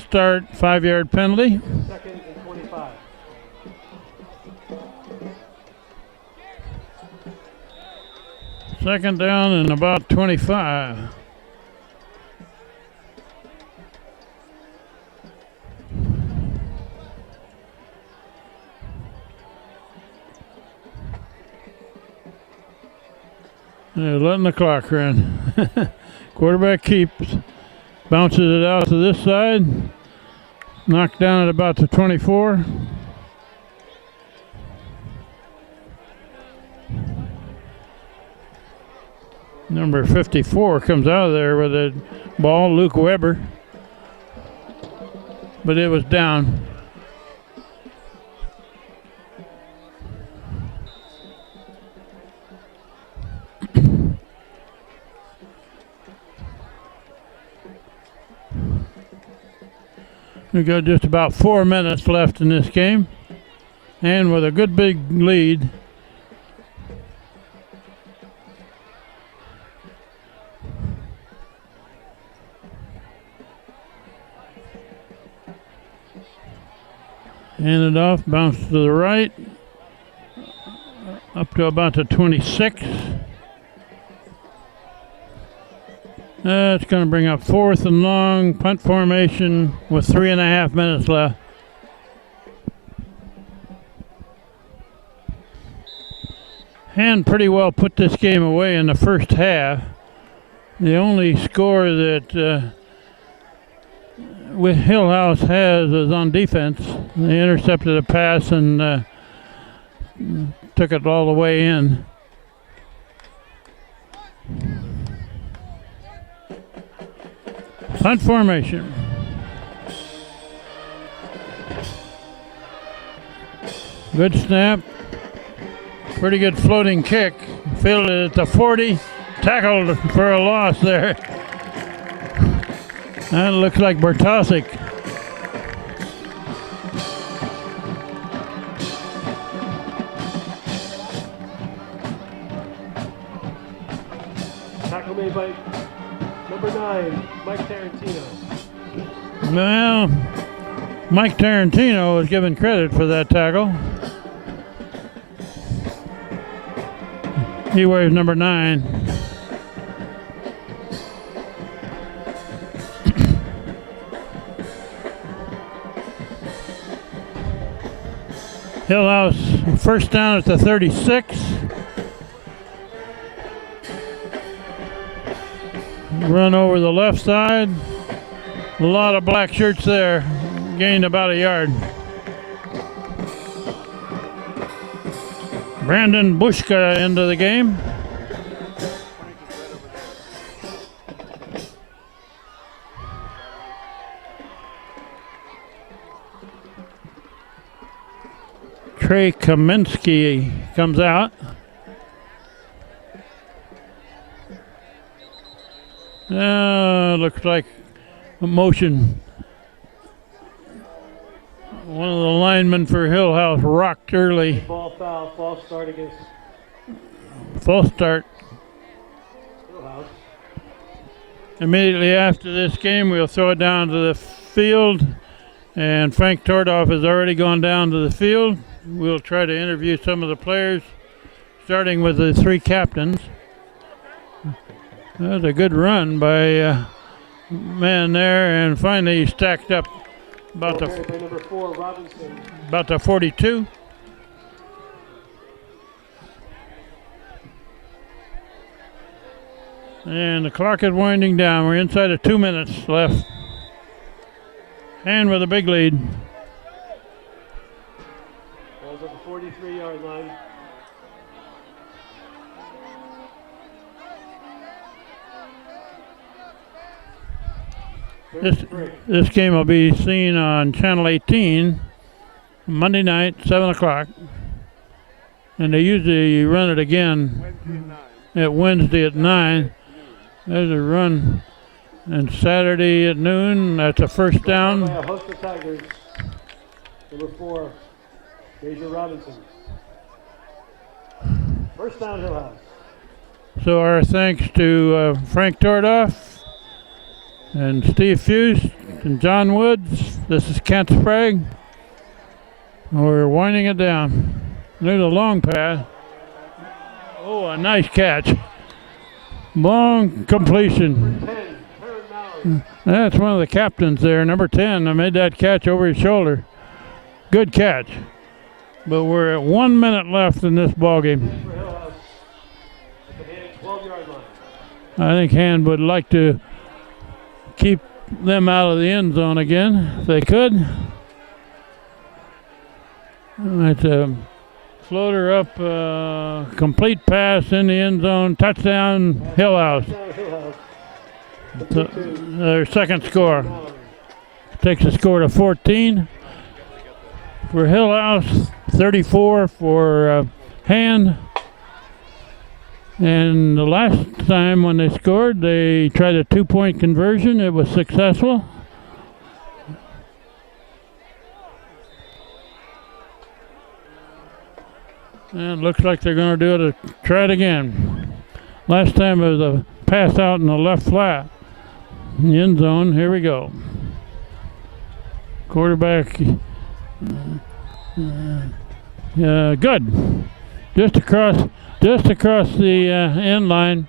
start, 5-yard penalty. Second and 25. Second down and about 25. They're letting the clock run. Quarterback keeps, bounces it out to this side. Knocked down at about the 24. Number 54 comes out of there with a ball, Luke Weber. But it was down. We've got just about 4 minutes left in this game. And with a good big lead. Hand it off, bounce to the right, up to about the 26. It's going to bring up 4th and long, punt formation with 3.5 minutes left. Hand pretty well put this game away in the first half. The only score that Hillhouse has is on defense. They intercepted a pass and took it all the way in. Punt formation. Good snap. Pretty good floating kick. Fielded at the 40. Tackled for a loss there. That looks like Bartosik. Tackle made by number 9, Mike Tarantino. Well, Mike Tarantino was given credit for that tackle. He wears number 9. Hillhouse first down at the 36. Run over the left side. A lot of black shirts there. Gained about a yard. Brandon Bushka into the game. Trey Kaminsky comes out. Looks like a motion. One of the linemen for Hillhouse rocked early. Ball foul, false start against False start. Hillhouse. Immediately after this game, we'll throw it down to the field. And Frank Tordoff has already gone down to the field. We'll try to interview some of the players, starting with the 3 captains. That was a good run by man there, and finally he stacked up about Number 4, Robinson. about the 42. And the clock is winding down. We're inside of 2 minutes left. And with a big lead. Ball's at the 43-yard line. This game will be seen on Channel 18 Monday night, 7 o'clock. And they usually run it again at Wednesday at 9. There's a run. And Saturday at noon, that's a first down. By a host of Tigers. Number 4, Major Robinson. First down, Hillhouse. So our thanks to Frank Tordoff and Steve Fuse and John Woods. This is Kent Sprague. We're winding it down. There's a long pass. Oh, a nice catch. Long completion. That's one of the captains there, number 10. I made that catch over his shoulder. Good catch. But we're at 1 minute left in this ball game. I think Hand would like to keep them out of the end zone again, if they could. It's a floater up, complete pass in the end zone, touchdown, Hillhouse. Their second score. Takes the score to 14 for Hillhouse, 34 for Hand. And the last time when they scored, they tried a 2-point conversion. It was successful. And it looks like they're going to do it. Try it again. Last time it was a pass out in the left flat. In the end zone. Here we go. Quarterback. Good. Just across the end line.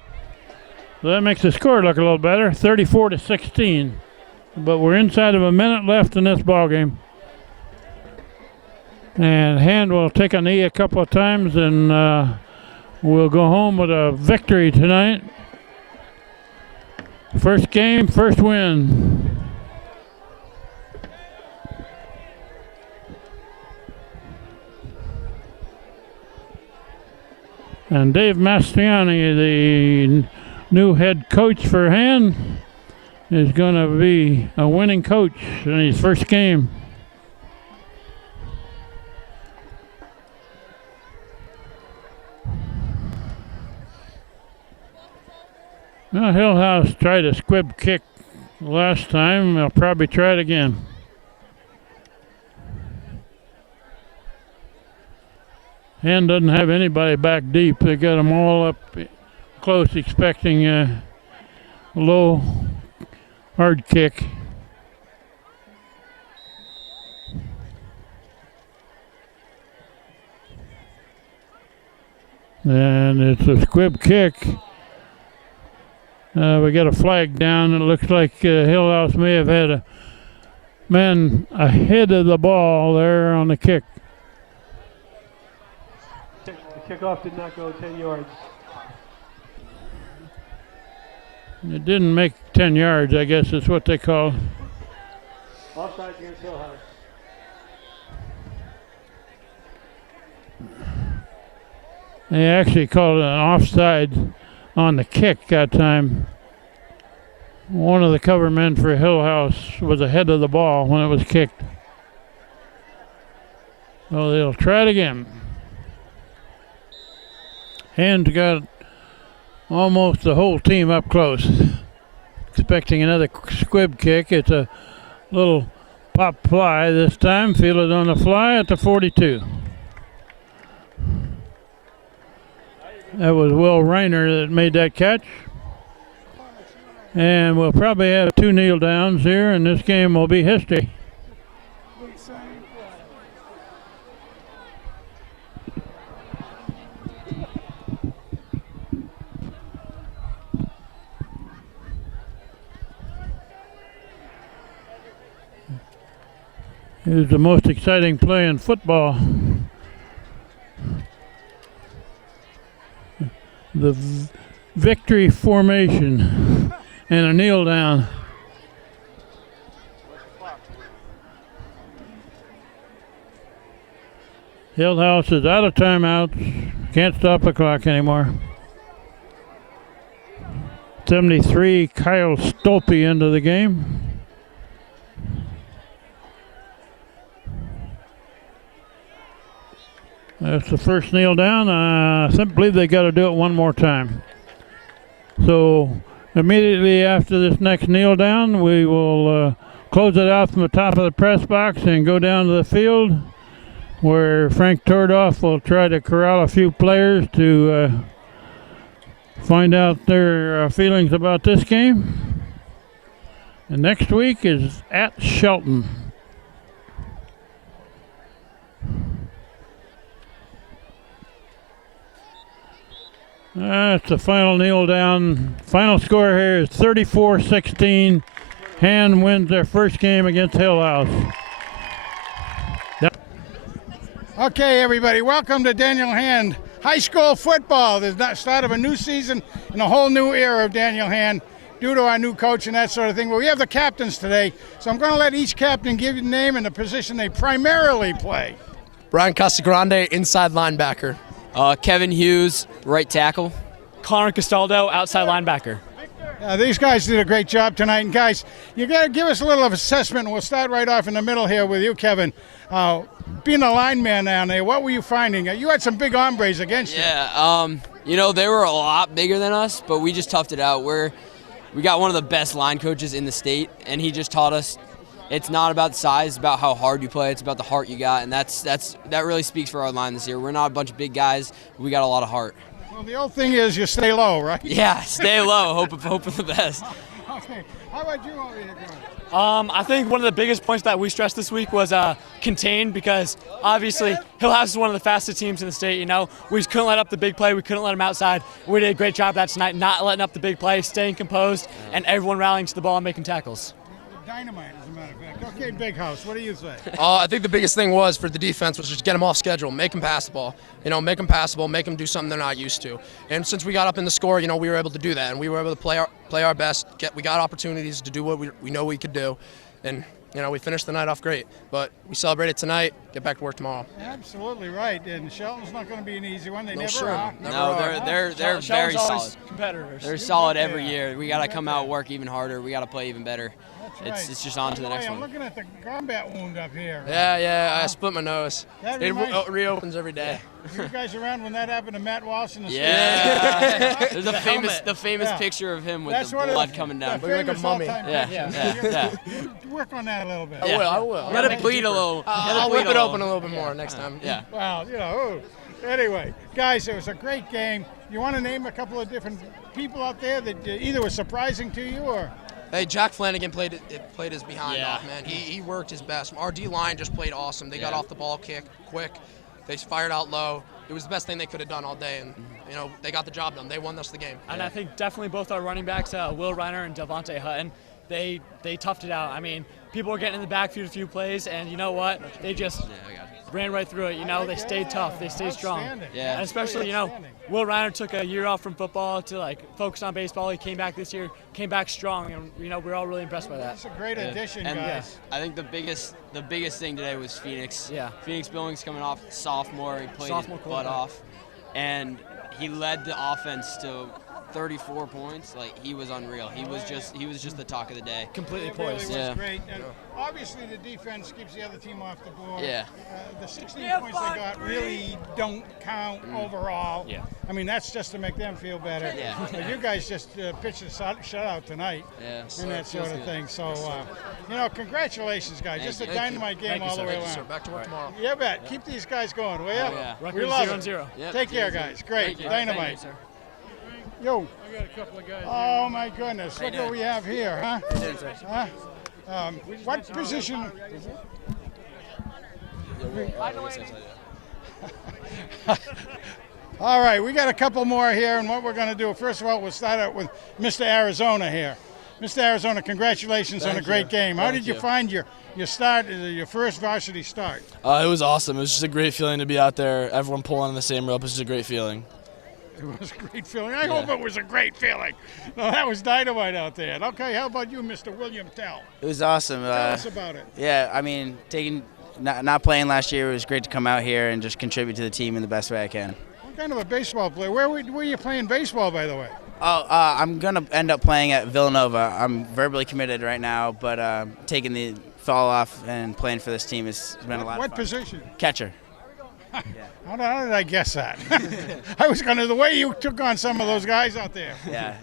So that makes the score look a little better. 34-16. But we're inside of a minute left in this ball game. And Hand will take a knee a couple of times, and we'll go home with a victory tonight. First game, first win. And Dave Mastriani, the new head coach for Hand, is going to be a winning coach in his first game. Well, Hillhouse tried a squib kick last time. They'll probably try it again. Hand doesn't have anybody back deep. They got them all up close, expecting a low, hard kick. And it's a squib kick. We got a flag down. It looks like Hillhouse may have had a man ahead of the ball there on the kick. The kickoff did not go 10 yards. It didn't make 10 yards, I guess is what they call. Offside against Hillhouse. They actually called it an offside on the kick that time. One of the cover men for Hillhouse was ahead of the ball when it was kicked. So they'll try it again. Hand's got almost the whole team up close. Expecting another squib kick. It's a little pop fly this time. Feel it on the fly at the 42. That was Will Reiner that made that catch. And we'll probably have 2 kneel downs here, and this game will be history. It was the most exciting play in football. The victory formation and a kneel down. Hillhouse is out of timeouts. Can't stop the clock anymore. 73, Kyle Stolpe into the game. That's the first kneel down. I believe they got to do it one more time. So immediately after this next kneel down, we will close it out from the top of the press box and go down to the field where Frank Tordoff will try to corral a few players to find out their feelings about this game. And next week is at Shelton. That's the final kneel down. Final score here is 34-16. Hand wins their first game against Hillhouse. Yep. Okay, everybody, welcome to Daniel Hand High School football. The start of a new season and a whole new era of Daniel Hand due to our new coach and that sort of thing. But we have the captains today, so I'm going to let each captain give you the name and the position they primarily play. Brian Casagrande, inside linebacker. Kevin Hughes, right tackle. Connor Castaldo, outside linebacker. These guys did a great job tonight. And guys, you got to give us a little of assessment. We'll start right off in the middle here with you, Kevin. Being a lineman down there, what were you finding? You had some big hombres against you. Yeah, they were a lot bigger than us, but we just toughed it out. We got one of the best line coaches in the state, and he just taught us it's not about the size, it's about how hard you play. It's about the heart you got, and that really speaks for our line this year. We're not a bunch of big guys. We got a lot of heart. Well, the old thing is you stay low, right? Yeah, stay low. Hope for the best. Okay. How about you over here, Grant? I think one of the biggest points that we stressed this week was contain, because obviously Hillhouse is one of the fastest teams in the state. We just couldn't let up the big play. We couldn't let them outside. We did a great job of that tonight, not letting up the big play, staying composed, and everyone rallying to the ball and making tackles. Dynamite, as a matter of fact. Okay, Big House, what do you say? I think the biggest thing was for the defense was just get them off schedule, make them pass the ball. Make them passable, make them do something they're not used to. And since we got up in the score, we were able to do that, and we were able to play our best. We got opportunities to do what we know we could do, and we finished the night off great. But we celebrated tonight. Get back to work tomorrow. Absolutely right. And Shelton's not going to be an easy one. They never sure. are. They're very solid. Competitors. They're solid every year. We got to come out, work even harder. We got to play even better. That's It's just on to the next I'm one. looking at the combat wound up here. Yeah, I split my nose. That It reminds- reopens every day. You guys around when that happened to Matt Walsh in the Yeah. There's helmet. the famous Yeah. picture of him with That's the one blood of the, coming down. the Look like a famous mummy. all-time Yeah, pictures. yeah. You work on that a little bit. I will. Let it bleed a little. I'll whip it open a little bit more next time. Yeah. Well, anyway, guys, it was a great game. You want to name a couple of different people out there that either was surprising to you or? Hey, Jack Flanagan played his behind Yeah. off, man. He worked his best. Our D line just played awesome. They got off the ball quick. They fired out low. It was the best thing they could have done all day, and You know, they got the job done. They won us the game. And I think definitely both our running backs, Will Reiner and Devontae Hutton, they toughed it out. I mean, people were getting in the backfield a few plays, and you know what? They just ran right through it. You know, they stayed tough. They stayed strong. Yeah. And especially, you know, Will Reiner took a year off from football to like focus on baseball. He came back this year, came back strong, and you know, we're all really impressed by that. That's a great addition, And guys. I think the biggest thing today was Phoenix. Yeah. Phoenix Billings coming off sophomore. He played Sophomore his butt quarterback. off, and he led the offense to 34 points. Like, he was unreal. He was just the talk of the day. Completely It really poised. was Yeah. great. And obviously, the defense keeps the other team off the board. Yeah. The 16 points they got really don't count overall. Yeah. I mean, that's just to make them feel better. Yeah. But you guys just pitched a shutout tonight. Yeah. And that sort of Feels good. thing. So, you know, congratulations, guys. Just a dynamite game all the way Thank you, sir. around. Back to work tomorrow. Yeah, bet. Keep these guys going, will ya? yeah. We Record love 0-0. it. Yep. Take care, guys. Great. Thank you. Dynamite. Thank you, sir. Yo. I got a couple of guys. Oh, my goodness. Look what we have here, huh? Huh? What position? All right, we got a couple more here, and what we're going to do, first of all, we'll start out with Mr. Arizona here. Mr. Arizona, congratulations on a great game. How did you find your start, your first varsity start? It was awesome. It was just a great feeling to be out there, everyone pulling on the same rope. It was just a great feeling. It was a great feeling. I hope it was a great feeling. No, that was dynamite out there. Okay, how about you, Mr. William Tell? It was awesome. Tell us about it. Yeah, I mean, not playing last year, it was great to come out here and just contribute to the team in the best way I can. What kind of a baseball player? Where were you playing baseball, by the way? Oh, I'm going to end up playing at Villanova. I'm verbally committed right now, but taking the fall off and playing for this team has been a lot of fun. What position? Catcher. How did I guess that? I was going to, the way you took on some of those guys out there. Yeah,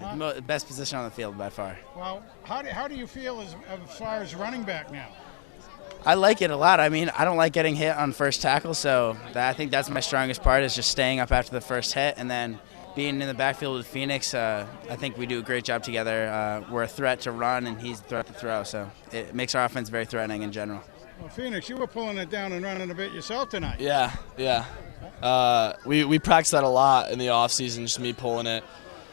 best position on the field by far. Well, how do you feel as far as running back now? I like it a lot. I mean, I don't like getting hit on first tackle, so I think that's my strongest part is just staying up after the first hit and then being in the backfield with Phoenix. I think we do a great job together. We're a threat to run, and he's a threat to throw, so it makes our offense very threatening in general. Well, Phoenix, you were pulling it down and running a bit yourself tonight. Yeah. We practiced that a lot in the off season, just me pulling it,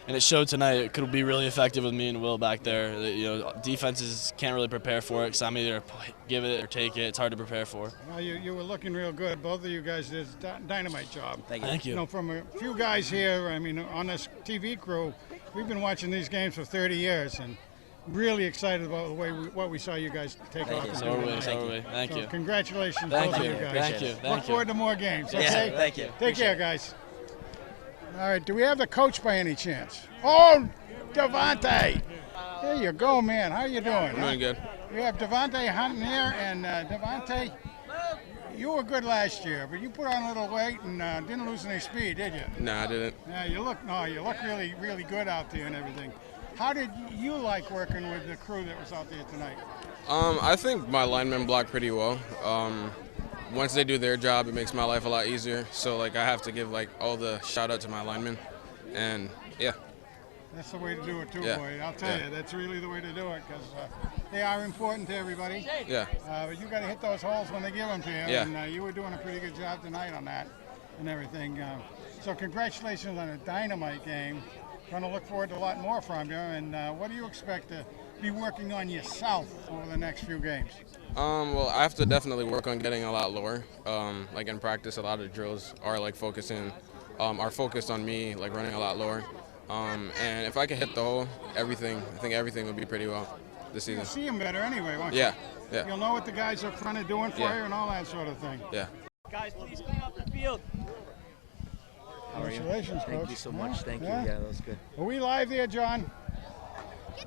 and it showed tonight. It could be really effective with me and Will back there. You know, defenses can't really prepare for it because I'm either give it or take it. It's hard to prepare for. Well, you were looking real good. Both of you guys did a dynamite job. Thank you. You know, from a few guys here, I mean, on this TV crew, we've been watching these games for 30 years, and really excited about the way what we saw you guys take off. and So do are we. tonight. So are we. Thank So you. congratulations, Thank both you. of you guys. Thank you. Look Thank you. forward to more games. Yeah, Okay? thank you. Take care, guys. All right, do we have the coach by any chance? Oh, Devontae. There you go, man. How you doing? I'm doing good. We have Devontae Hunting here, and Devontae, you were good last year, but you put on a little weight and didn't lose any speed, did you? No, I didn't. Yeah, you look really, really good out there and everything. How did you like working with the crew that was out there tonight? I think my linemen block pretty well. Once they do their job, it makes my life a lot easier. So like I have to give like all the shout out to my linemen, and yeah. That's the way to do it too, Yeah. boy. I'll tell you, that's really the way to do it because they are important to everybody. Yeah. But you got to hit those holes when they give them to you, Yeah. and you were doing a pretty good job tonight on that and everything. So congratulations on a dynamite game. Going to look forward to a lot more from you. And what do you expect to be working on yourself over the next few games? Well, I have to definitely work on getting a lot lower. Like in practice, a lot of drills are like are focused on me, like running a lot lower. And if I can hit the hole, I think everything will be pretty well this season. You'll see them better anyway, won't you? Yeah, yeah. You'll know what the guys up front are doing for Yeah. you and all that sort of thing. Yeah. Guys, please clean up the field. Congratulations, Coach. Thank you so much. Thank you. Yeah. Yeah, that was good. Are we live there, John?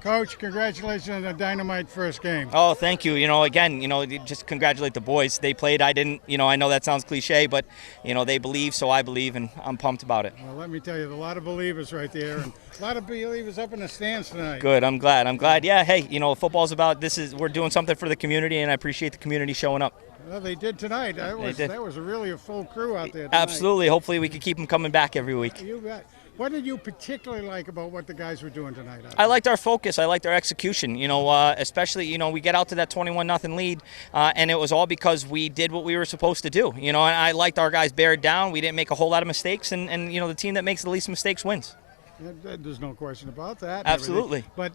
Coach, congratulations on the dynamite first game. Oh, thank you. You know, again, just congratulate the boys. They played. I didn't. I know that sounds cliche, but they believe, so I believe, and I'm pumped about it. Well, let me tell you, a lot of believers right there, and a lot of believers up in the stands tonight. Good. I'm glad. Yeah. Hey, football's about we're doing something for the community, and I appreciate the community showing up. Well, they did tonight. That was really a full crew out there tonight. Absolutely. Hopefully, we can keep them coming back every week. You bet. What did you particularly like about what the guys were doing tonight? I liked our focus. I liked our execution. Especially we get out to that 21-0 lead, and it was all because we did what we were supposed to do. And I liked our guys bear down. We didn't make a whole lot of mistakes, and the team that makes the least mistakes wins. Yeah, there's no question about that. Absolutely. But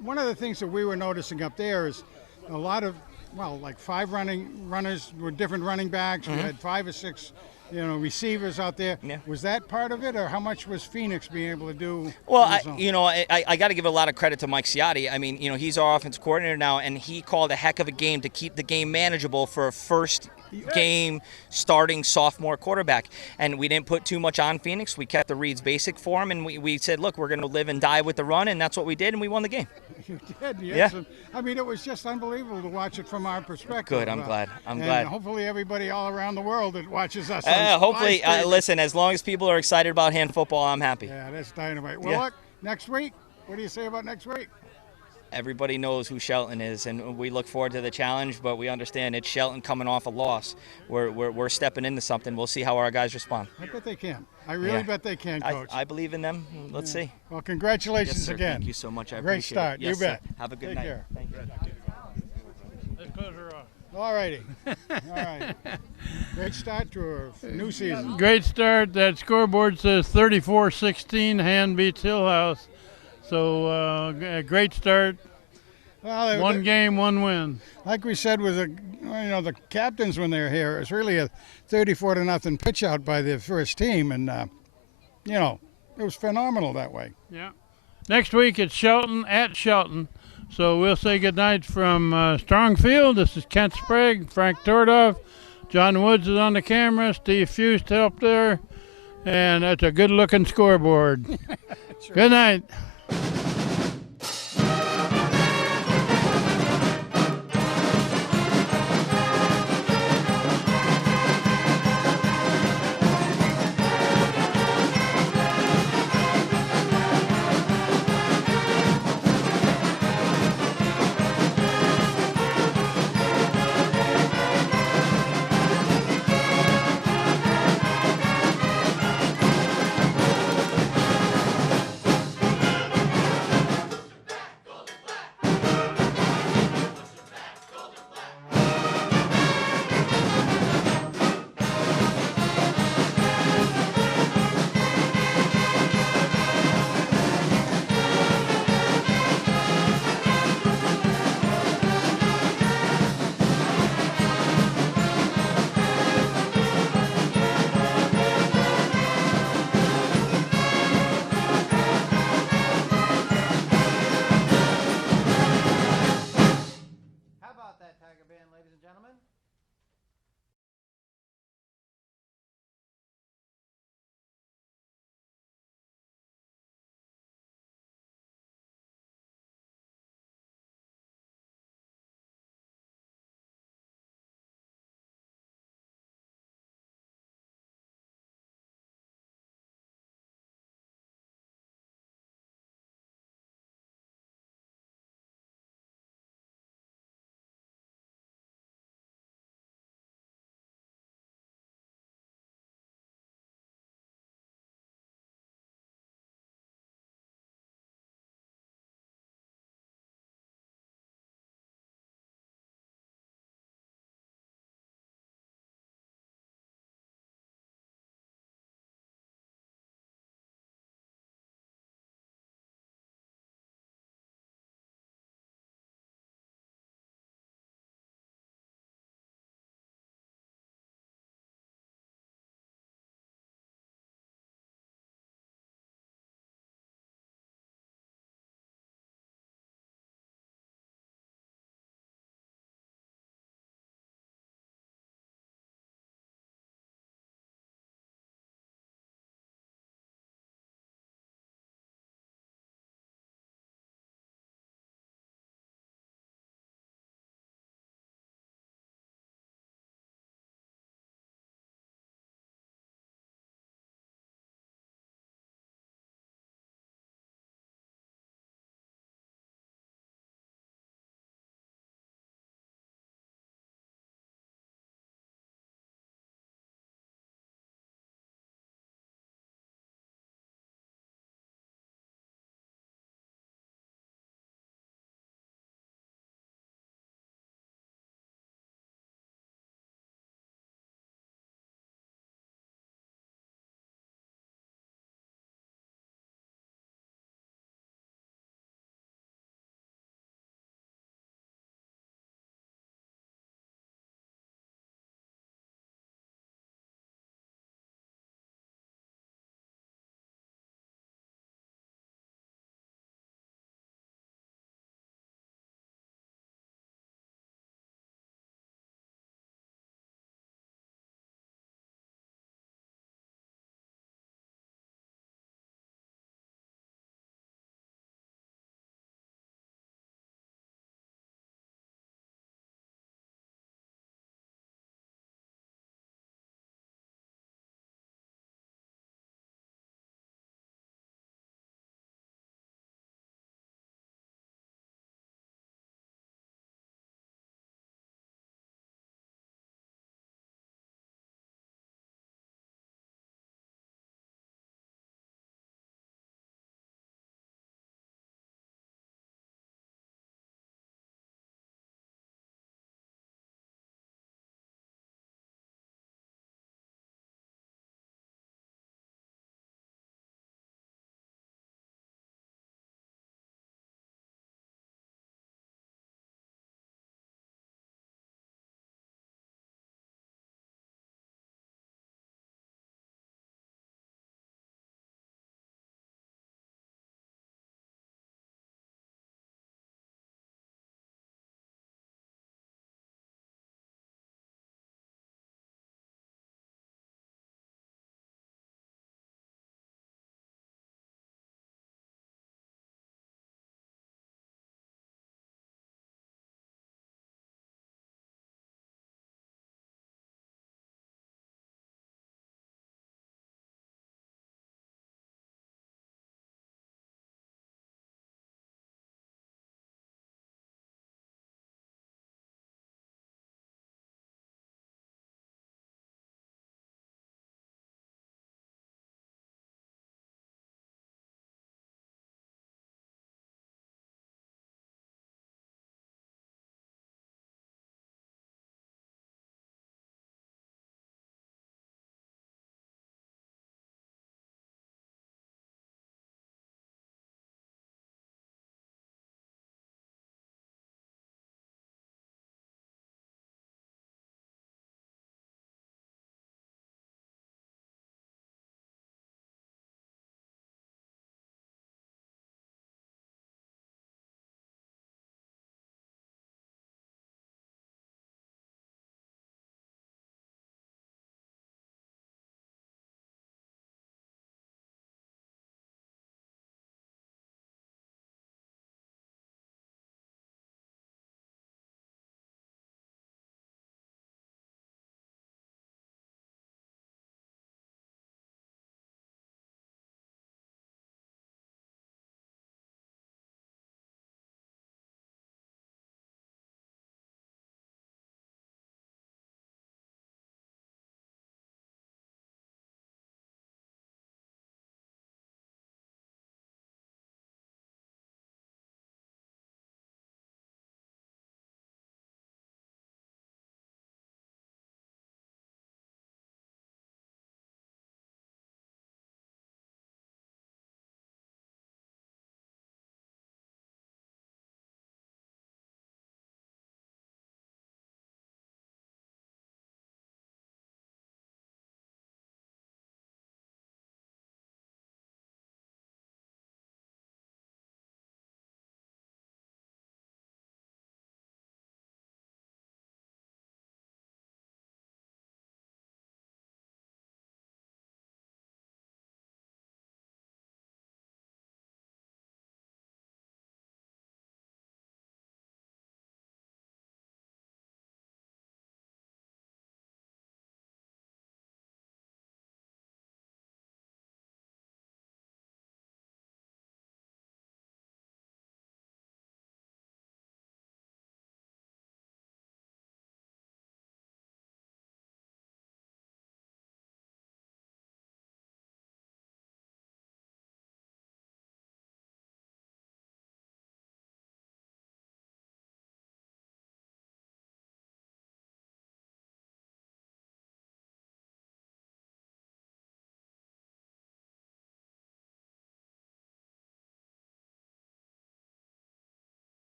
one of the things that we were noticing up there is a lot of, like 5 runners with different running backs. We had 5 or 6, receivers out there. Yeah. Was that part of it, or how much was Phoenix being able to do? Well, I got to give a lot of credit to Mike Ciotti. I mean, he's our offensive coordinator now, and he called a heck of a game to keep the game manageable for a first game starting sophomore quarterback. And we didn't put too much on Phoenix. We kept the reads basic for him, and we said, look, we're going to live and die with the run, and that's what we did, and we won the game. You did, yes. Yeah. I mean, it was just unbelievable to watch it from our perspective. Good, I'm glad. I'm and glad. Hopefully everybody all around the world that watches us. Hopefully, listen, as long as people are excited about hand football, I'm happy. Yeah, that's dynamite. Well, look, next week, what do you say about next week? Everybody knows who Shelton is, and we look forward to the challenge, but we understand it's Shelton coming off a loss. We're stepping into something. We'll see how our guys respond. I bet they can. I really bet they can, Coach. I believe in them. Let's see. Well, congratulations Yes, sir. again. Thank you so much. I Great appreciate start. it. Yes, You bet. Sir. Have a good Take night. care. Thank you. Let's close her off. All righty. All right. Great start to a new season. Great start. That scoreboard says 34-16. Hand beats Hillhouse. So a great start. Well, One game, one win. Like we said with the captains when they were here, it was really a 34-0 pitch out by the first team, and it was phenomenal that way. Yeah. Next week it's Shelton at Shelton. So we'll say goodnight from Strongfield. This is Kent Sprague, Frank Tordoff. John Woods is on the camera. Steve Fust helped there. And that's a good-looking scoreboard. Good night.